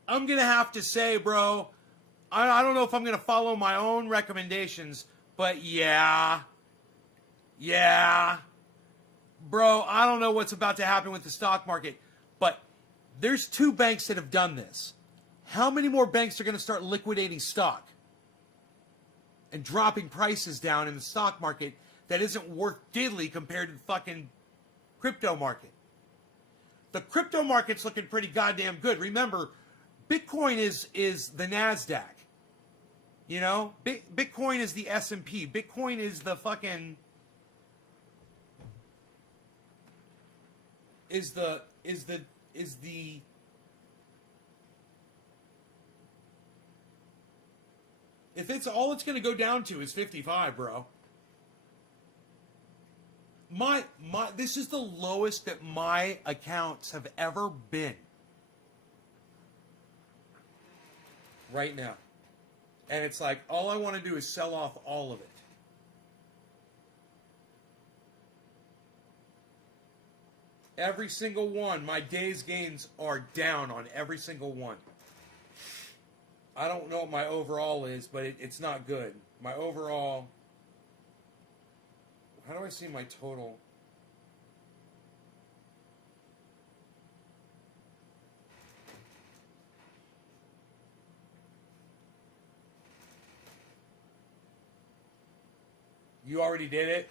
I'm going to have to say, bro, I don't know if I'm going to follow my own recommendations, but yeah. Bro, I don't know what's about to happen with the stock market, but there's 2 banks that have done this. How many more banks are going to start liquidating stock and dropping prices down in the stock market that isn't worth diddly compared to the fucking crypto market? The crypto market's looking pretty goddamn good. Remember, Bitcoin is the NASDAQ. You know? Bitcoin is the S&P. Bitcoin is the fucking... Is the... If it's all it's going to go down to is 55, bro. This is the lowest that my accounts have ever been. Right now. And it's like, all I want to do is sell off all of it. Every single one. My day's gains are down on every single one. I don't know what my overall is, but it's not good. My overall... How do I see my total? You already did it?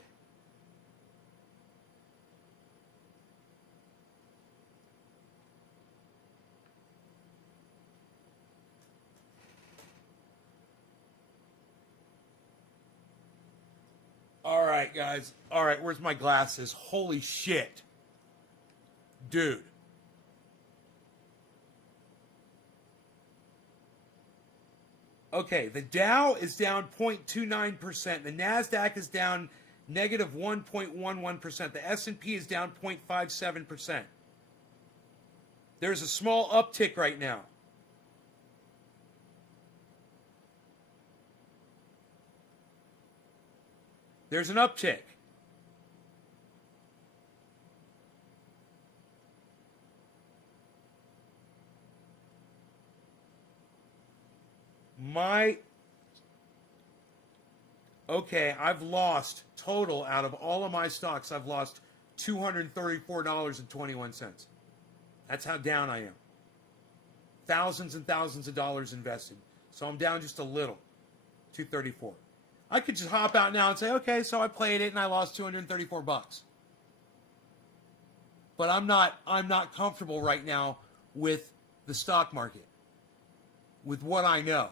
All right, guys. All right, where's my glasses? Holy shit. Dude. Okay, the Dow is down 0.29%. The NASDAQ is down negative 1.11%. The S&P is down 0.57%. There's a small uptick right now. There's an uptick. Okay, I've lost total out of all of my stocks. I've lost $234.21. That's how down I am. Thousands and thousands of dollars invested. So I'm down just a little. 234. I could just hop out now and say, okay, so I played it and I lost 234 bucks. But I'm not comfortable right now with the stock market, with what I know.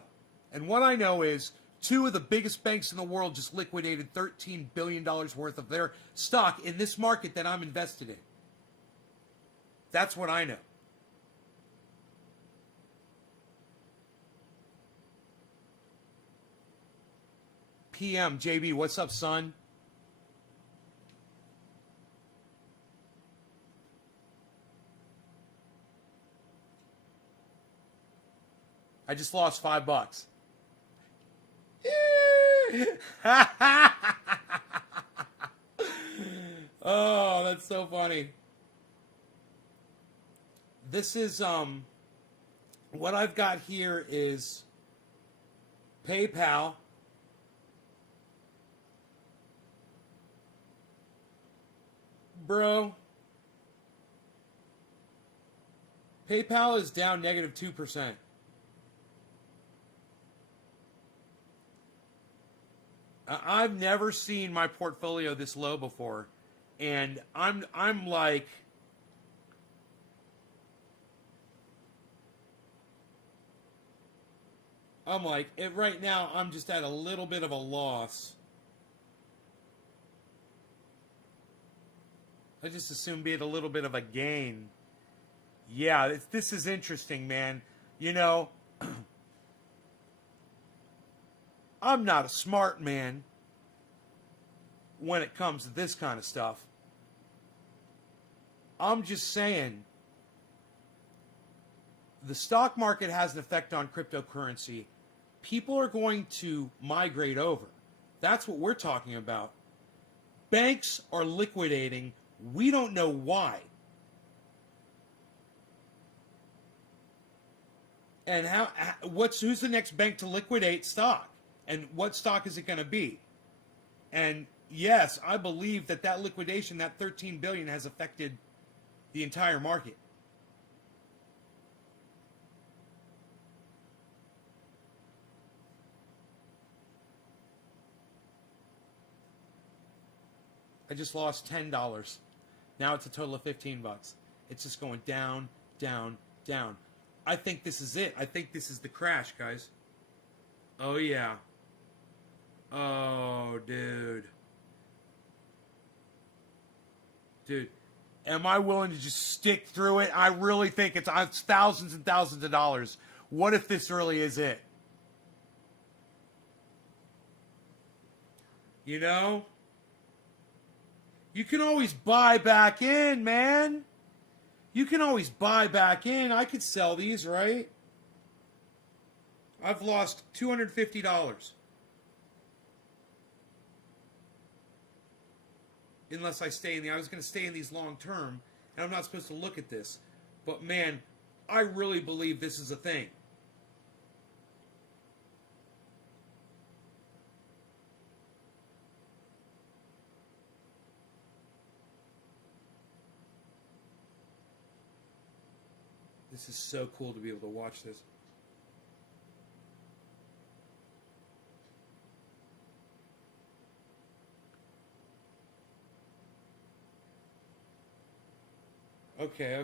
And what I know is two of the biggest banks in the world just liquidated $13 billion worth of their stock in this market that I'm invested in. That's what I know. PM, JB, what's up, son? I just lost $5. Oh, that's so funny. This is what I've got here is PayPal. Bro, PayPal is down negative 2%. I've never seen my portfolio this low before, and I'm like, right now I'm just at a little bit of a loss. I just assume be at a little bit of a gain. Yeah, this is interesting, man. You know, I'm not a smart man when it comes to this kind of stuff. I'm just saying the stock market has an effect on cryptocurrency. People are going to migrate over. That's what we're talking about. Banks are liquidating. We don't know why. And who's the next bank to liquidate stock? And what stock is it going to be? And yes, I believe that liquidation, that $13 billion, has affected the entire market. I just lost $10. Now it's a total of $15. It's just going down, down, down. I think this is it. I think this is the crash, guys. Oh, yeah. Oh, dude. Dude, am I willing to just stick through it? I really think it's thousands and thousands of dollars. What if this really is it? You know? You can always buy back in, man. You can always buy back in. I could sell these, right? I've lost $250. Unless I stay in I was going to stay in these long term, and I'm not supposed to look at this. But man, I really believe this is a thing. This is so cool to be able to watch this. Okay.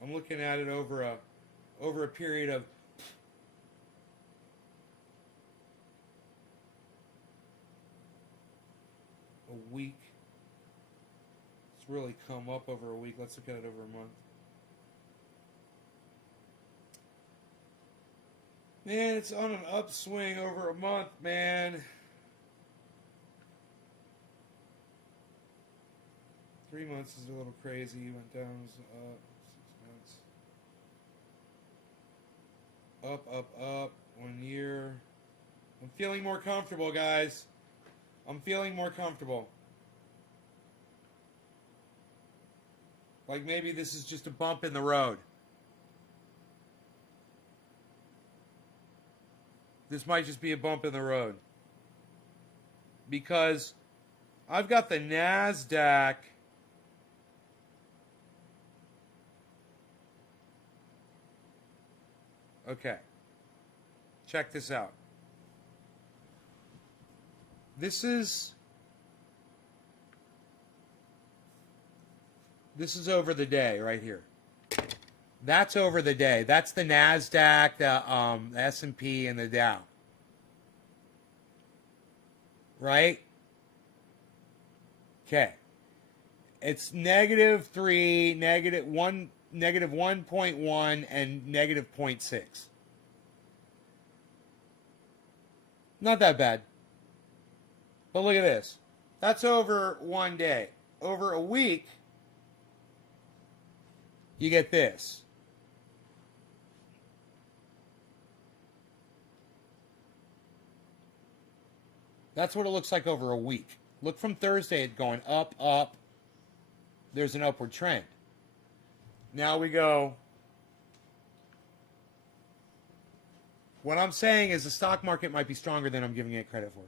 I'm looking at it over a period of a week. It's really come up over a week. Let's look at it over a month. Man, it's on an upswing over a month, man. 3 months is a little crazy. Went down, up. 6 months. Up. 1 year. I'm feeling more comfortable, guys. I'm feeling more comfortable. Like maybe this is just a bump in the road. this might just be a bump in the road. Because I've got the NASDAQ. Okay. Check this out. This is over the day right here. That's over the day. That's the NASDAQ, the S&P, and the Dow. Right? Okay. It's -3, -1, -1.1, and -0.6. Not that bad. But look at this. That's over one day. Over a week, you get this. That's what it looks like over a week. Look from Thursday, it's going up, up. There's an upward trend. Now we go. What I'm saying is the stock market might be stronger than I'm giving it credit for.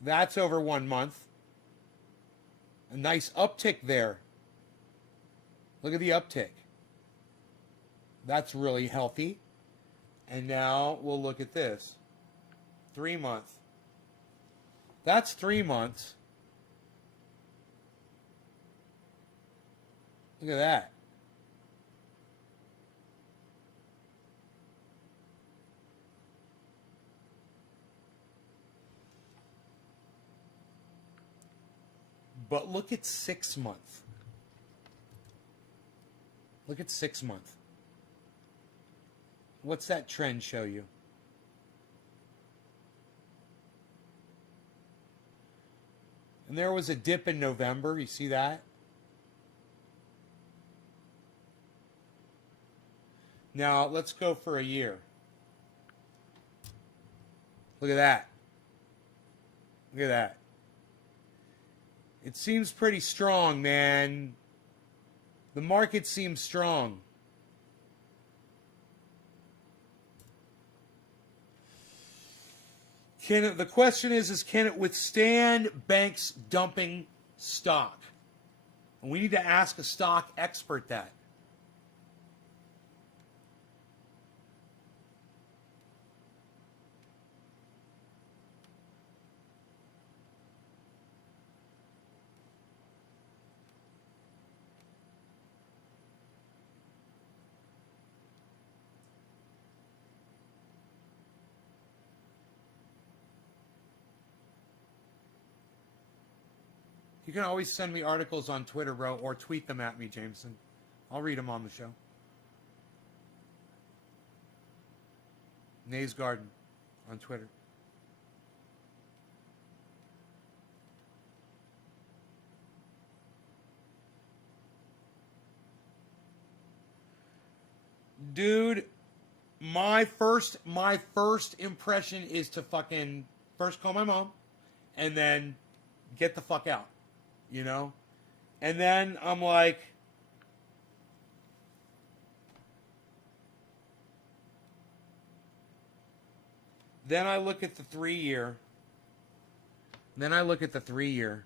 That's over 1 month. A nice uptick there. Look at the uptick. That's really healthy. And now we'll look at this. 3 months. That's 3 months. Look at that. But look at 6 months. Look at 6 months. What's that trend show you? And there was a dip in November. You see that? Now, let's go for a year. Look at that. Look at that. It seems pretty strong, man. The market seems strong. The question is can it withstand banks dumping stock? And we need to ask a stock expert that. You can always send me articles on Twitter, bro, or tweet them at me, Jameson. I'll read them on the show. Nays Garden on Twitter. Dude, my first impression is to fucking first call my mom and then get the fuck out. You know? And then I'm like, then I look at the 3 year. Then I look at the 3 year.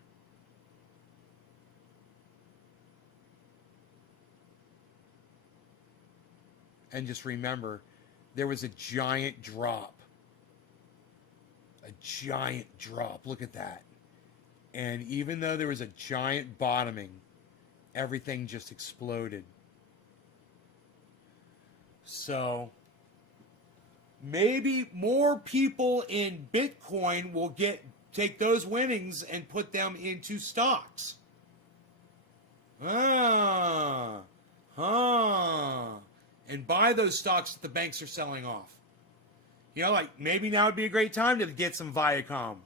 And just remember, there was a giant drop. A giant drop. Look at that. And even though there was a giant bottoming, everything just exploded. So maybe more people in Bitcoin will take those winnings and put them into stocks. And buy those stocks that the banks are selling off. You know, like maybe now would be a great time to get some Viacom.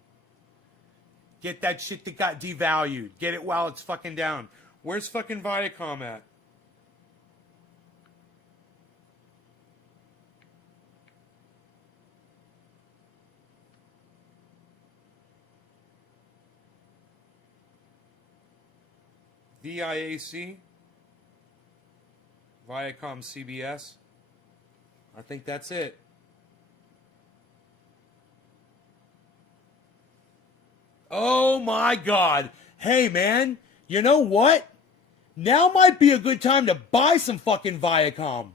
Get that shit that got devalued. Get it while it's fucking down. Where's fucking Viacom at? VIAC, Viacom CBS. I think that's it. Oh my God. Hey man, you know what? Now might be a good time to buy some fucking Viacom.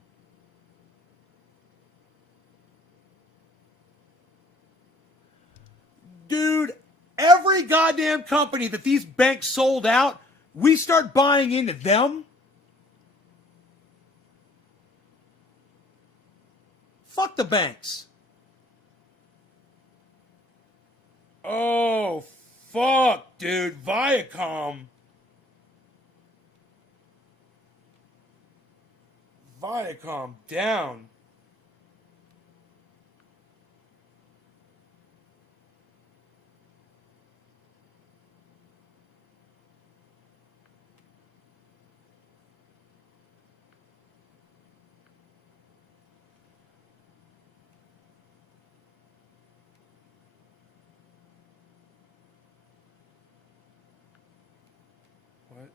Dude, every goddamn company that these banks sold out, we start buying into them. Fuck the banks. Oh, fuck, dude. Viacom. Viacom down. What?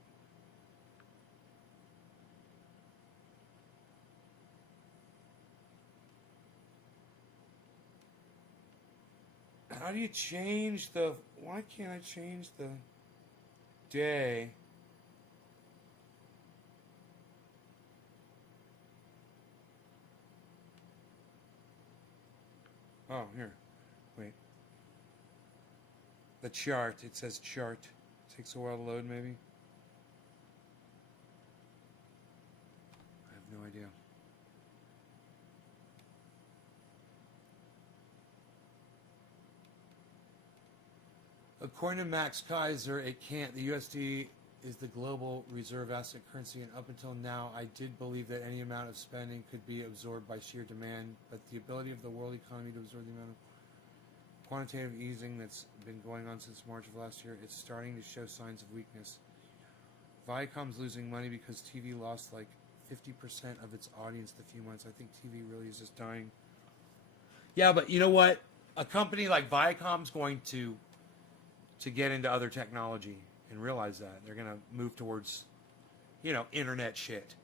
How do you change the... Why can't I change the day? Oh, here. Wait. The chart. It says chart. Takes a while to load, maybe. I have no idea. According to Max Kaiser, it can't. The USD is the global reserve asset currency, and up until now, I did believe that any amount of spending could be absorbed by sheer demand, but the ability of the world economy to absorb the amount of quantitative easing that's been going on since March of last year, it's starting to show signs of weakness. Viacom's losing money because TV lost like 50% of its audience in a few months. I think TV really is just dying. Yeah, but you know what? A company like Viacom's going to get into other technology and realize that. They're going to move towards, you know, internet shit.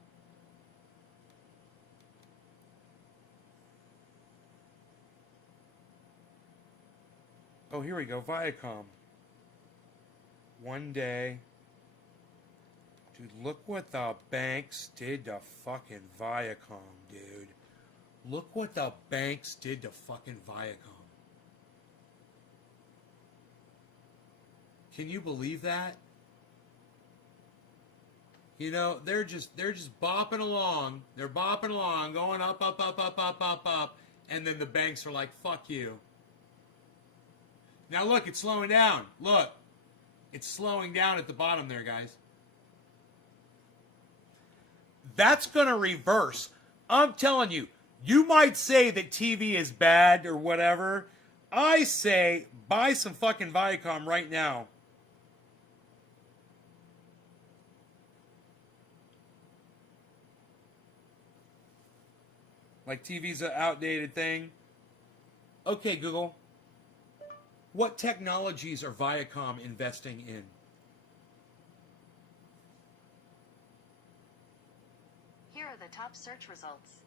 Oh, here we go. Viacom. One day. Dude, look what the banks did to fucking Viacom, dude. Look what the banks did to fucking Viacom. Can you believe that? You know, they're just bopping along. They're bopping along, going up, up, up, up, up, up, up, and then the banks are like, fuck you. Now look, it's slowing down. Look. It's slowing down at the bottom there, guys. That's going to reverse. I'm telling you, you might say that TV is bad or whatever. I say buy some fucking Viacom right now. Like TV's an outdated thing. Okay, Google. What technologies are Viacom investing in? Here are the top search results.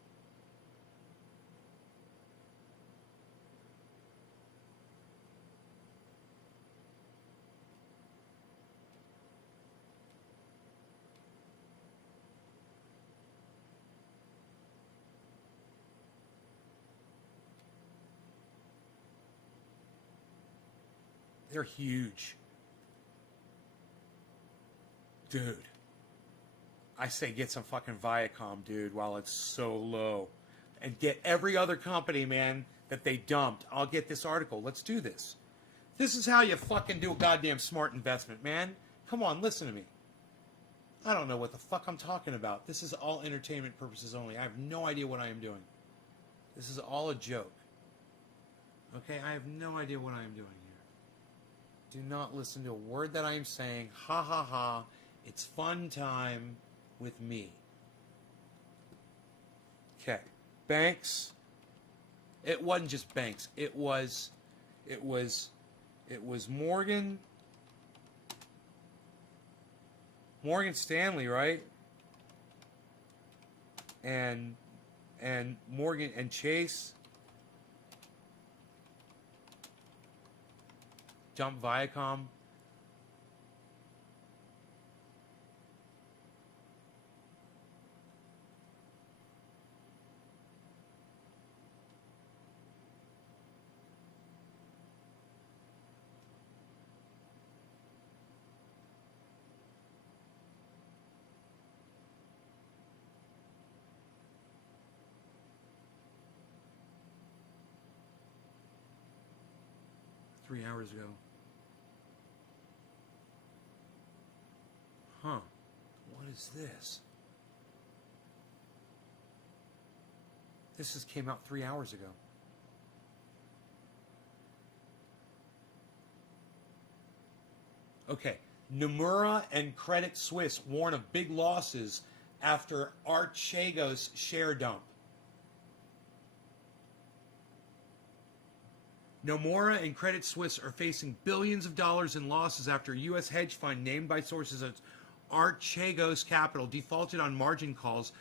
They're huge. Dude. I say get some fucking Viacom, dude, while it's so low. And get every other company, man, that they dumped. I'll get this article. Let's do this. This is how you fucking do a goddamn smart investment, man. Come on, listen to me. I don't know what the fuck I'm talking about. This is all entertainment purposes only. I have no idea what I am doing. This is all a joke. Okay? I have no idea what I am doing here. Do not listen to a word that I am saying. Ha ha ha. It's fun time with me. Okay. Banks. It wasn't just banks. It was Morgan Morgan Stanley, right? And Morgan and Chase dumped Viacom. Three hours ago. Huh. What is this? This just came out 3 hours ago. Okay. Nomura and Credit Suisse warn of big losses after Archegos share dump. Nomura and Credit Suisse are facing billions of dollars in losses after a U.S. hedge fund named by sources as Archegos Capital defaulted on margin calls,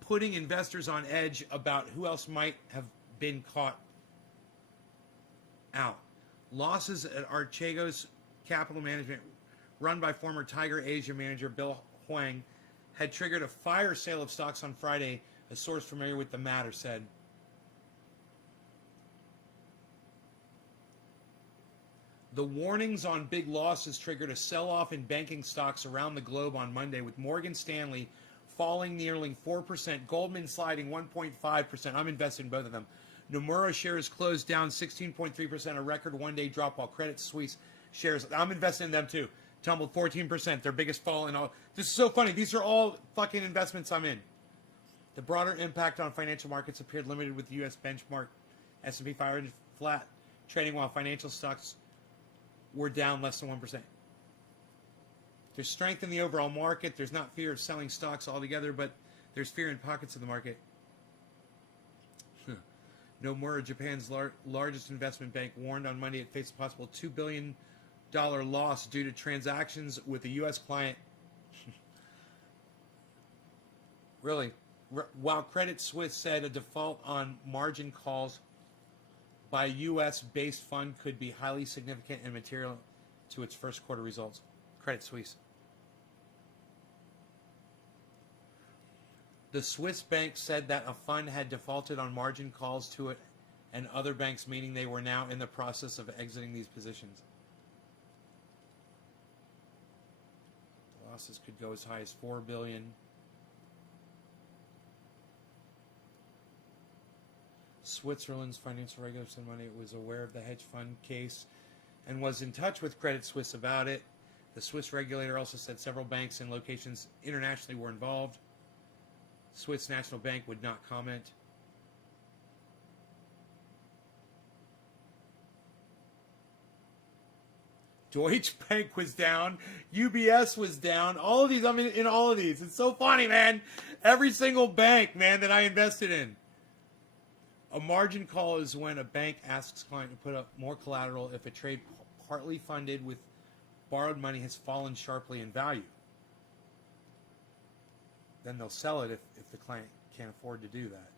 putting investors on edge about who else might have been caught out. Losses at Archegos Capital Management, run by former Tiger Asia manager Bill Huang, had triggered a fire sale of stocks on Friday, a source familiar with the matter said. The warnings on big losses triggered a sell-off in banking stocks around the globe on Monday, with Morgan Stanley falling nearly 4%, Goldman sliding 1.5%. I'm invested in both of them. Nomura shares closed down 16.3%, a record one-day drop, while Credit Suisse shares, I'm invested in them too, tumbled 14%, their biggest fall in all. This is so funny. These are all fucking investments I'm in. The broader impact on financial markets appeared limited, with the U.S. benchmark S&P 500 flat, trading while financial stocks were down less than 1%. There's strength in the overall market. There's not fear of selling stocks altogether, but there's fear in pockets of the market. Nomura, Japan's largest investment bank, warned on Monday it faced a possible $2 billion loss due to transactions with a U.S. client. Really? While Credit Suisse said a default on margin calls by a U.S.-based fund could be highly significant and material to its first quarter results. Credit Suisse. The Swiss bank said that a fund had defaulted on margin calls to it and other banks, meaning they were now in the process of exiting these positions. Losses could go as high as $4 billion. Switzerland's financial regulator said Monday it was aware of the hedge fund case and was in touch with Credit Suisse about it. The Swiss regulator also said several banks and locations internationally were involved. Swiss National Bank would not comment. Deutsche Bank was down. UBS was down. All of these, I'm in all of these. It's so funny, man. Every single bank, man, that I invested in. A margin call is when a bank asks a client to put up more collateral if a trade partly funded with borrowed money has fallen sharply in value. Then they'll sell it if the client can't afford to do that.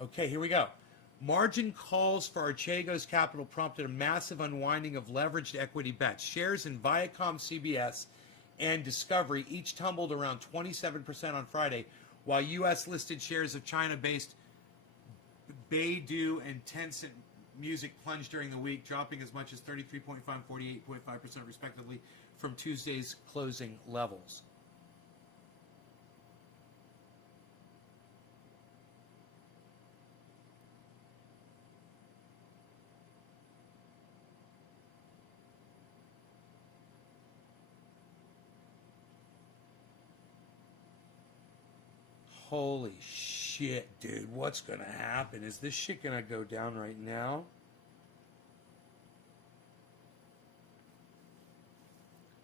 Okay, here we go. Margin calls for Archegos Capital prompted a massive unwinding of leveraged equity bets. Shares in Viacom, CBS, and Discovery each tumbled around 27% on Friday, while U.S.-listed shares of China-based Baidu and Tencent Music plunged during the week, dropping as much as 33.5% and 48.5% respectively from Tuesday's closing levels. Holy shit, dude. What's going to happen? Is this shit going to go down right now?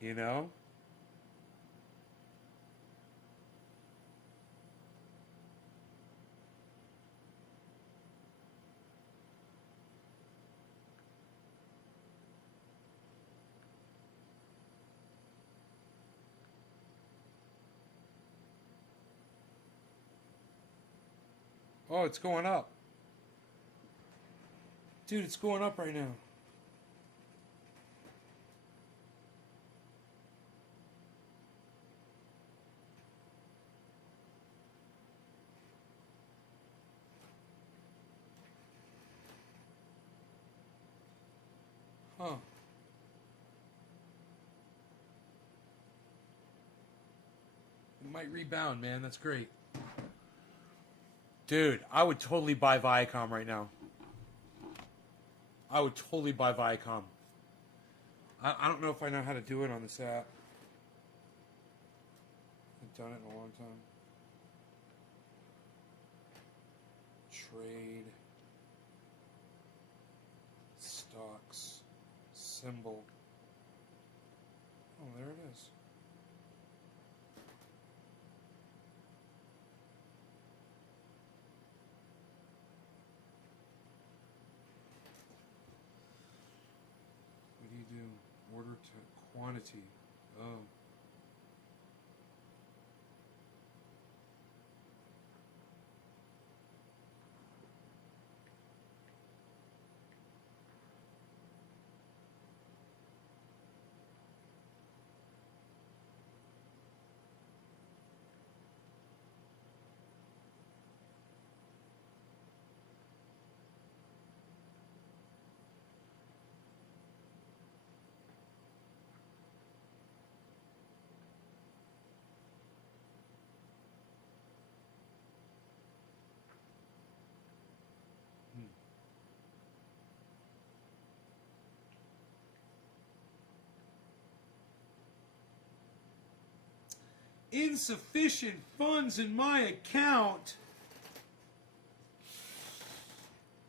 You know? Oh, it's going up. Dude, it's going up right now. Huh. It might rebound, man. That's great. Dude, I would totally buy Viacom right now. I would totally buy Viacom. I don't know if I know how to do it on this app. I've done it in a long time. Trade. Stocks. Symbol. Oh, there it is. What do you do? Order to quantity. Oh. Insufficient funds in my account.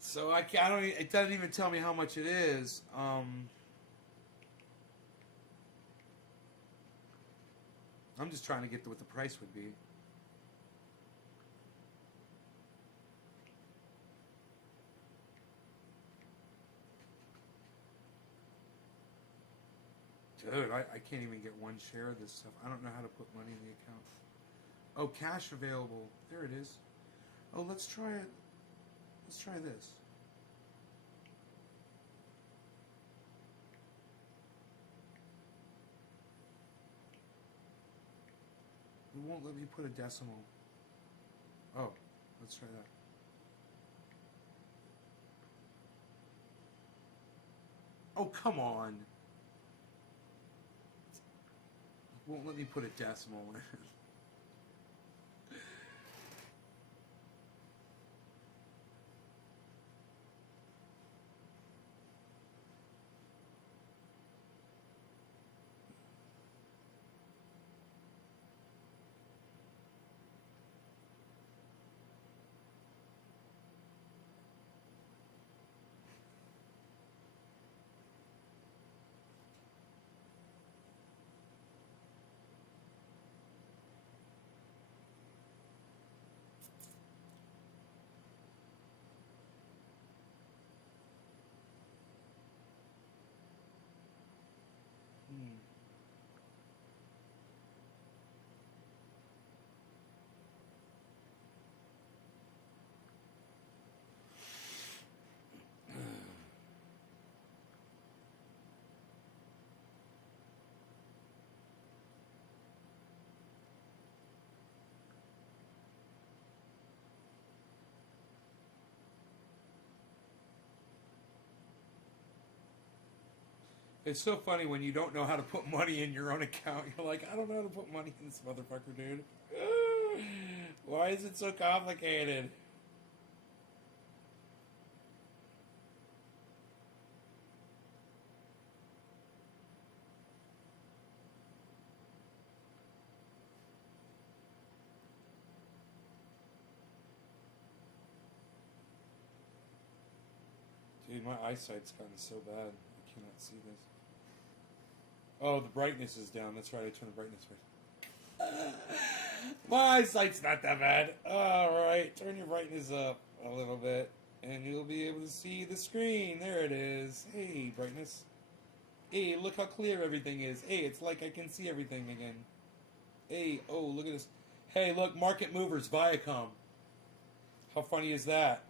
So I don't. It doesn't even tell me how much it is. I'm just trying to get to what the price would be. Dude, I can't even get one share of this stuff. I don't know how to put money in the account. Oh, cash available. There it is. Oh, let's try it. Let's try this. It won't let me put a decimal. Oh, let's try that. Oh, come on. It won't let me put a decimal in. It's so funny when you don't know how to put money in your own account. You're like, I don't know how to put money in this motherfucker, dude. Why is it so complicated? Dude, my eyesight's gotten so bad. I cannot see this. Oh, the brightness is down. That's right. I turned the brightness right. My eyesight's not that bad. All right. Turn your brightness up a little bit, and you'll be able to see the screen. There it is. Hey, brightness. Hey, look how clear everything is. Hey, it's like I can see everything again. Hey, oh, look at this. Hey, look, market movers, Viacom. How funny is that?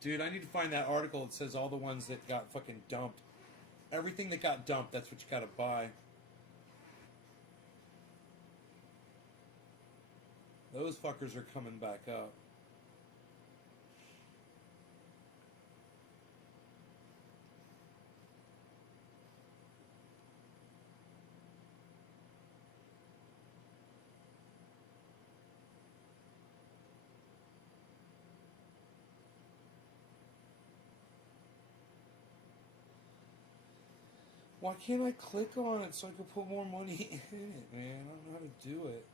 Dude, I need to find that article that says all the ones that got fucking dumped. Everything that got dumped, that's what you gotta buy. Those fuckers are coming back up. Why can't I click on it so I can put more money in it, man? I don't know how to do it.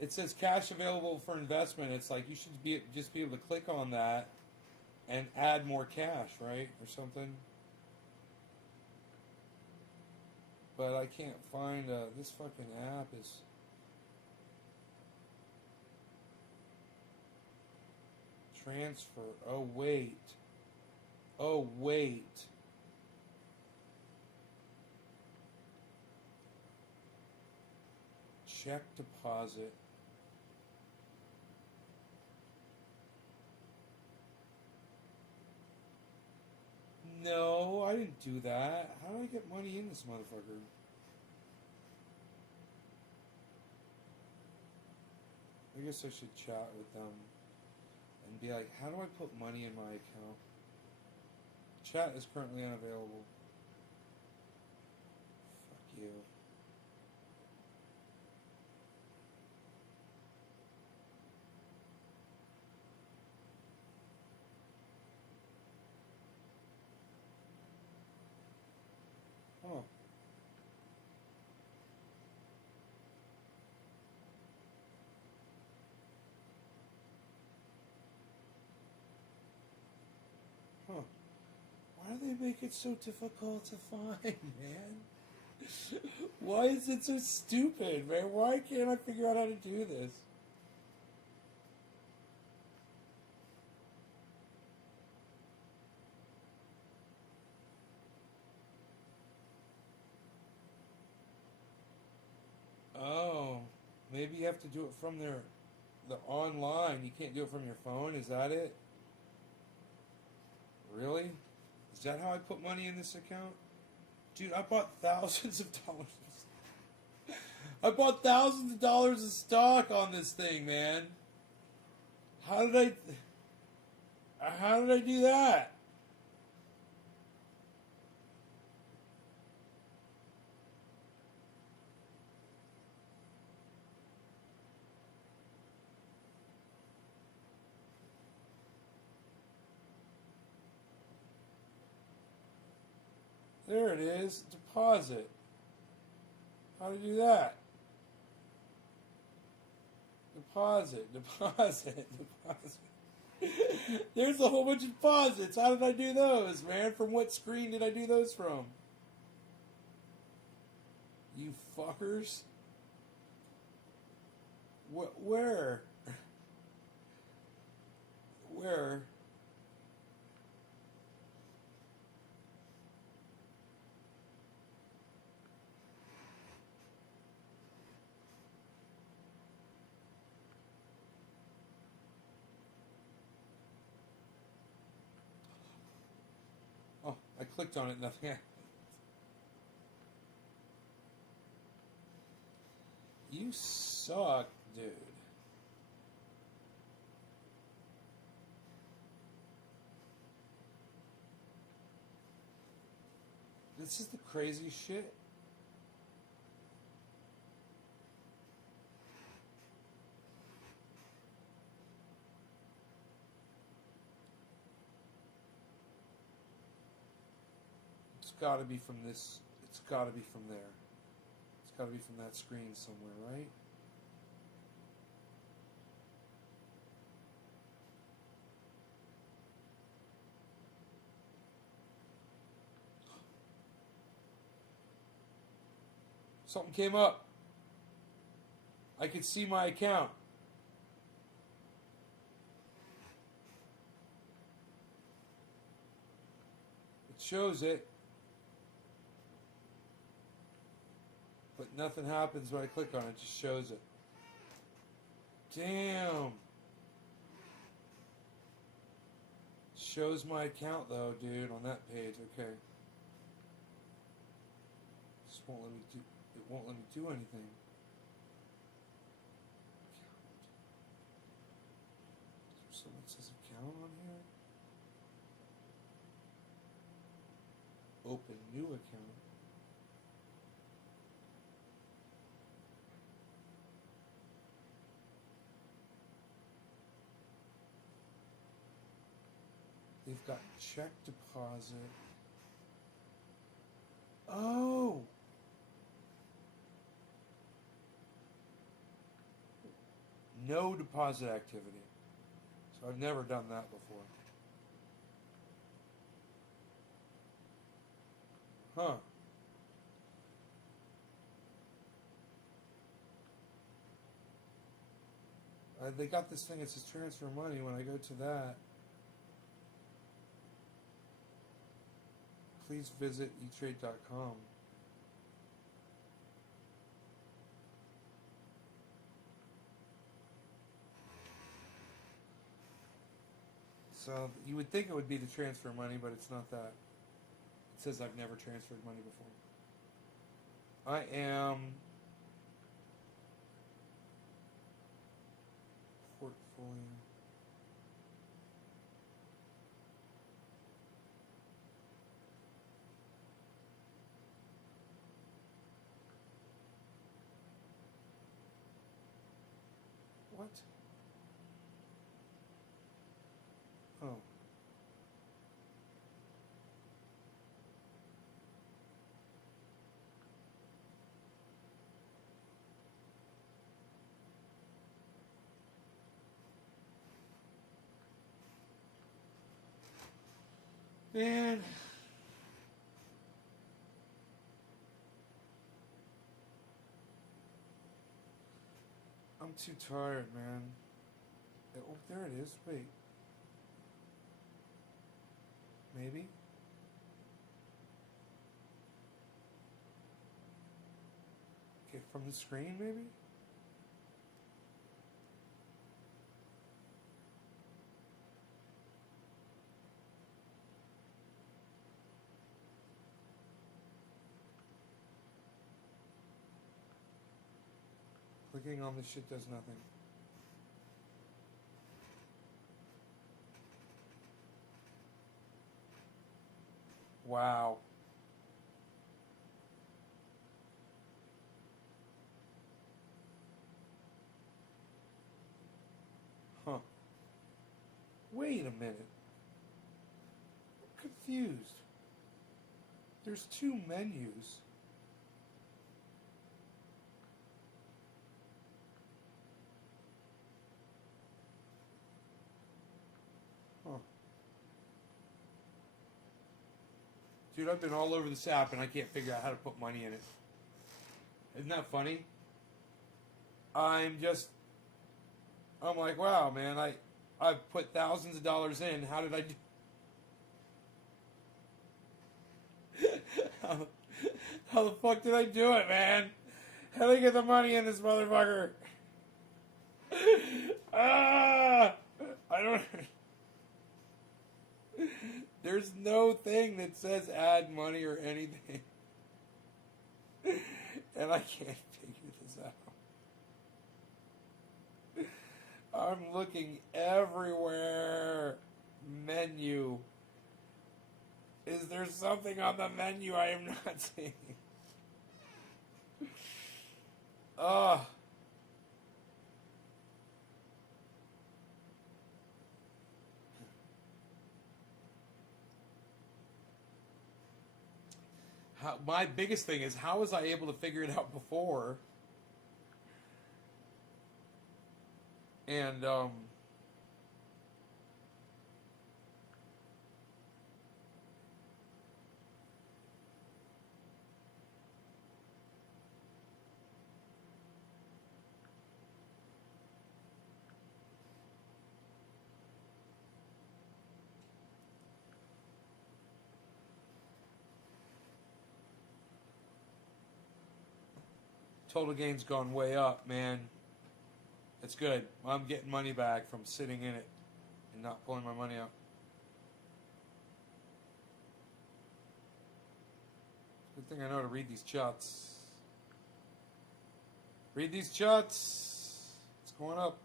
It says cash available for investment. It's like you should just be able to click on that and add more cash, right? Or something. But I can't find this fucking app is... Transfer. Oh, wait. Oh, wait. Check deposit. No, I didn't do that. How do I get money in this motherfucker? I guess I should chat with them and be like, how do I put money in my account? Chat is currently unavailable. Fuck you. Oh. Huh. Why do they make it so difficult to find, man? Why is it so stupid, man? Why can't I figure out how to do this? Oh, maybe you have to do it from the online. You can't do it from your phone. Is that it? Really? Is that how I put money in this account? Dude, I bought thousands of dollars. I bought thousands of dollars of stock on this thing, man. How did I do that? There it is. Deposit. How do you do that? Deposit. There's a whole bunch of deposits. How did I do those, man? From what screen did I do those from? You fuckers. Where? Where? Oh, I clicked on it, nothing happened. You suck, dude. This is the crazy shit. It's got to be from this. It's got to be from there. It's got to be from that screen somewhere, right? Something came up. I could see my account. shows it, but nothing happens when I click on it. It just shows it. Damn. Shows my account though, dude, on that page. Okay. Just won't let me do. It won't let me do anything. Someone says account on here. Open new account. They've got check deposit. Oh! No deposit activity. So I've never done that before. Huh. They got this thing that says transfer money. When I go to that, please visit etrade.com. So you would think it would be to transfer money, but it's not that. It says I've never transferred money before. I am portfolio. What? Oh. Man. I'm too tired, man. Oh, there it is. Wait. Maybe? Okay, from the screen, maybe? Clicking on this shit does nothing. Wow. Huh. Wait a minute. I'm confused. There's two menus. Huh. Dude, I've been all over this app and I can't figure out how to put money in it. Isn't that funny? I'm like, wow, man, I've put thousands of dollars in. How did I do? How the fuck did I do it, man? How did I get the money in this motherfucker? I don't... There's no thing that says add money or anything. And I can't figure this out. I'm looking everywhere. Menu. Is there something on the menu I am not seeing? Ugh. My biggest thing is, how was I able to figure it out before? And, Total gain's gone way up, man. It's good. I'm getting money back from sitting in it and not pulling my money out. Good thing I know how to read these charts. Read these charts. It's going up.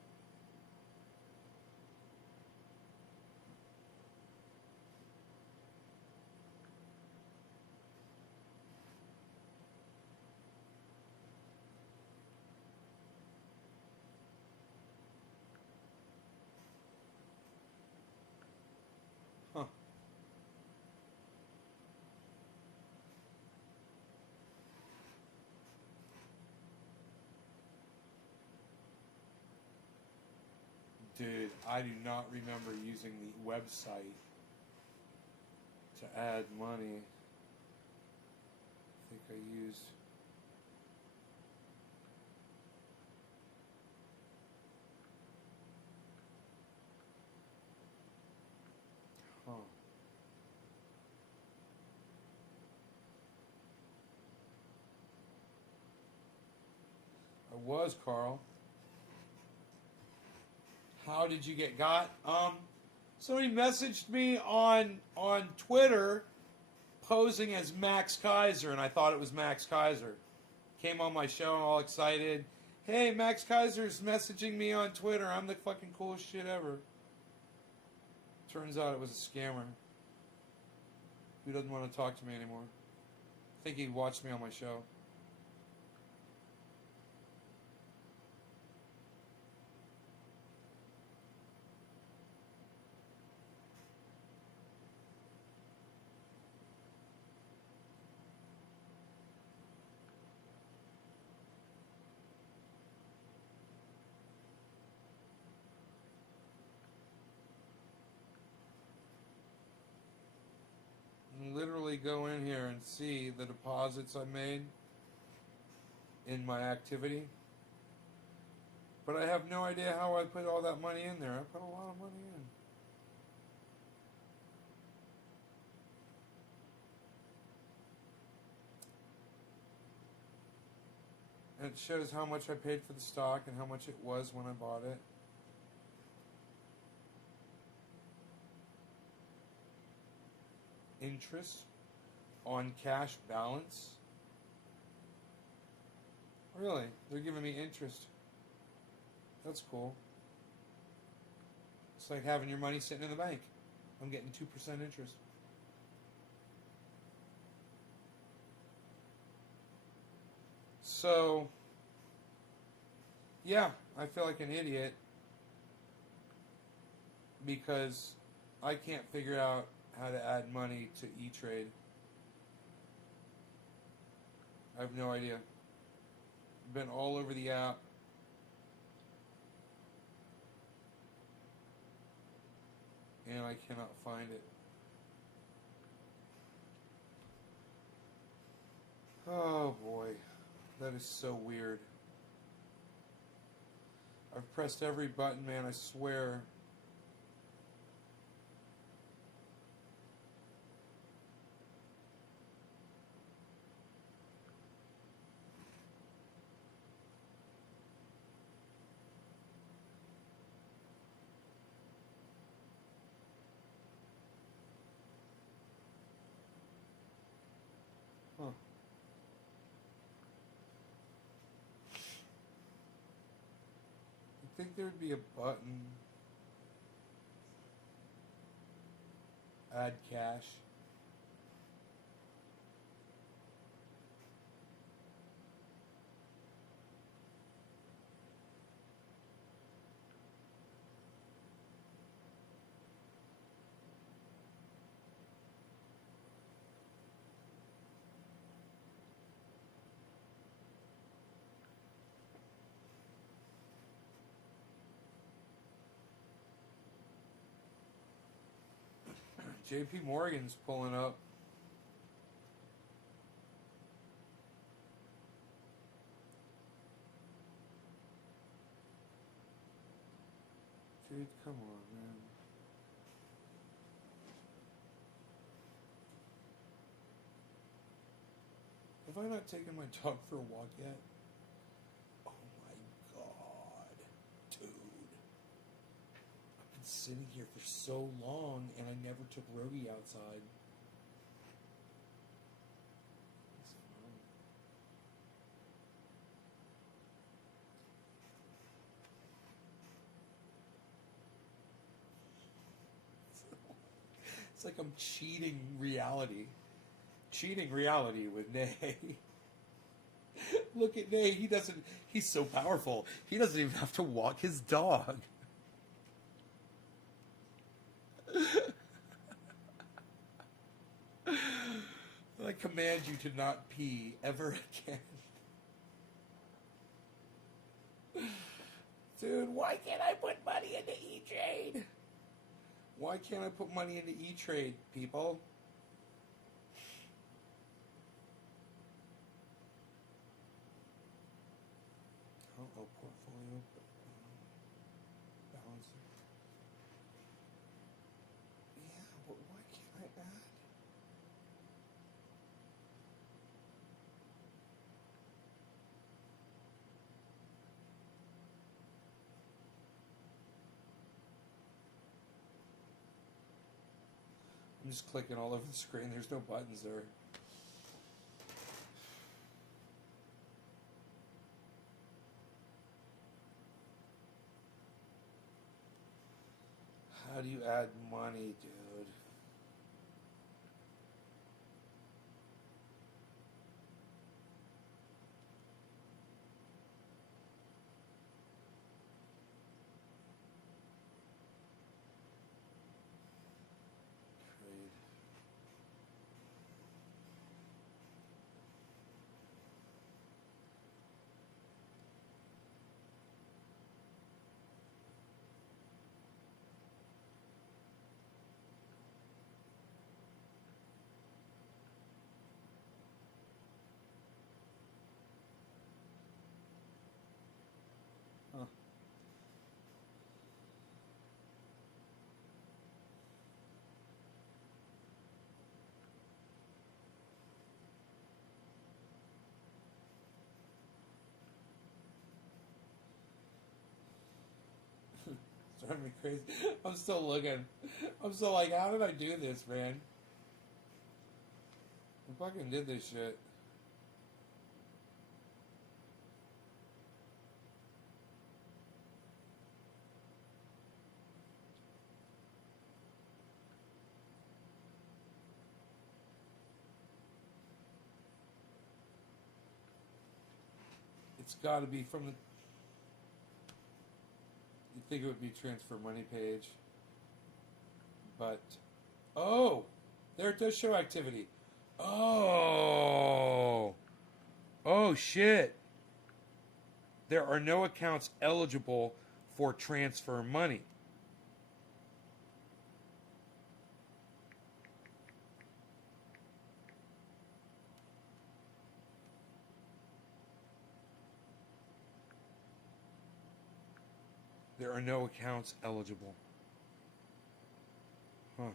Huh. Dude, I do not remember using the website to add money. I think I used... Huh. I was, Carl. How did you get got? Somebody messaged me on Twitter posing as Max Kaiser, and I thought it was Max Kaiser. Came on my show all excited. Hey, Max Kaiser's messaging me on Twitter. I'm the fucking coolest shit ever. Turns out it was a scammer who doesn't want to talk to me anymore. I think he watched me on my show. Literally go in here and see the deposits I made in my activity. But I have no idea how I put all that money in there. I put a lot of money in. And it shows how much I paid for the stock and how much it was when I bought it. Interest on cash balance. Really? They're giving me interest. That's cool. It's like having your money sitting in the bank. I'm getting 2% interest. So, yeah, I feel like an idiot because I can't figure out how to add money to E-Trade. I have no idea. Been all over the app. And I cannot find it. Oh boy. That is so weird. I've pressed every button, man, I swear. Huh. I think there'd be a button. Add cash. JP Morgan's pulling up. Dude, come on, man. Have I not taken my dog for a walk yet? sitting here for so long, and I never took Rogie outside. It's like I'm cheating reality. Cheating reality with Nay. Look at Nay. He's so powerful. He doesn't even have to walk his dog. I command you to not pee ever again. Dude, why can't I put money into E-Trade? Why can't I put money into E-Trade, people? Oh, portfolio balance. Yeah, but why can't I add? I'm just clicking all over the screen. There's no buttons there. How do you add money, dude? Trade. Huh. It's driving me crazy. I'm still looking. I'm still like, how did I do this, man? I fucking did this shit. It's got to be from the. You'd think it would be transfer money page, but oh, there it does show activity. Oh, oh shit! There are no accounts eligible for transfer money. There are no accounts eligible. Huh.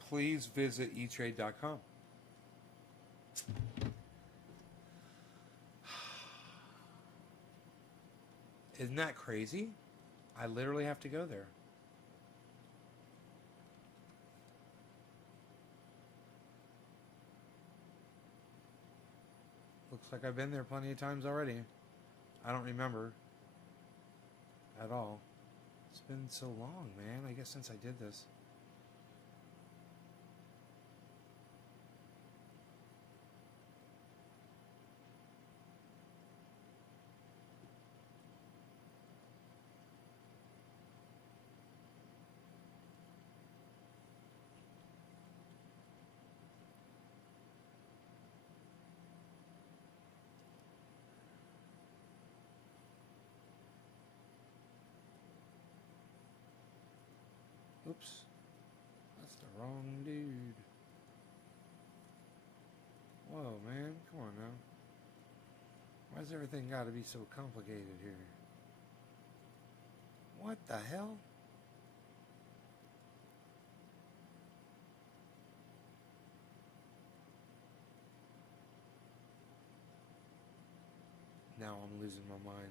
Please visit etrade.com. Isn't that crazy? I literally have to go there. Looks like I've been there plenty of times already. I don't remember at all. It's been so long, man. I guess since I did this. Oops. That's the wrong dude. Whoa, man. Come on now. Why's everything got to be so complicated here? What the hell? Now I'm losing my mind.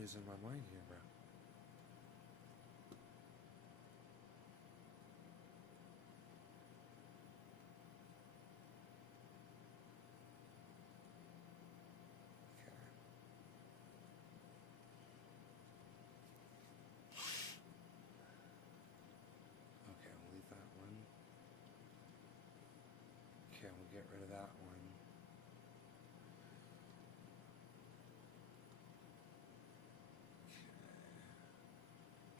losing my mind here, bro. Okay, we'll leave that one. Okay, we'll get rid of that one.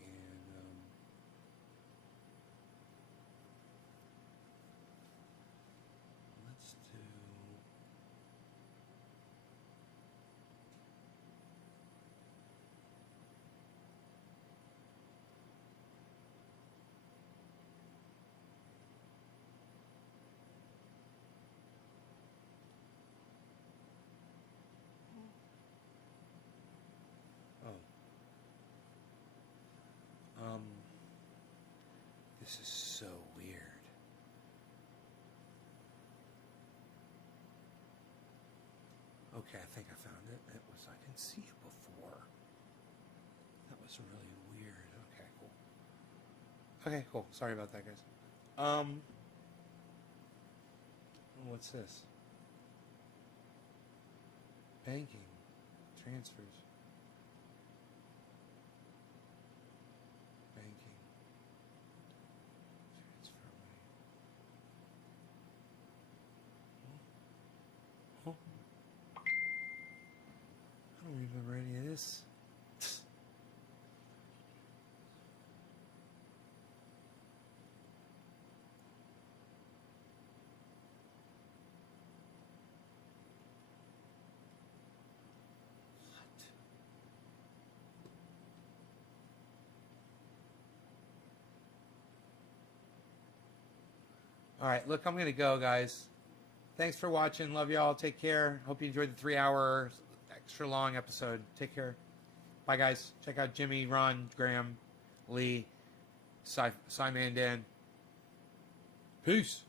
Okay. And let's do. Oh. This is so weird. Okay, I think I found it. It was, I didn't see it before. That was really weird. Okay, cool. Okay, cool. Sorry about that, guys. What's this? Banking. Transfers. Banking. Transfer money. Huh? I don't remember any of this. All right, look, I'm going to go, guys. Thanks for watching. Love y'all. Take care. Hope you enjoyed the 3-hour extra long episode. Take care. Bye, guys. Check out Jimmy, Ron, Graham, Lee, Simon, Dan. Peace.